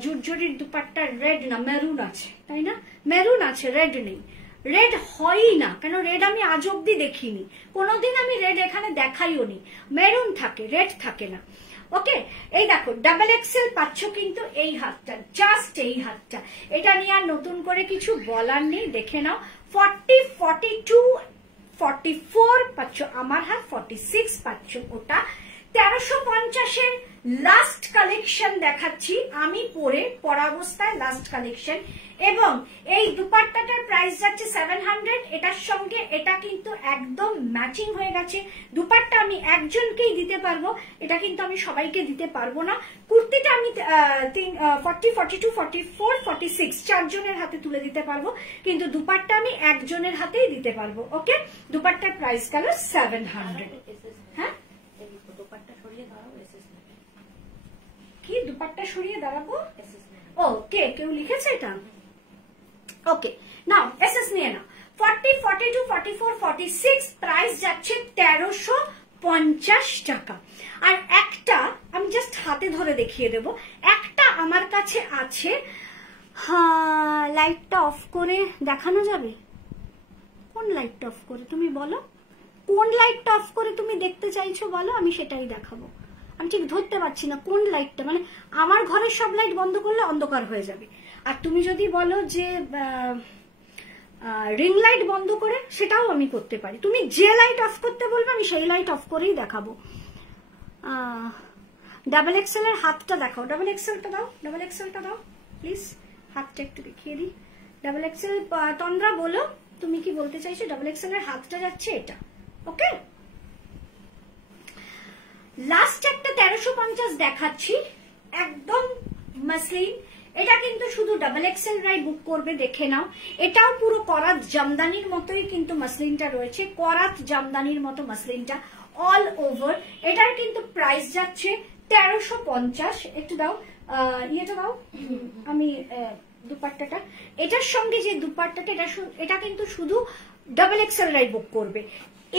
জুটজরির দুপাট্টা রেড না মেরুন আছে, তাই না? মেরুন আছে, রেড নেই। রেড হয়ই না, কেন রেড আমি আজ অব্দি দেখিনি, কোনোদিন আমি রেড এখানে দেখাইও নি, মেরুন থাকে, রেড থাকে না। ওকে, এই দেখো ডাবল এক্সেল পাচ্ছ কিন্তু এই হাতটা, জাস্ট এই হাতটা, এটা নিয়ে আর নতুন করে কিছু বলার নেই, দেখে নাও। 40, 42, 44 পাচ্ছ আমার হাত, 46 পাচ্ছ ওটা। 1350-এর লাস্ট কালেকশন দেখাচ্ছি আমি, পরাবস্থায় লাস্ট কালেকশন। এবং এই দুপাট্টাটার প্রাইস যাচ্ছে 700, এটার সঙ্গে এটা কিন্তু একদম ম্যাচিং হয়ে গেছে। দুপাট্টা আমি একজনকেই দিতে পারবো, এটা কিন্তু আমি সবাইকে দিতে পারবো না। কুর্তিটা আমি 40, 42, 44, 46 চারজনের হাতে তুলে দিতে পারবো, কিন্তু দুপাট্টা আমি একজনের হাতেই দিতে পারবো। ওকে, দুপাট্টার প্রাইস গেল 700। হ্যাঁ, কি দুপাট্টা সরিয়ে দাঁড়াবো? ও কেউ লিখেছে এটা? ওকে, নাও এসএস নিয়ে নাও। 40, 42, 44, 46 প্রাইস যাচ্ছে 1350 টাকা। আর একটা আমি জাস্ট হাতে ধরে দেখিয়ে দেব, একটা আমার কাছে আছে। হ্যাঁ, লাইটটা অফ করে দেখানো যাবে? কোন লাইটটা অফ করে তুমি বলো, কোন লাইটটা অফ করে তুমি দেখতে চাইছো বলো, আমি সেটাই দেখাবো। আমি ঠিক ধরতে পারছি না কোন লাইটটা, মানে আমার ঘরের সব লাইট বন্ধ করলে অন্ধকার হয়ে যাবে, আর তুমি যদি বলো যে রিং লাইট বন্ধ করে, সেটাও আমি করতে পারি। তুমি যে লাইট অফ করতে বলবে আমি সেই লাইট অফ করেই দেখাবো। ডাবল এক্সেল এর হাতটা দেখাও, ডাবল এক্সেলটা দাও, ডাবল এক্সেলটা দাও প্লিজ, হাতটা একটু দেখিয়ে দিই। ডাবল এক্সেল তন্দ্রা বলো তুমি কি বলতে চাইছো? ডাবল এক্সেল এর হাতটা যাচ্ছে এটা। ওকে, লাস্ট একটা 1350 দেখাচ্ছি, একদম মাসলিন। এটা কিন্তু শুধু ডাবল এক্সেল রাই বুক করবে, দেখে নাও। এটাও পুরো করাত জামদানির মতোই কিন্তু মাসলিনটা রয়েছে, করাত জামদানির মতো মাসলিনটা অল ওভার। এটার কিন্তু প্রাইস যাচ্ছে 1350। একটু দাও, ইয়েটা দাও, আমি দুপাট্টাটা, এটার সঙ্গে যে দুপাট্টাটা, এটা কিন্তু শুধু ডাবল এক্সেল রাই বুক করবে।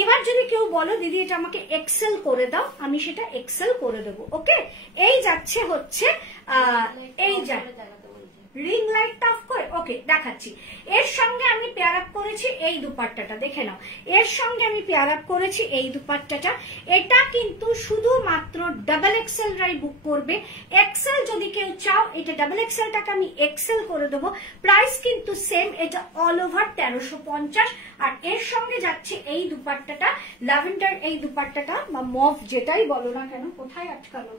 এবার যদি কেউ বলো দিদি এটা আমাকে এক্সেল করে দাও, আমি সেটা এক্সেল করে দেবো। ওকে, এই যাচ্ছে হচ্ছে এই রিং লাইটটা অফ করে। ওকে, দেখাচ্ছি। এর সঙ্গে আমি পেয়ার আপ করেছি এই দুপাট্টাটা, দেখে নাও। এর সঙ্গে আমি পেয়ার আপ করেছি এই দুপাট্টাটা। এটা কিন্তু শুধুমাত্র ডাবল এক্সেল রাই বুক করবে। এক্সেল যদি কেউ চাও, এটা ডাবল এক্সেলটাকে আমি এক্সেল করে দেবো। প্রাইস কিন্তু সেম, এটা অল ওভার 1350। আর এর সঙ্গে যাচ্ছে এই দুপাট্টাটা, ল্যাভেন্ডার এই দুপাট্টাটা বা মভ যেটাই বলো না কেন। কোথায় আটকালো?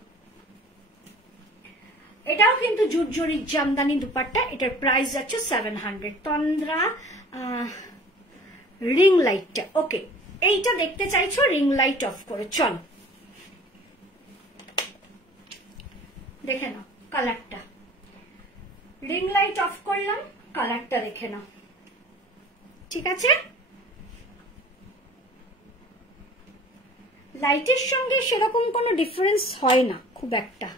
এটাও কিন্তু জুটজরির জামদানি দুপাট্টা, এটার প্রাইস যাচ্ছে 700। তন্দ্রা রিং লাইটটা, ওকে, এইটা দেখতে চাইছো রিং লাইট অফ করে, চল দেখে নাও কালারটা। রিং লাইট অফ করলাম, কালারটা দেখে নাও, ঠিক আছে? লাইটের সঙ্গে সেরকম কোনো ডিফারেন্স হয় না খুব একটা,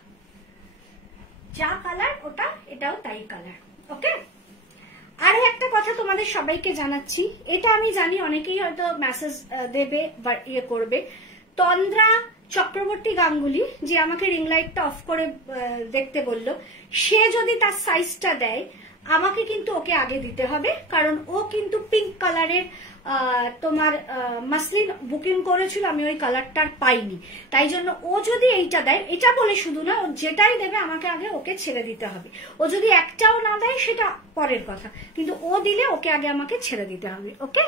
যা কালার ওটা এটাও তাই কালার। ওকে, আরো একটা কথা তোমাদের সবাইকে জানাচ্ছি, এটা আমি জানি অনেকেই হয়তো মেসেজ দেবে বা ইয়ে করবে। তন্দ্রা চক্রবর্তী গাঙ্গুলি যে আমাকে রিং লাইটটা অফ করে দেখতে বললো, সে যদি তার সাইজটা দেয় আমাকে কিন্তু ওকে আগে দিতে হবে, কারণ ও কিন্তু পিঙ্ক কালারের তোমার মাসলিন বুকিং করেছিল, আমি ওই কালারটার পাইনি। তাই জন্য ও যদি এইটা দেয়, এটা বলে শুধু না, ও যেটাই দেবে আমাকে আগে ওকে ছেড়ে দিতে হবে। ও যদি একটাও না দেয় সেটা পরের কথা, কিন্তু ও দিলে ওকে আগে আমাকে ছেড়ে দিতে হবে। ওকে,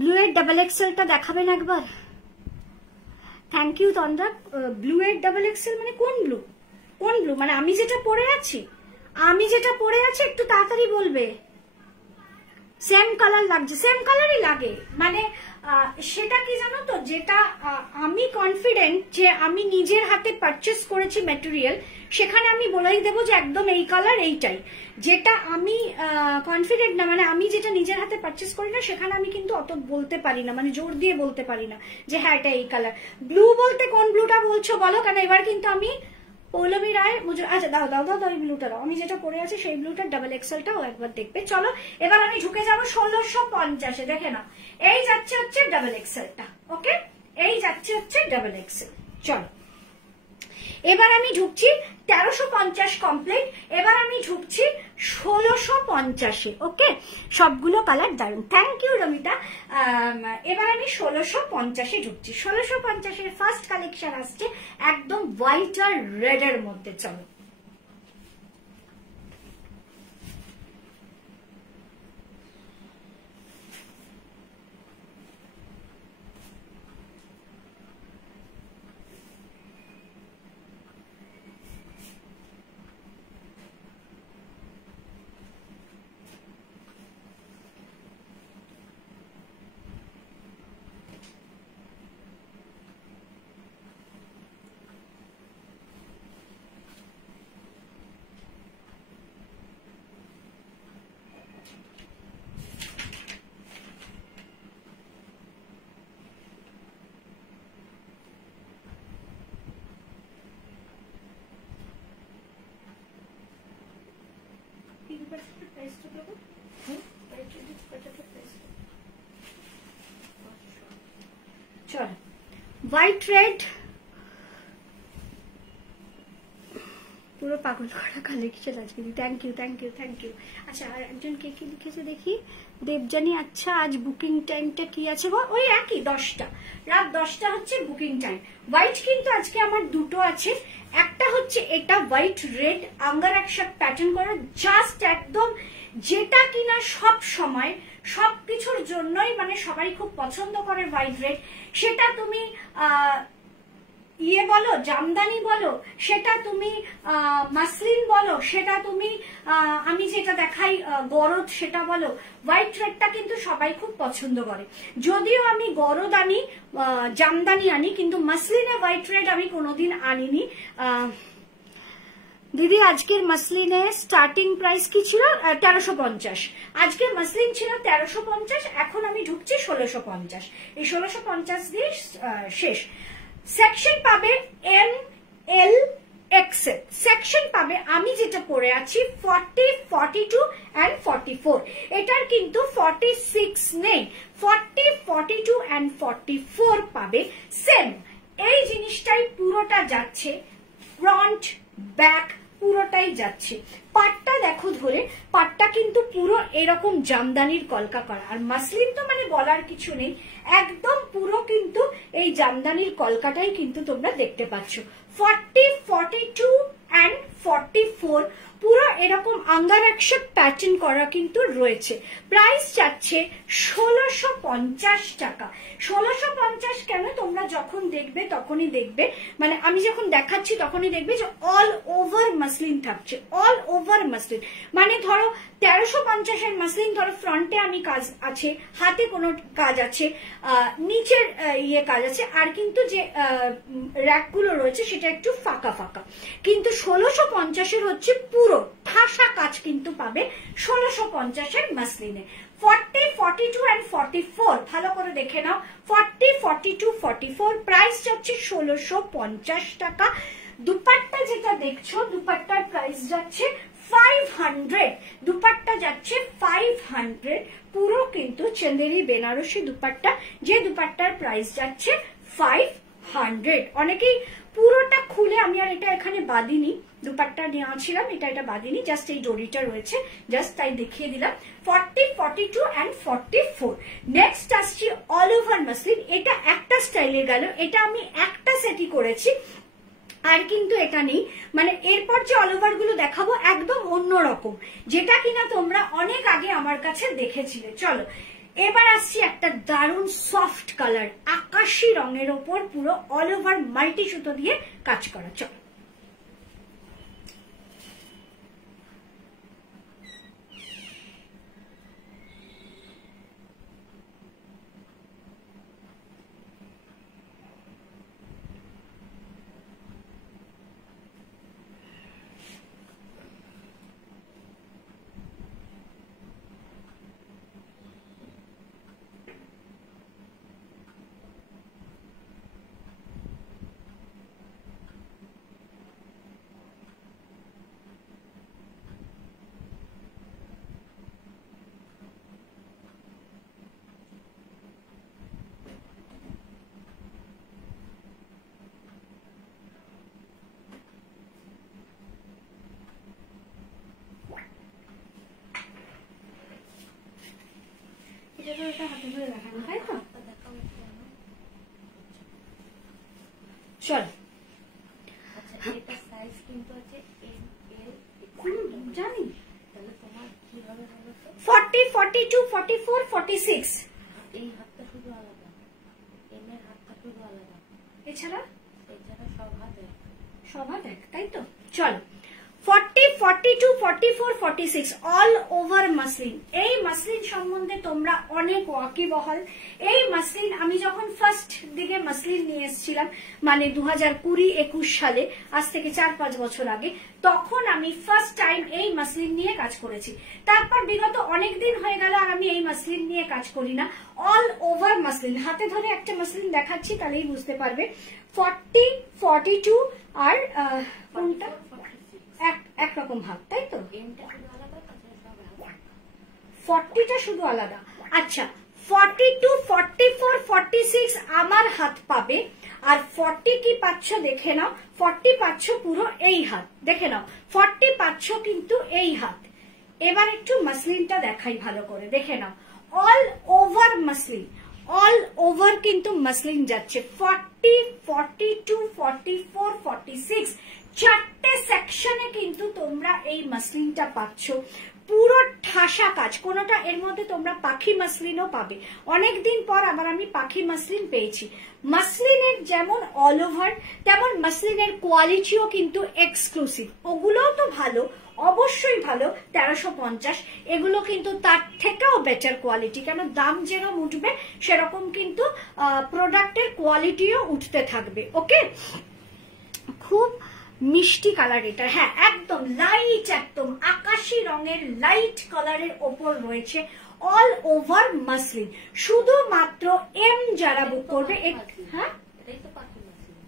ব্লু এর ডাবল এক্সেলটা দেখাবেন একবার? Thank you Tandra. ব্লু এর ডাবল এক্সেল মানে কোন ব্লু? কোন ব্লু মানে আমি যেটা পরে আছি? আমি যেটা পরে আছি একটু তাড়াতাড়ি বলবে। সেম কালার লাগছে, সেম কালারই লাগে মানে সেটা কি জানো তো, যেটা আমি কনফিডেন্ট যে আমি নিজের হাতে পারচেস করেছি ম্যাটেরিয়াল, সেখানে আমি বলেই দেবো যে একদম এই কালার এইটাই। যেটা আমি কনফিডেন্ট না, মানে আমি যেটা নিজের হাতে পারচেস করি না, সেখানে আমি কিন্তু অত বলতে পারি না, মানে জোর দিয়ে বলতে পারি না যে হ্যাঁ এটা এই কালার। ব্লু বলতে কোন ব্লুটা বলছো বলো, কারণ এবার কিন্তু আমি পৌলমী রায় আচ্ছা দাও দাও দাও দাও এই ব্লুটা দাও, আমি যেটা পরে আছি সেই ব্লুটার ডাবল এক্সেলটাও একবার দেখবে। চলো এবার আমি ঢুকে যাবো 1650-এ, দেখে নাও। এই যাচ্ছে হচ্ছে ডাবল এক্সেলটা। ওকে, এই যাচ্ছে হচ্ছে ডাবল এক্সেল। চলো এবার আমি ঢুকছি 1350 কমপ্লিট, এবার আমি ঢুকছি 1650-এ। ওকে, সবগুলো কালার দারুন, থ্যাংক ইউ রমিতা। এবার আমি 1650-এ ঢুকছি। 1650-এর ফার্স্ট কালেকশন আসছে একদম হোয়াইট আর রেড এর মধ্যে। চলো, চলো হোয়াইট রেড পুরো পাগল করা কালেকশন আজকে। Thank you thank you thank you. আচ্ছা, আর একজন কে কি লিখেছে দেখি, দেবজানি। আচ্ছা, আজ বুকিং টাইমটা কি আছে গো? ওই একই 10টা, রাত 10টা হচ্ছে বুকিং টাইম। হোয়াইট কিন্তু আজকে আমার দুটো আছে, একটা হচ্ছে এটা হোয়াইট রেড আঙ্গারাকশাক প্যাটার্ন করা, জাস্ট একদম যেটা কিনা সব সময় সবকিছুর জন্যই মানে সবাই খুব পছন্দ করে হোয়াইট রেড। সেটা তুমি ইয়ে বলো, জামদানি বলো, সেটা তুমি মাসলিন বলো, সেটা তুমি আমি যেটা দেখাই গরদ সেটা বলো, হোয়াইট রেডটা কিন্তু সবাই খুব পছন্দ করে। যদিও আমি গরদ আনি, জামদানি আনি, কিন্তু মাসলিনে হোয়াইট রেড আমি কোনোদিন আনিনি। দিদি, আজকের মাসলিনে স্টার্টিং প্রাইস কি ছিল? 1350। আজকের মাসলিন ছিল 1350, এখন আমি ঢুকছি 1650। এই 1650 দিয়ে শেষ। সেকশন পাবে এম এল এক্সেল, সেকশন পাবে আমি যেটা পরে আছি 40, 42 and 44। এটার কিন্তু 46 নেই, 40, 42 and 44 পাবে। সেম এই জিনিসটাই পুরোটা যাচ্ছে, ফ্রন্ট ব্যাক পুরোটাই যাচ্ছে। পাটটা দেখো ধরে, পাটটা কিন্তু পুরো এরকম জামদানির কলকা করা, আর মাসলিন তো মানে বলার কিছু নেই, একদম পুরো কিন্তু এই জামদানির কলকাটাই কিন্তু তোমরা দেখতে পাচ্ছ। 40, 42 and 44 পুরো এরকম আঙ্গারাকশাক প্যাটার্ন করা কিন্তু রয়েছে। প্রাইস যাচ্ছে 1650 টাকা। 1650 কেন? তোমরা যখন দেখবে তখনই দেখবে, মানে আমি যখন দেখাচ্ছি তখনই দেখবে যে অল ওভার মাসলিন থাকছে, অল ওভার মাসলিন। মানে ধরো 1350-এর মাসলিন, ধরো ফ্রন্টে আমি কাজ আছে, হাতে কোনো কাজ আছে, নিচের ইয়ে কাজ আছে, আর কিন্তু যে র্যাকগুলো রয়েছে সেটা একটু ফাঁকা ফাঁকা। কিন্তু 1650-এর হচ্ছে পুরো ঠাসা কাজ কিন্তু পাবে 1650-এর মাসলিনে। 40, 42 and 44 ভালো করে দেখে নাও। 40, 42, 44 প্রাইস যাচ্ছে 1650 টাকা। দুপাট্টা যেটা দেখছো, দুপাট্টার প্রাইস যাচ্ছে 500, দুপাট্টা যাচ্ছে 500, পুরো কিন্তু চন্দেরি বেনারসি দুপাট্টা, যে দুপাট্টার প্রাইস যাচ্ছে 500। অনেকেই পুরোটা খুলে, আমি আর এটা এখানে বাঁধিনি, দুপাট্টা নেওয়া ছিলাম, এটা বাঁধিনি, জাস্ট এই ডোরিটা রয়েছে, জাস্ট তাই দেখিয়ে দিলাম। 40, 42 and 44। নেক্সট আসছি অল ওভার মাসলিন। এটা একটা স্টাইলে গেল, এটা আমি একটা সেটই করেছি, আর কিন্তু এটা নেই। মানে এরপর যে অল ওভার গুলো দেখাবো একদম অন্যরকম, যেটা কিনা তোমরা অনেক আগে আমার কাছে দেখেছিলে। চলো এবার আসছি একটা দারুণ সফট কালার, আকাশি রঙের ওপর পুরো অল ওভার মাল্টি সুতো দিয়ে কাজ করা। চলো যেটা ওটা হাতে ধরে দেখানো, তাই তো? চল আচ্ছা এটা সাইজ কিন্তু আছে এম এল, জানি। তাহলে তোমার কিভাবে হবে? 40, 42, 44, 46। এই হাতটা শুধু আলাদা, এম এর হাতটা শুধু আলাদা, এছাড়া সব হাত এক। সব হাত এক, তাই তো? চল 40, 42, 44, 46 অল ওভার মাসলিন। এই মাসলিন সম্বন্ধে তোমরা অনেক ওয়াকিবহাল। এই মাসলিন আমি যখন ফার্স্ট দিকে মাসলিন নিয়ে এসেছিলাম, মানে 2020-21 সালে, আজ থেকে 4-5 বছর আগে, তখন আমি ফার্স্ট টাইম এই মাসলিন নিয়ে কাজ করেছি। তারপর বিগত অনেক দিন হয়ে গেল আর আমি এই মাসলিন নিয়ে কাজ করি না। অল ওভার মাসলিন, হাতে ধরে একটা মাসলিন দেখাচ্ছি তাহলেই বুঝতে পারবে। 40, 42 আর কোনটা একরকম ভাব, তাই তো? 40টা শুধু আলাদা। আচ্ছা 42, 44, 46 আমার হাত পাবে। আর 40 কি পাচ্ছ দেখে নাও, 40 পাচ্ছ পুরো এই হাত, দেখে নাও 40 পাচ্ছ কিন্তু এই হাত। এবার একটু মাসলিনটা দেখাই ভালো করে, দেখে নাও all over muslin, all over কিন্তু মাসলিন যাচ্ছে। 40, 42, 44, 46 চারটে সেকশনে কিন্তু তোমরা এই মাসলিনটা পাচ্ছ। পুরো ঠাসা কাজ, কোনোটা এর মধ্যে তোমরা পাখি মাসলিনও পাবে। অনেকদিন পর আবার আমি পাখি মাসলিন পেয়েছি। মাসলিনের যেমন অল ওভার, তেমন মাসলিনের কোয়ালিটিও কিন্তু এক্সক্লুসিভ। ওগুলোও তো ভালো, অবশ্যই ভালো, 1350। এগুলো কিন্তু তার থেকেও বেটার কোয়ালিটি, কেন দাম যেরকম উঠবে সেরকম কিন্তু প্রোডাক্টের কোয়ালিটিও উঠতে থাকবে। ওকে, খুব মিষ্টি কালার এটা। হ্যাঁ একদম লাইট, একদম আকাশি রঙের লাইট কালারের ওপর রয়েছে অল ওভার মাসলিন। শুধুমাত্র এম যারা বুক করবে। হ্যাঁ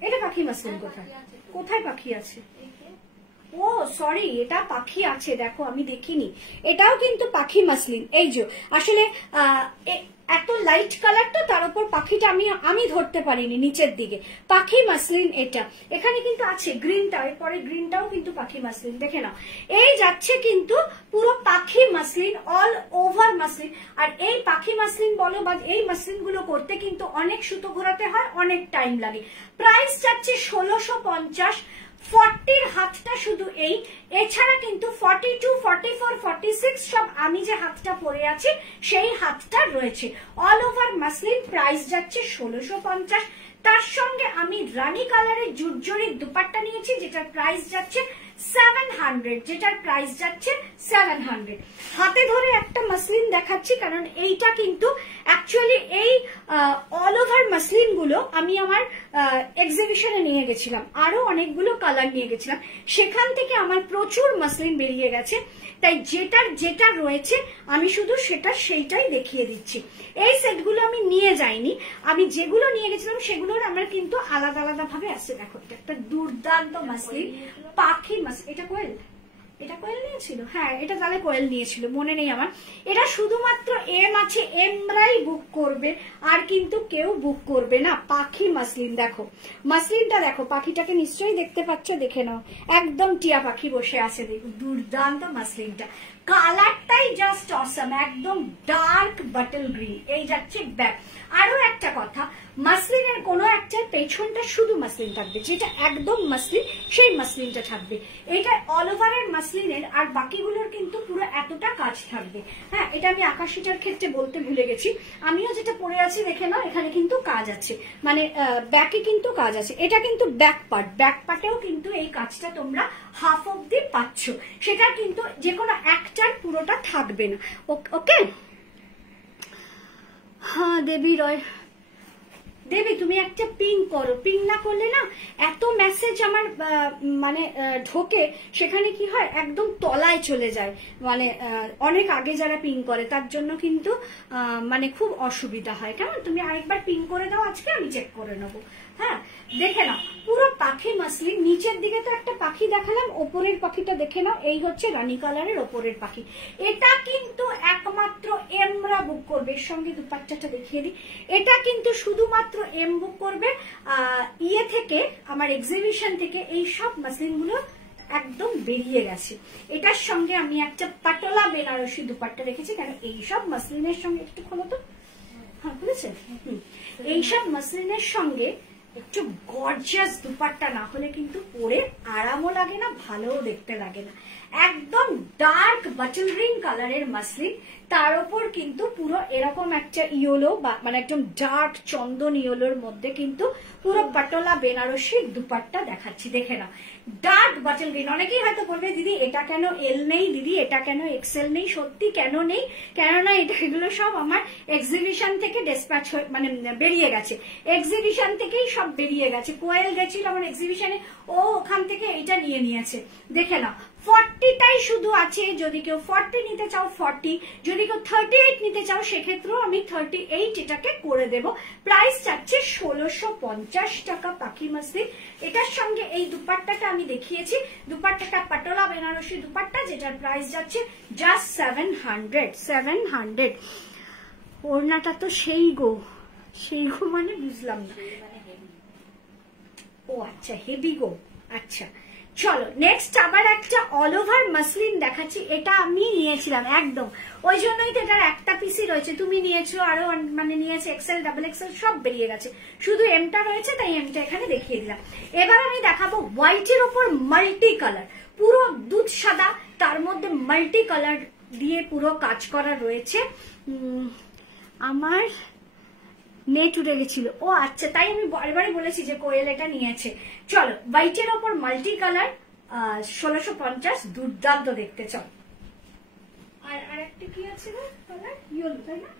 এটা পাখি মাসলিন। কোথায় কোথায় পাখি আছে? ও সরি, এটা পাখি আছে, দেখো আমি দেখিনি। এটাও কিন্তু পাখি মাসলিন। এই যে আসলে এত লাইট কালার তো, তার উপর পাখিটা আমি ধরতে পারিনি নিচের দিকে। পাখি মাসলিন এটা, এখানে কিন্তু আছে গ্রিনটা, এরপরে গ্রিনটাও কিন্তু পাখি মাসলিন, দেখে নাও। এই যাচ্ছে কিন্তু পুরো পাখি মাসলিন, অল ওভার মাসলিন। আর এই পাখি মাসলিন বলো বা এই মাসলিন গুলো করতে কিন্তু অনেক সুতো ঘোরাতে হয়, অনেক টাইম লাগে। প্রাইস যাচ্ছে 1650। 40 হাতটা শুধু এই, এছাড়া কিন্তু 42, 44, 46 সব আমি যে হাতটা পরে আছি সেই হাতটা রয়েছে। অল ওভার মাসলিন, প্রাইস যাচ্ছে 1650। তার সঙ্গে আমি রানী কালারের জুটজরির দুপাট্টা নিয়েছি, যেটার প্রাইস যাচ্ছে 700, যেটার প্রাইস যাচ্ছে 700। হাতে ধরে একটা মাসলিন দেখাচ্ছি, কারণ এইটা কিন্তু অ্যাকচুয়ালি এই অল ওভার মাসলিন গুলো আমি আমার এক্সিবিশনে নিয়ে গেছিলাম, আরো অনেকগুলো কালার নিয়ে গেছিলাম, সেখান থেকে আমার প্রচুর মাসলিন বেরিয়ে গেছে। তাই যেটা রয়েছে আমি শুধু সেইটাই দেখিয়ে দিচ্ছি। এই সেটগুলো আমি নিয়ে যাইনি, আমি যেগুলো নিয়ে গেছিলাম সেগুলোর আমার কিন্তু আলাদা আলাদা ভাবে আছে। দেখো একটা দুর্দান্ত মাসলিন, পাখি মাসলিন। এটা কোয়েল, এটা কোয়েল নিয়েছিল, হ্যাঁ এটা তাহলে কোয়েল নিয়েছিল, মনে নেই আমার। এটা শুধুমাত্র এম আছে, এমরাই বুক করবে, আর কিন্তু কেউ বুক করবে না। পাখি মাসলিন, দেখো মাসলিনটা দেখো, পাখিটাকে নিশ্চয়ই দেখতে পাচ্ছ, দেখে নাও একদম টিয়া পাখি বসে আছে, দেখো দুর্দান্ত মাসলিনটা। কালারটাই জাস্ট অসাম, একদম ডার্ক বাটল গ্রিন। এই যাচ্ছে ব্যাক। আরো একটা কথা, মাসলিনের কোনো একটা পেছনটা শুধু মাসলিন থাকবে, যেটা একদম মাসলিন সেই মাসলিনটা থাকবে। এটা অল ওভারের মাসলিনের, আর বাকিগুলোর কিন্তু পুরো এতটা কাজ থাকবে। হ্যাঁ এটা আমি আকাশিটার ক্ষেত্রে বলতে ভুলে গেছি, আমিও যেটা পরে আছি দেখে নাও, এখানে কিন্তু কাজ আছে, মানে ব্যাকে কিন্তু কাজ আছে। এটা কিন্তু ব্যাক পার্টেও কিন্তু এই কাজটা তোমরা হাফ অব্দি পাচ্ছ, সেটা কিন্তু যে কোনো একটার পুরোটা থাকবে না। ওকে, হ্যাঁ দেবী রয়, দেবী তুমি একটা পিং করো, পিং না করলে না এত মেসেজ আমার মানে ঢোকে, সেখানে কি হয় একদম তলায় চলে যায়, মানে অনেক আগে যারা পিং করে তার জন্য কিন্তু মানে খুব অসুবিধা হয়। কেমন, তুমি আরেকবার পিং করে দাও, আজকে আমি চেক করে নেবো। হ্যাঁ দেখে নাও পুরো পাখি মাসলিন। নিচের দিকে তো একটা পাখি দেখালাম, ওপরের পাখিটা দেখে নাও, এই হচ্ছে রানী কালারের ওপরের পাখি। এটা কিন্তু একমাত্র এমরা বুক করবে। এর সঙ্গে দুপাট্টাটা দেখিয়ে দিই, এটা কিন্তু শুধুমাত্র এম বুক করবে। ইয়ে থেকে আমার এক্সিবিশন থেকে এই সব মাসলিন গুলো একদম বেরিয়ে গেছে। এটার সঙ্গে আমি একটা পাটোলা বেনারসি দুপাট্টা রেখেছি, কেন এইসব মাসলিনের সঙ্গে একটু খোলো তো, হ্যাঁ বুঝেছেন, এইসব মাসলিনের সঙ্গে একটু গর্জিয়াস দুপাট্টা না হলে কিন্তু পরে আরামও লাগে না, ভালোও দেখতে লাগে না। একদম ডার্ক বাটল গ্রিন কালারের মাসলিন, তার উপর কিন্তু পুরো এরকম একটা ইয়েলো বা মানে একদম ডার্ক চন্দন ইয়েলোর মধ্যে কিন্তু পুরো পাটোলা বেনারসি দুপাট্টা দেখাচ্ছি, দেখে না। ডার্ক বাটল গ্রিন, অনেকেই হয়তো বলবে দিদি এটা কেন এল নেই, দিদি এটা কেন এক্সেল নেই। সত্যি কেন নেই, কেননা এগুলো সব আমার এক্সিবিশন থেকে ডিসপ্যাচ মানে বেরিয়ে গেছে, এক্সিবিশন থেকেই সব বেরিয়ে গেছে। কোয়েল গেছিল আমার এক্সিবিশনে, ও ওখান থেকে এটা নিয়ে নিয়েছে, দেখে না। 40টাই শুধু আছে, যদি কেউ 40 নিতে চাও 40, যদি কেউ 38 নিতে চাও সেক্ষেত্রেও আমি 38 এটাকে করে দেব। প্রাইস চাচ্ছে 1650 টাকা পাখি মাসলিন। এটার সঙ্গে এই দুপাট্টাটা আমি দেখিয়েছি, দুপাট্টাটা পাটোলা বেনারসি দুপাট্টা, যেটার প্রাইস যাচ্ছে জাস্ট 700। ওড়নাটা তো সেই গো মানে বুঝলাম না, ও আচ্ছা হেভি গো। আচ্ছা চলো নেক্সট আবার একটা অল ওভার মাসলিন দেখাচ্ছি, এটা আমি নিয়েছিলাম একদম, ওই জন্যই তো এটার একটা পিসই রয়েছে, তুমি নিয়েছো আরো মানে নিয়েছে এক্সেল ডাবল এক্সেল সব বেরিয়ে গেছে, শুধু এমটা রয়েছে, তাই এমটা এখানে দেখিয়ে দিলাম। এবার আমি দেখাবো হোয়াইটের ওপর মাল্টি কালার, পুরো দুধ সাদা, তার মধ্যে মাল্টি কালার দিয়ে পুরো কাজ করা রয়েছে। আমার নেট উঠে গেছিল, ও আচ্ছা, তাই আমি বারবারই বলেছি যে কোয়েল এটা নিয়েছে। চলো হোয়াইটের ওপর মাল্টি কালার 1650, দুর্দান্ত দেখতে। চল আর একটা কি আছে গো কালার, ইয়েলো তাই না?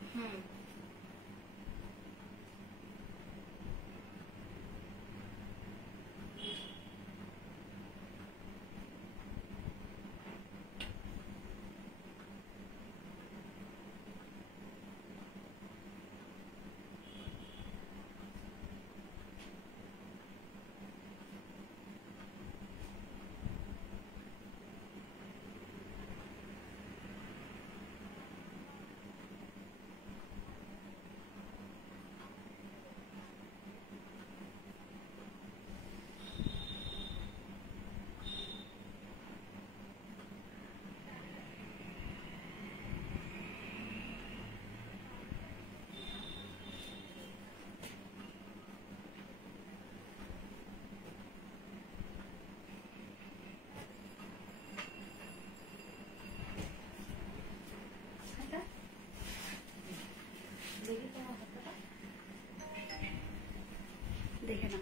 দেখে না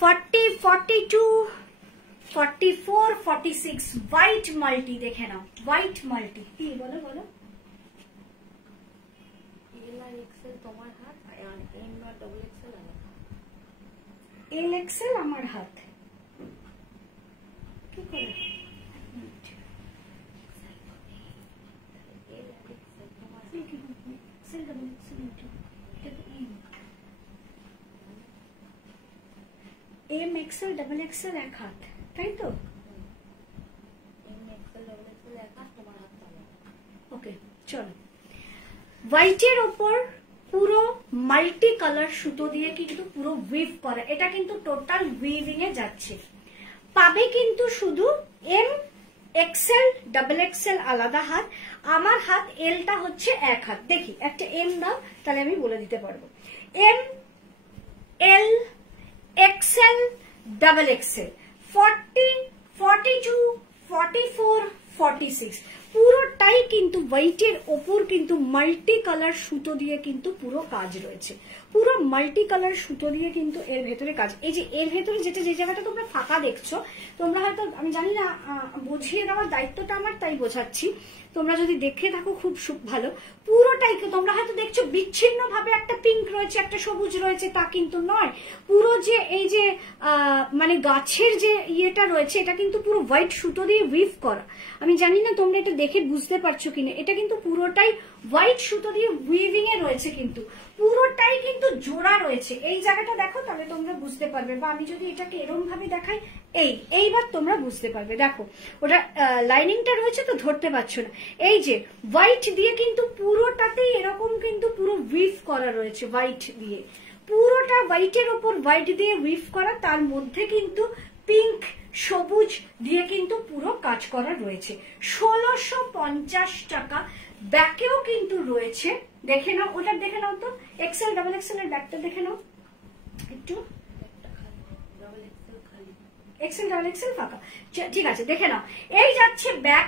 40, 42, 44, 46 হোয়াইট মাল্টি, দেখে নাও হোয়াইট মাল্টি। কি বলো বলো? এল আর এক্সেল তোমার হাত, আর এম আর ডবল এক্সেল আমার হাত। এল এক্সেল আমার হাত, কি করে? এল আর এক্সেল তোমার XL double XL M XL double XL এক হাত, তাই তো? এম এক্সেল ডবল এক্সেল এক হাত, তোমার হাত আমার। ওকে চলো, হোয়াইটের ওপর পুরো মাল্টি কালার সুতো দিয়ে কিন্তু পুরো উইভ করা, এটা কিন্তু টোটাল উইভিং এ যাচ্ছে। পাবে কিন্তু শুধু এম এক্সেল ডাবল এক্সেল আলাদা হাত, আমার হাত এলটা হচ্ছে এক হাত। দেখি একটা এম দাও, তাহলে আমি বলে দিতে পারবো। M L XL double XL 40, 42, 44, 46 পুরোটাই কিন্তু হোয়াইটের ওপর কিন্তু মাল্টি কালার সুতো দিয়ে কিন্তু পুরো কাজ রয়েছে, পুরো মাল্টি কালার সুতো দিয়ে কিন্তু এর ভেতরে কাজ। এই যে এর ভেতরে যেটা যে জায়গাটা তোমরা ফাঁকা দেখছো, তোমরা হয়তো আমি জানি না বুঝিয়ে দেওয়ার দায়িত্বটা আমার, তাই বোঝাচ্ছি, তোমরা যদি দেখে থাকো খুব ভালো। পুরোটাই তোমরা হয়তো দেখছো বিচ্ছিন্ন ভাবে একটা পিঙ্ক রয়েছে একটা সবুজ রয়েছে, তা কিন্তু নয়। পুরো যে এই যে মানে গাছের যে ইয়েটা রয়েছে, এটা কিন্তু পুরো হোয়াইট সুতো দিয়ে উইভ করা। আমি জানি না তোমরা এটা দেখে বুঝতে পারছো কিনা, এটা কিন্তু পুরোটাই হোয়াইট সুতো দিয়ে উইভিং এ রয়েছে, কিন্তু পুরোটাই কিন্তু জোড়া রয়েছে। এই জায়গাটা দেখো, তাহলে তোমরা বুঝতে পারবে, বা আমি যদি এটাকে এরকম ভাবে দেখাই, এইবার তোমরা বুঝতে পারবে। দেখো ওটা লাইনিংটা রয়েছে তো, ধরতে পারছো না। এই যে হোয়াইট দিয়ে কিন্তু পুরোটাতেই এরকম কিন্তু পুরো উইভ করা রয়েছে, হোয়াইট দিয়ে পুরোটা, হোয়াইটের ওপর হোয়াইট দিয়ে উইভ করা, তার মধ্যে কিন্তু পিঙ্ক সবুজ দিয়ে কিন্তু পুরো কাজ করা রয়েছে। 1650 টাকা। ব্যাকেও কিন্তু রয়েছে, দেখে নাও, ওটা দেখে নাও তো, এক্সেল ডাবল এক্সেল এর ব্যাকটা দেখে নাও একটু। এক্সেল ডাবল এক্সেল ফাঁকা, ঠিক আছে, দেখে নাও। এই যাচ্ছে ব্যাক,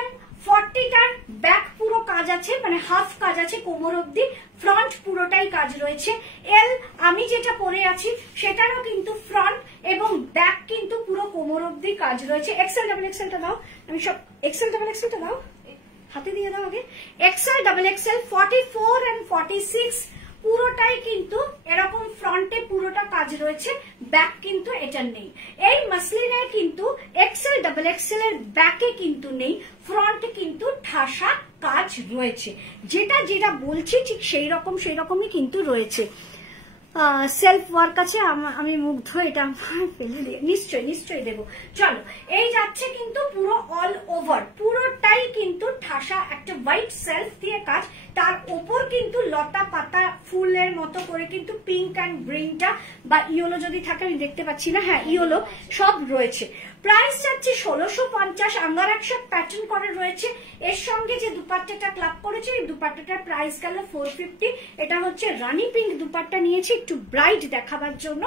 M40টার ব্যাক পুরো কাজ আছে, মানে হাফ কাজ আছে কোমর অব্দি, ফ্রন্ট পুরোটাই কাজ রয়েছে। এল আমি যেটা পরে আছি সেটারও কিন্তু ফ্রন্ট এবং ব্যাক কিন্তু পুরো কোমর অব্দি কাজ রয়েছে। এক্সেল ডাবল এক্সেলটা দাও, আমি সব এক্সেল ডাবল এক্সেলটা দাও, হাতে দিয়ে দাও আগে। এক্সেল ডাবল এক্সেল 44 and 46 পুরোটাই কিন্তু এরকম ফ্রন্টে পুরোটা কাজ রয়েছে, ব্যাক কিন্তু এটা নেই। এই মাসলিনের কিন্তু এক্সেল ডাবল এক্সেল এর ব্যাকে কিন্তু নেই, ফ্রন্টে কিন্তু ঠাসা কাজ রয়েছে। যেটা যেটা বলছি ঠিক সেই রকমই কিন্তু রয়েছে। সেলফ ওয়ার্ক আছে, আমি মুগ্ধ, এটা আমার ফেলে দিয়ে নিশ্চয়ই দেবো। চলো, এই যাচ্ছে কিন্তু পুরো অল ওভার পুরোটাই কিন্তু ঠাসা একটা হোয়াইট সেলফ দিয়ে কাজ, তার উপর কিন্তু লতা পাতা ফুলের মতো করে কিন্তু পিঙ্ক অ্যান্ড গ্রিনটা বা ইয়েলো যদি থাকে, আমি দেখতে পাচ্ছি না, হ্যাঁ ইয়েলো সব রয়েছে। প্রাইস যাচ্ছে 1650, আঙ্গারাকশা প্যাটার্ন করা রয়েছে। এর সঙ্গে যে দুপাট্টাটা ক্লাব করেছে, এই দুপাট্টাটার প্রাইস গেল 450। এটা হচ্ছে রানী পিঙ্ক দুপাট্টা নিয়েছি, একটু ব্রাইট দেখাবার জন্য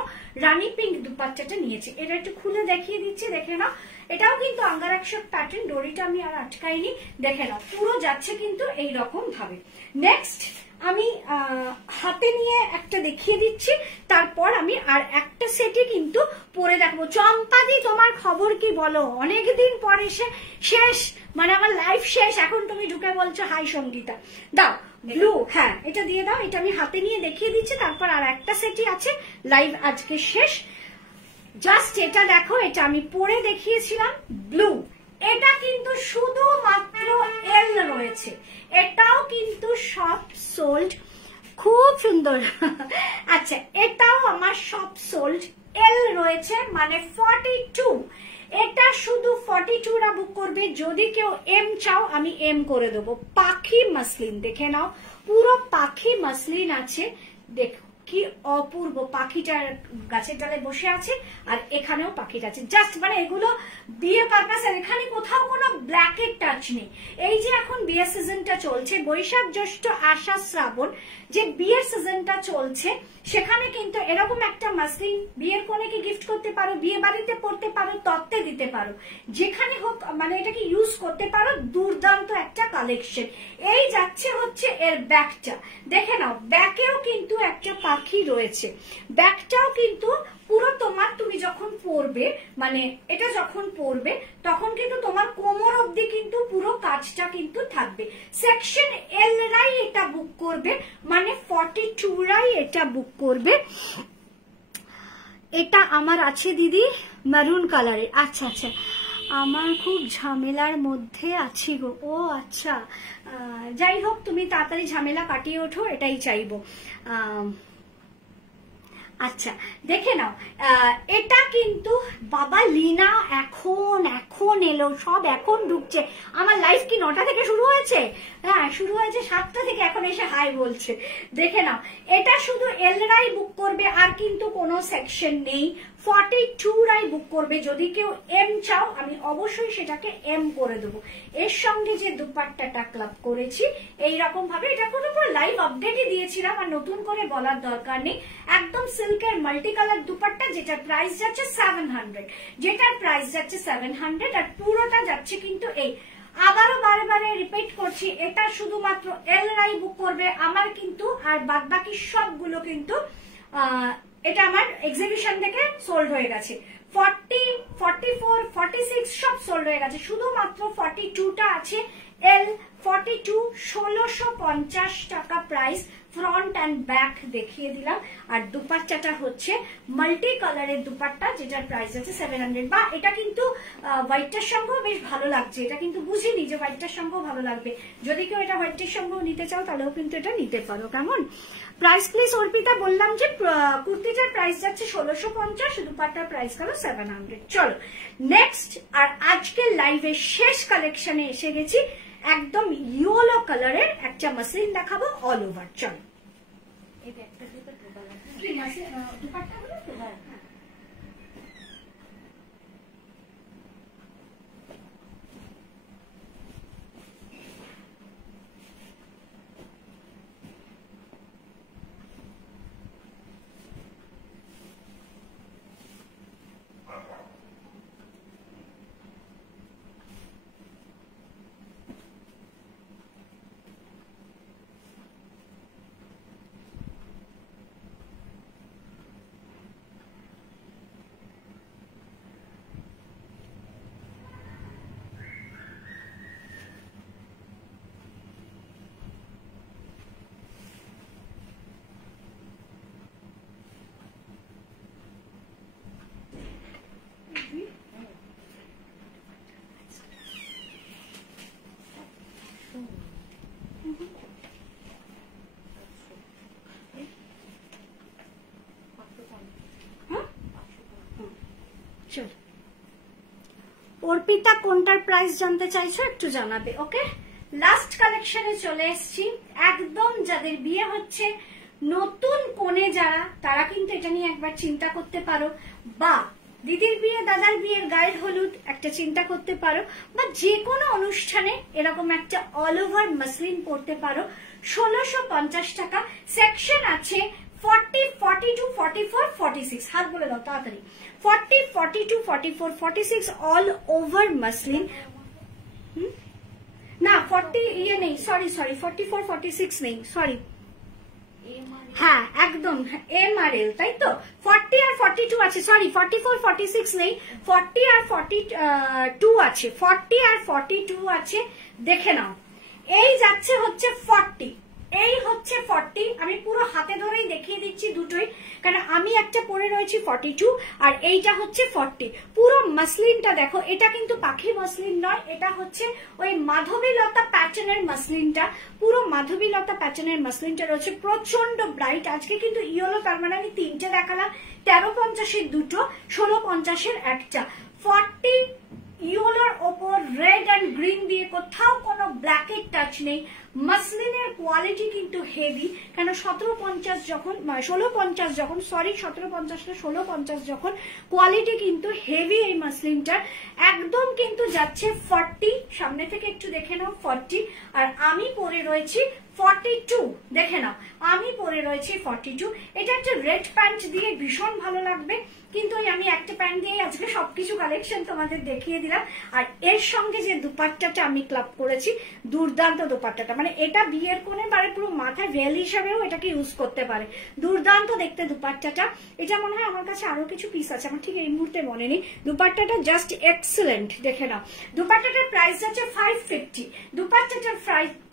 রানী পিঙ্ক দুপাট্টাটা নিয়েছি। এটা একটু খুলে দেখিয়ে দিচ্ছি, দেখে নাও। এটাও কিন্তু আঙ্গারাকশা প্যাটার্ন, ডোরিটা আমি আর আটকাইনি, দেখে নাও পুরো যাচ্ছে কিন্তু এইরকম ভাবে। নেক্সট আমি হাতে নিয়ে একটা দেখিয়ে দিচ্ছি, তারপর আমি আর একটা সেটে কিন্তু পরে দেখবো। চম্পাদি তোমার খবর কি বলো? অনেকদিন পরে শেষ, মানে আমার লাইফ শেষ, এখন তুমি ঢুকে বলছো হাই সঙ্গীতা। দাও ব্লু, হ্যাঁ এটা দিয়ে দাও, এটা আমি হাতে নিয়ে দেখিয়ে দিচ্ছি, তারপর আর একটা সেটই আছে, লাইভ আজকে শেষ। জাস্ট এটা দেখো, এটা আমি পরে দেখিয়েছিলাম ব্লু, এটা কিন্তু শুধুমাত্র এল রয়েছে, এটাও কিন্তু সব সোল্ড, খুব সুন্দর। আচ্ছা, এটাও আমার সব সোল্ড, এল রয়েছে মানে 42। এটা শুধু 42রা বুক করবে, যদি কেউ এম চাও আমি এম করে দেবো। পাখি মাসলিন দেখে নাও, পুরো পাখি মাসলিন আছে, দেখো কি অপূর্ব, পাখিটার গাছের ডালে বসে আছে আর এখানেও পাখিটা আছে, জাস্ট মানে এগুলো বিয়ে পারপাস। আর এখানে কোথাও কোনো ব্ল্যাকের টাচ নেই। এই যে এখন বিয়ের সিজনটা চলছে, বৈশাখ জ্যৈষ্ঠ আষাঢ় শ্রাবণ, যে বিয়ের সিজনটা চলছে, সেখানে কিন্তু এরকম একটা মাসলিন বিয়ের কোণেকে গিফট করতে পারো, বিয়ে বাড়িতে পড়তে পারো, তত্ত্বে দিতে পারো, যেখানে হোক মানে এটাকে ইউজ করতে পারো। দুর্দান্ত একটা কালেকশন। এই যাচ্ছে হচ্ছে এর ব্যাকটা, দেখে নাও, ব্যাকেও কিন্তু একটা পাখি রয়েছে, ব্যাকটাও কিন্তু পুরো তোমার, তুমি যখন পরবে মানে এটা যখন পরবে তখন কিন্তু তোমার কোমর অবধি কিন্তু পুরো কাজটা কিন্তু থাকবে। সেকশন এল রাই এটা বুক করবে, মানে 42 রাই এটা বুক করবে। এটা আমার আছে দিদি মেরুন কালারে। আচ্ছা আচ্ছা, আমার খুব ঝামেলার মধ্যে আছি গো। ও আচ্ছা, যাই হোক তুমি তাড়াতাড়ি ঝামেলা কাটিয়ে ওঠো, এটাই চাইবো। আচ্ছা দেখে নাও, এটা কিন্তু বাবা লিনা এখন এলো, সব এখন ঢুকছে। আমার লাইফ কি 9টা থেকে শুরু হয়েছে? হ্যাঁ শুরু হয়েছে 7টা থেকে, এখন এসে হাই বলছে। দেখে নাও, এটা শুধু এল রাই বুক করবে, আর কিন্তু কোনো সেকশন নেই। 42 রাই বুক করবে। যদি কেউ এম চাও আমি অবশ্যই সেটাকে এম করে দেবো। এর সঙ্গে যে দুপাট্টাটা ক্লাব করেছি এইরকম ভাবে, এটা কোনো লাইভ আপডেটই দিয়েছিলাম, আর নতুন করে বলার দরকার নেই। একদম সিল্কের মাল্টি কালার দুপাট্টা, যেটার প্রাইস যাচ্ছে 700, আর পুরোটা যাচ্ছে কিন্তু এই, আবারও বারে রিপিট করছি, এটা শুধুমাত্র এল রাই বুক করবে আমার কিন্তু, আর বাদ বাকি সবগুলো কিন্তু এটা আমার এক্সিবিশন থেকে সোল্ড হয়ে গেছে। 40, 44, 46 সব সোল্ড হয়ে গেছে, শুধুমাত্র 42টা আছে। এল 42, 1650 টাকা প্রাইস। ফ্রন্ট অ্যান্ড ব্যাক দেখিয়ে দিলাম। আর দুপাট্টাটা হচ্ছে মাল্টি কালারের দুপাট্টা, যেটার প্রাইস আছে 700। বা এটা কিন্তু হোয়াইটটার সঙ্গেও বেশ ভালো লাগছে, এটা কিন্তু বুঝিনি যে হোয়াইটটার সঙ্গেও ভালো লাগবে। যদি কেউ এটা হোয়াইটের সঙ্গেও নিতে চাও তাহলেও কিন্তু এটা নিতে পারো। কেমন প্রাইস প্লিজ অর্পিতা? বললাম যে কুর্তিটার প্রাইস যাচ্ছে 1650, দুপাট্টার প্রাইস গেল 700। চলো নেক্সট, আর আজকের লাইভের শেষ কালেকশনে এসে গেছি। একদম ইয়েলো কালারের একটা মাসলিন দেখাবো অল ওভার। চলো চল, অর্পিতা কোনটার প্রাইস জানতে চাইছো একটু জানাবে। ওকে, লাস্ট কালেকশনে চলে এসেছি। একদম যাদের বিয়ে হচ্ছে, নতুন কোণে যারা, তারা কিন্তু এটা নিয়ে একবার চিন্তা করতে পারো, বা দিদির বিয়ে দাদার বিয়ের গায়ের হলুদ একটা চিন্তা করতে পারো, বা যে কোনো অনুষ্ঠানে এরকম একটা অল ওভার মাসলিন পরতে পারো। 1650 টাকা। সেকশন আছে 40, 42, 44, 46। হাত বলে দাও তাড়াতাড়ি। 40, 42, 44, 46 অল ওভার মাসলিন। না 40 ইয়ে নেই, সরি 44, 46 নেই, সরি। হ্যাঁ একদম MRL, তাই তো। 40 আর 42 আছে, সরি 44, 46 নেই, 40 আর 42 আছে, 40 আর 42 আছে, দেখে নাও। এই যাচ্ছে হচ্ছে 40, এই হচ্ছে 40। আমি পুরো হাতে ধরেই দেখিয়ে দিচ্ছি দুটোই, কারণ আমি একটা পরে রয়েছি 42 আর এইটা হচ্ছে 40। পুরো মাসলিনটা দেখো, এটা কিন্তু পাখি মাসলিন নয়, এটা হচ্ছে ওই মাধবীলতা প্যাটার্নের মাসলিনটা। পুরো মাধবীলতা প্যাটার্নের মাসলিনটা রয়েছে, প্রচন্ড ব্রাইট। আজকে কিন্তু ইয়েলো, তার মানে আমি তিনটে দেখালাম, 1350-এর দুটো, 1650-এর একটা। 40 ইয়েলোর ওপর রেড অ্যান্ড গ্রিন দিয়ে, কোথাও কোনো ব্ল্যাকের টাচ নেই। মাসলিনের কোয়ালিটি কিন্তু হেভি, কেন 1750 যখন 1650 যখন, সরি 1750 না 1650 যখন, কোয়ালিটি কিন্তু হেভি এই মাসলিনটার। একদম কিন্তু যাচ্ছে 40, সামনে থেকে একটু দেখে নাও 40, আর আমি পরে রয়েছি 42, দেখে নাও আমি পরে রয়েছি 42। এটা একটা রেড প্যান্ট দিয়ে ভীষণ ভালো লাগবে, কিন্তু আমি একটা প্যান্ট দিয়ে আজকে সবকিছু কালেকশন তোমাদের দেখিয়ে দিলাম। আর এর সঙ্গে যে দুপাট্টাটা আমি ক্লাব করেছি, দুর্দান্ত দুপাট্টাটা, মানে এটা বিয়ের কোণে মানে পুরো মাথায় ভেল হিসাবেও এটাকে ইউজ করতে পারে। দুর্দান্ত দেখতে দুপাট্টাটা। এটা মনে হয় আমার কাছে আরো কিছু পিস আছে, আমার ঠিক এই মুহূর্তে মনে নেই। দুপাট্টাটা জাস্ট এক্সেলেন্ট, দেখে নাও। দুপাট্টাটার প্রাইস যাচ্ছে 550, দুপাট্টাটার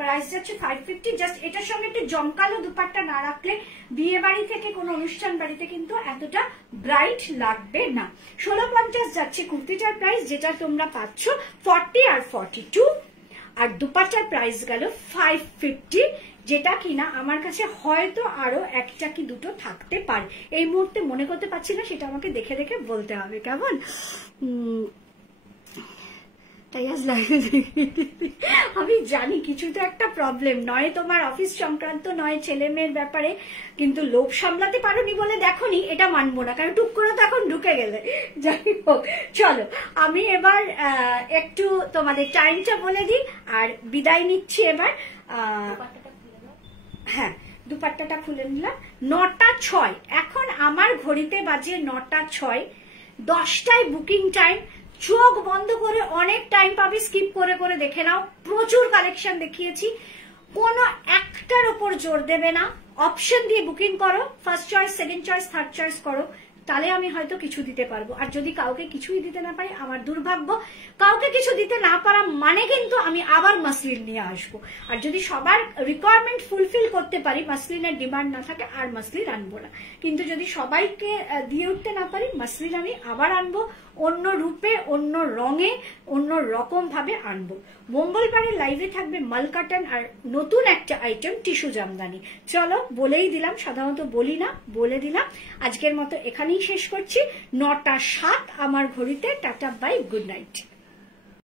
প্রাইস যাচ্ছে 550। জাস্ট এটার সঙ্গে একটু জমকালো দুপাট্টা না রাখলে বিয়ে বাড়ি থেকে কোনো অনুষ্ঠান বাড়িতে কিন্তু এতটা ব্রাইট লাগবে না। 1650 যাচ্ছে কুর্তিটার প্রাইস, যেটা তোমরা পাচ্ছ 40 আর 42, আর দুপাট্টার প্রাইস গেল 550, যেটা কিনা আমার কাছে হয়তো আরো একটা কি দুটো থাকতে পারে, এই মুহূর্তে মনে করতে পারছি না, সেটা আমাকে দেখে দেখে বলতে হবে, কেমন? আমি জানি কিছু তো একটা প্রবলেম, নয় তোমার অফিস সংক্রান্ত, নয় ছেলে মেয়ের ব্যাপারে, কিন্তু লোভ সামলাতে পারোনি বলে দেখোনি, এটা মানবো না, কারণ টুক করে তো এখন ঢুকে গেলে। যাই হোক, চলো আমি এবার একটু তোমাদের টাইমটা বলে দিই আর বিদায় নিচ্ছি এবার। হ্যাঁ, দুপাট্টাটা খুলে নিলাম। 9টা 6 এখন আমার ঘড়িতে বাজে 9টা 6, 10টায় বুকিং টাইম। চোখ বন্ধ করে অনেক টাইম পাবি, স্কিপ করে করে দেখে নাও, প্রচুর কালেকশন দেখিয়েছি। কোনো একটার উপর জোর দেবে না, অপশন দিয়ে বুকিং করো, first choice, second choice, third choice করো, তাহলে আমি হয়তো কিছু দিতে পারবো। আর যদি কাউকে কিছুই দিতে না পারি, আমার দুর্ভাগ্য। কাউকে কিছু দিতে না পারা মানে কিন্তু আমি আবার মাসলিন নিয়ে আসবো। আর যদি সবার রিকোয়ারমেন্ট ফুলফিল করতে পারি, মাসলিনের ডিমান্ড না থাকে, আর মাসলিন আনবো না। কিন্তু যদি সবাইকে দিয়ে উঠতে না পারি, মাসলিন আমি আবার আনবো, অন্য রূপে, অন্য রঙে, অন্য রকম ভাবে আনবো। মঙ্গলবারে লাইভে থাকবে মাল কাটান আর নতুন একটা আইটেম টিস্যু জামদানি। চলো বলেই দিলাম, সাধারণত বলি না, বলে দিলাম। আজকের মতো এখানেই শেষ করছি। 9টা 7 আমার ঘড়িতে। Ta ta, bye, good night.